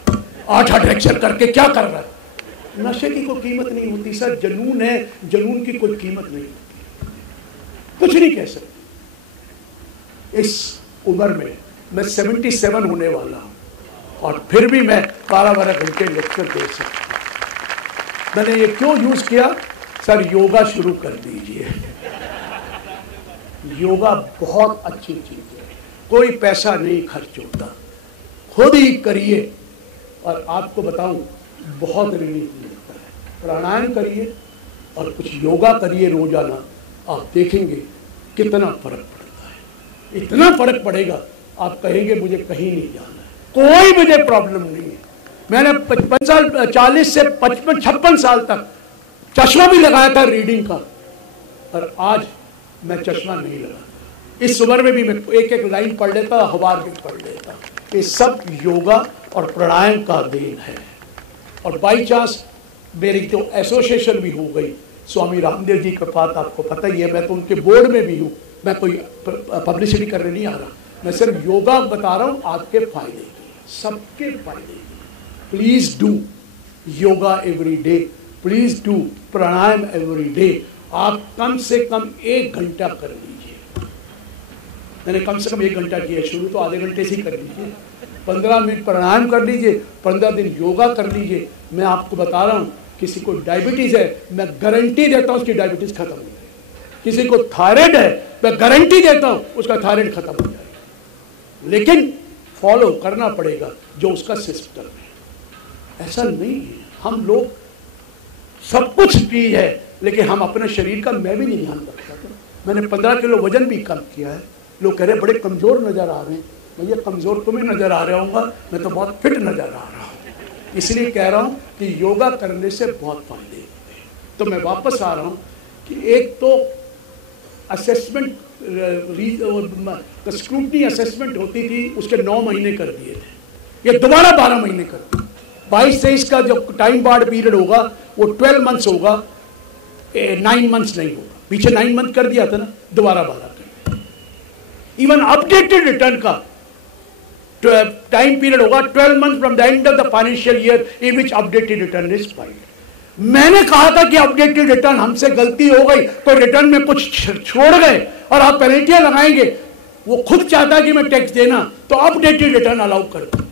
8 लेक्चर करके क्या कर रहा है। नशे की कोई कीमत नहीं होती सर, जुनून है, जुनून की कोई कीमत नहीं होती, कुछ नहीं कह सकते। इस उम्र में मैं 77 होने वाला हूं, और फिर भी मैं 12-12 घंटे लेक्चर दे सकता हूं। मैंने ये क्यों यूज किया? सर योगा शुरू कर दीजिए, योगा बहुत अच्छी चीज है, कोई पैसा नहीं खर्च होता, खुद ही करिए। और आपको बताऊं, बहुत रिलीफ मिलता है। प्राणायाम करिए और कुछ योगा करिए रोजाना, आप देखेंगे कितना फर्क पड़ता है। इतना फर्क पड़ेगा, आप कहेंगे मुझे कहीं नहीं जाना, कोई मुझे प्रॉब्लम नहीं है। मैंने 55 साल, 40 से 55-56 साल तक चश्मा भी लगाया था रीडिंग का, और आज मैं चश्मा नहीं लगाता। इस उम्र में भी मैं एक लाइन पढ़ लेता, अखबार भी पढ़ लेता। ये सब योगा और प्राणायाम का देन है। और बाई चांस मेरी तो एसोसिएशन भी हो गई स्वामी रामदेव जी के पास, आपको पता ही है, मैं तो उनके बोर्ड में भी हूँ। मैं कोई पब्लिसिटी करने नहीं आ रहा, मैं सिर्फ योगा बता रहा हूँ आपके फायदे के, सबके फायदे के। Please do yoga every day, please do pranayama every day. आप कम से कम 1 घंटा कर लीजिए। मैंने कम से कम 1 घंटा किया, शुरू तो आधे घंटे से ही कर लीजिए। 15 मिनट प्राणायाम कर लीजिए, 15 दिन योगा कर लीजिए। मैं आपको बता रहा हूँ, किसी को डायबिटीज है, मैं गारंटी देता हूँ उसकी डायबिटीज खत्म हो जाएगी। किसी को थायराइड है, मैं गारंटी देता हूँ उसका थायराइड खत्म हो जाएगा। लेकिन फॉलो करना पड़ेगा जो उसका सिस्टम है। ऐसा नहीं है, हम लोग सब कुछ भी है लेकिन हम अपने शरीर का मैं भी नहीं ध्यान रखता। मैंने 15 किलो वजन भी कम किया है। लोग कह रहे बड़े कमज़ोर नज़र आ रहे हैं। भैया कमज़ोर तुम्हें नज़र आ रहा हूँगा, मैं तो बहुत फिट नज़र आ रहा हूँ। इसलिए कह रहा हूँ कि योगा करने से बहुत फायदे होते हैं। तो मैं वापस आ रहा हूँ कि एक तो असेसमेंट, स्क्रूटनी असेसमेंट होती थी, उसके 9 महीने कर दिए थे, ये दोबारा 12 महीने कर दिए। 22-23 का जो टाइम बार्ड पीरियड होगा वो 12 मंथ्स होगा, 9 मंथ्स नहीं होगा। पीछे 9 मंथ कर दिया था ना, दोबारा 12 कर। इवन अपडेटेड रिटर्न का टाइम पीरियड होगा 12 month from the end of the financial year in which updated return is filed. मैंने कहा था कि अपडेटेड रिटर्न हमसे गलती हो गई, तो रिटर्न में कुछ छोड़ गए और आप पेनल्टियां लगाएंगे। वो खुद चाहता है कि मैं टैक्स देना, तो अपडेटेड रिटर्न अलाउ कर दो।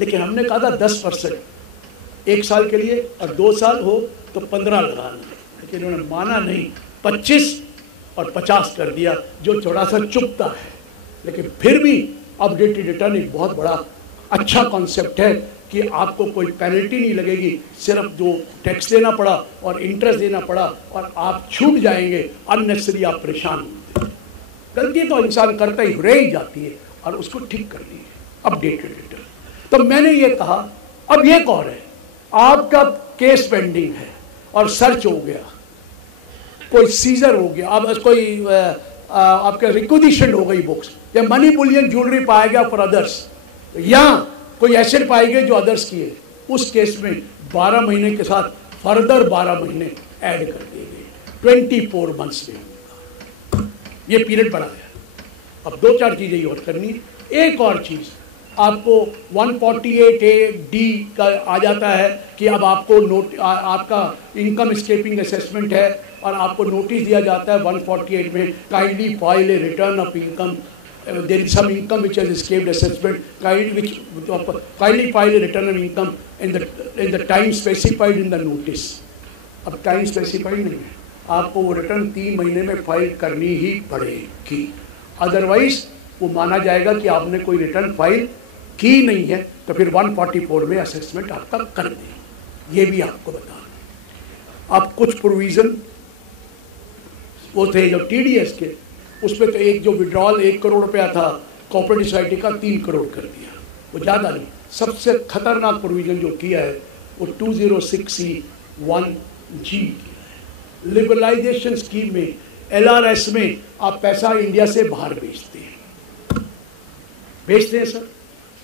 लेकिन हमने कहा था 10% 1 साल के लिए, और 2 साल हो तो 15 लगाना। लेकिन उन्होंने माना नहीं, 25 और 50 कर दिया, जो थोड़ा सा चुभता है। लेकिन फिर भी अपडेटेड रिटर्न एक बहुत बड़ा अच्छा कॉन्सेप्ट है कि आपको कोई पेनल्टी नहीं लगेगी, सिर्फ जो टैक्स देना पड़ा और इंटरेस्ट देना पड़ा और आप छूट जाएंगे, अननेसेसरी आप परेशान होंगे। गलती तो इंसान करता ही रह ही जाती है और उसको ठीक करनी है अपडेटेड रिटर्न। तो मैंने ये कहा, अब ये कौन है, आपका केस पेंडिंग है और सर्च हो गया, कोई सीजर हो गया, अब कोई आपका रिक्विजिशन हो गई बुक्स, या मनी बुलियन ज्वेलरी पाया गया फॉर अदर्स, या कोई एसेट पाए गए जो अदर्स किए, उस केस में 12 महीने के साथ फर्दर 12 महीने ऐड कर दिए गए, 24 मंथ्स में ये पीरियड बढ़ा गया। अब 2-4 चीजें और करनी है। एक और चीज, आपको 148A(D) का आ जाता है कि अब आपको आपका इनकम स्केपिंग असेसमेंट है और आपको नोटिस दिया जाता है 148 में, kindly file a return of income, there is some income which has escaped assessment, kindly file a return of income in the time specified in the notice. अब टाइम स्पेसिफाइड नहीं है, आपको वो रिटर्न 3 महीने में फाइल करनी ही पड़ेगी, अदरवाइज वो माना जाएगा कि आपने कोई रिटर्न फाइल की नहीं है, तो फिर 144 में असेसमेंट आपका कर दें। ये भी आपको बता। अब कुछ प्रोविजन वो थे जो TDS के, उसमें तो एक जो विड्रॉल 1 करोड़ रुपया था कोऑपरेटिव सोसाइटी का 3 करोड़ कर दिया, वो ज़्यादा नहीं। सबसे खतरनाक प्रोविजन जो किया है वो 206C(1)G लिबरलाइजेशन स्कीम में, LRS में आप पैसा इंडिया से बाहर भेजते हैं सर।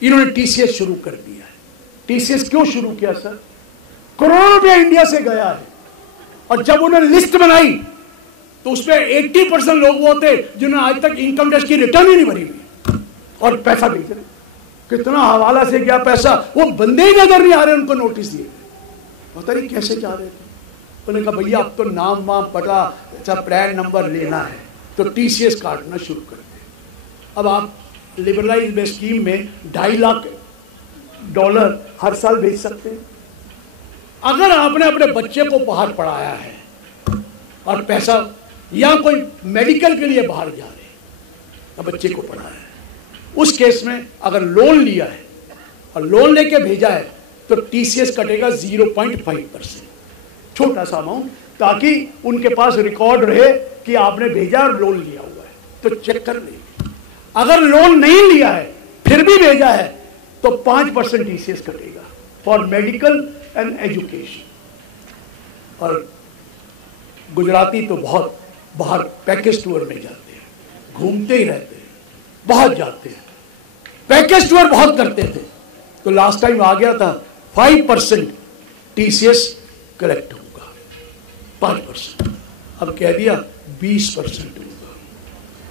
इन्होंने TCS शुरू कर दिया है। TCS क्यों शुरू किया सर? करोड़ों रुपया इंडिया से गया है, और जब उन्होंने लिस्ट बनाई तो उसमें 80% लोग वो थे जिन्होंने आज तक इनकम टैक्स की रिटर्न ही नहीं भरी हुई और पैसा भेज रहे। कितना हवाला से गया पैसा, वो बंदे ही नजर नहीं आ रहे, उनको नोटिस दिए, पता नहीं कैसे जा रहे थे। उन्होंने कहा भैया अब तो नाम वाम पता, सब पैन नंबर लेना है, तो TCS काटना शुरू कर दे। अब आप लिबरलाइज में स्कीम में $2.5 लाख हर साल भेज सकते हैं। अगर आपने अपने बच्चे को बाहर पढ़ाया है और पैसा, या कोई मेडिकल के लिए बाहर जा रहे हैं, बच्चे को पढ़ाया है, उस केस में अगर लोन लिया है और लोन लेके भेजा है तो TCS कटेगा 0.5%, छोटा सा अमाउंट, ताकि उनके पास रिकॉर्ड रहे कि आपने भेजा और लोन लिया हुआ है, तो चेक कर ले। अगर लोन नहीं लिया है फिर भी भेजा है तो 5% TCS कटेगा फॉर मेडिकल एंड एजुकेशन। और गुजराती तो बहुत बाहर पैकेज टूर में जाते हैं, घूमते ही रहते हैं, बहुत जाते हैं, पैकेज टूर बहुत करते थे। तो लास्ट टाइम आ गया था 5% TCS कलेक्ट होगा, 5%, अब कह दिया 20% होगा,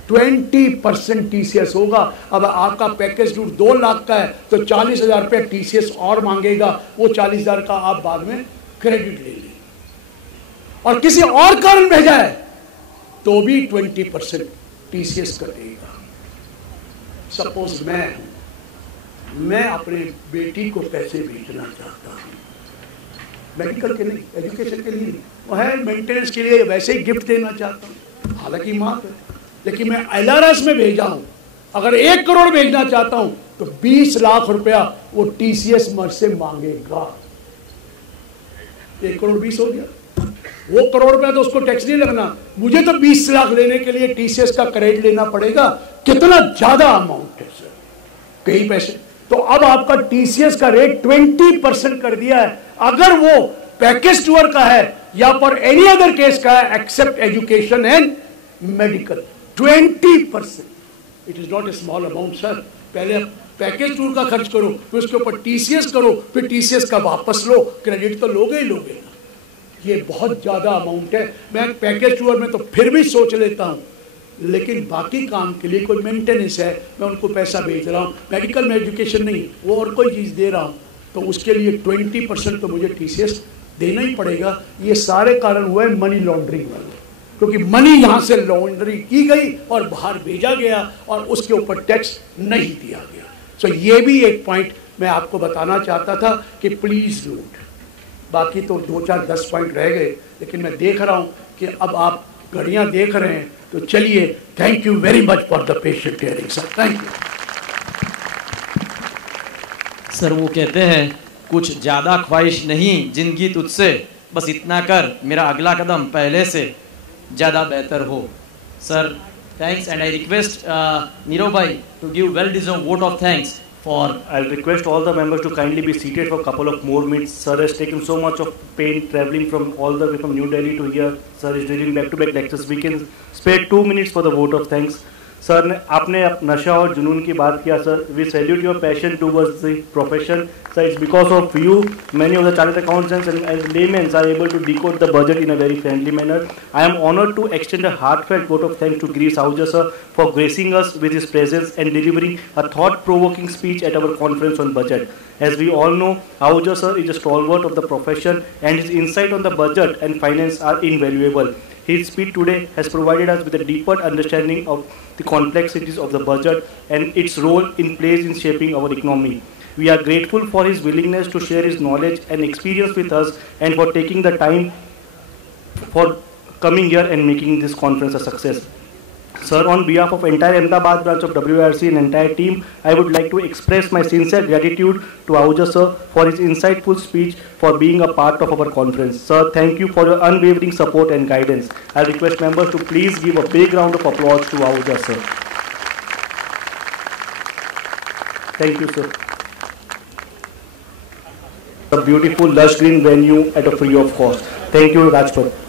20% TCS होगा। अब आपका पैकेज टूर 2 लाख का है तो 40,000 रुपये TCS और मांगेगा, वो 40,000 का आप बाद में क्रेडिट ले लें। और किसी और कारण भेजा है तो भी 20% TCS कटेगा। सपोज मैं अपने बेटी को पैसे भेजना चाहता हूँ, मेडिकल के नहीं, एजुकेशन के लिए नहीं, वो है मेंटेनेंस के लिए, वैसे ही गिफ्ट देना चाहता हूँ, हालांकि माँ है, लेकिन मैं LRS में भेजा हूँ अगर 1 करोड़ भेजना चाहता हूं तो 20 लाख रुपया वो टीसीएस से मांगेगा। 1 करोड़ 20 हो गया, वो करोड़ रुपया तो उसको टैक्स नहीं लगना, मुझे तो 20 लाख लेने के लिए टीसीएस का क्रेडिट लेना पड़ेगा। कितना ज्यादा अमाउंट है सर, कई पैसे। तो अब आपका टीसीएस का रेट 20% कर दिया है। अगर वो पैकेज टूर का है या पर एनी अदर केस का है except education and medical, 20%। It is not a small amount sir. पहले पैकेज टूर का खर्च करो, फिर उसके ऊपर टीसीएस करो, फिर टीसीएस का वापस लो, क्रेडिट तो लोगे ही लोगे ना। ये बहुत ज्यादा अमाउंट है। मैं पैकेज टूर में तो फिर भी सोच लेता हूं, लेकिन बाकी काम के लिए कोई मेंटेनेंस है, मैं उनको पैसा भेज रहा हूं, मेडिकल में एजुकेशन नहीं, वो और कोई चीज दे रहा हूं, तो उसके लिए 20% तो मुझे टीसीएस देना ही पड़ेगा। ये सारे कारण हुए मनी लॉन्ड्रिंग वाले, क्योंकि मनी यहां से लॉन्ड्री की गई और बाहर भेजा गया और उसके ऊपर टैक्स नहीं दिया गया। सो ये भी एक पॉइंट मैं आपको बताना चाहता था कि प्लीज नोट। बाकी तो 2, 4, 10 पॉइंट रह गए, लेकिन मैं देख रहा हूं कि अब आप घड़ियां देख रहे हैं, तो चलिए, thank you very much for the patient hearing sir, thank you. Sir वो कहते हैं कुछ ज़्यादा ख्वाहिश नहीं जिंदगी तुझसे, बस इतना कर मेरा अगला कदम पहले से ज़्यादा बेहतर हो। Sir thanks, and I request Nirav bhai to give well deserved vote of thanks for. I'll request all the members to kindly be seated for a couple of more minutes. Sir has taken so much of pain traveling from all the way from New Delhi to here. Sir is delivering back-to-back lectures. We can spare 2 minutes for the vote of thanks. Sir ने आपने नशा और जुनून की बात किया sir, we salute your passion towards the profession sir. It's because of you many of the chartered accountants and laymen are able to decode the budget in a very friendly manner. I am honored to extend a heartfelt vote of thanks to Girish Ahuja sir for gracing us with his presence and delivering a thought-provoking speech at our conference on budget. As we all know, Ahuja sir is a stalwart of the profession and his insight on the budget and finance are invaluable. His speech today has provided us with a deeper understanding of the complexities of the budget and its role in plays in shaping our economy. We are grateful for his willingness to share his knowledge and experience with us and for taking the time for coming here and making this conference a success. Sir, on behalf of entire Ahmedabad branch of WRC and entire team, I would like to express my sincere gratitude to Ahuja sir for his insightful speech, for being a part of our conference. Sir, thank you for your unwavering support and guidance. I request members to please give a big round of applause to Ahuja sir. Thank you, sir. A beautiful lush green venue at a free of cost. Thank you, Rajput.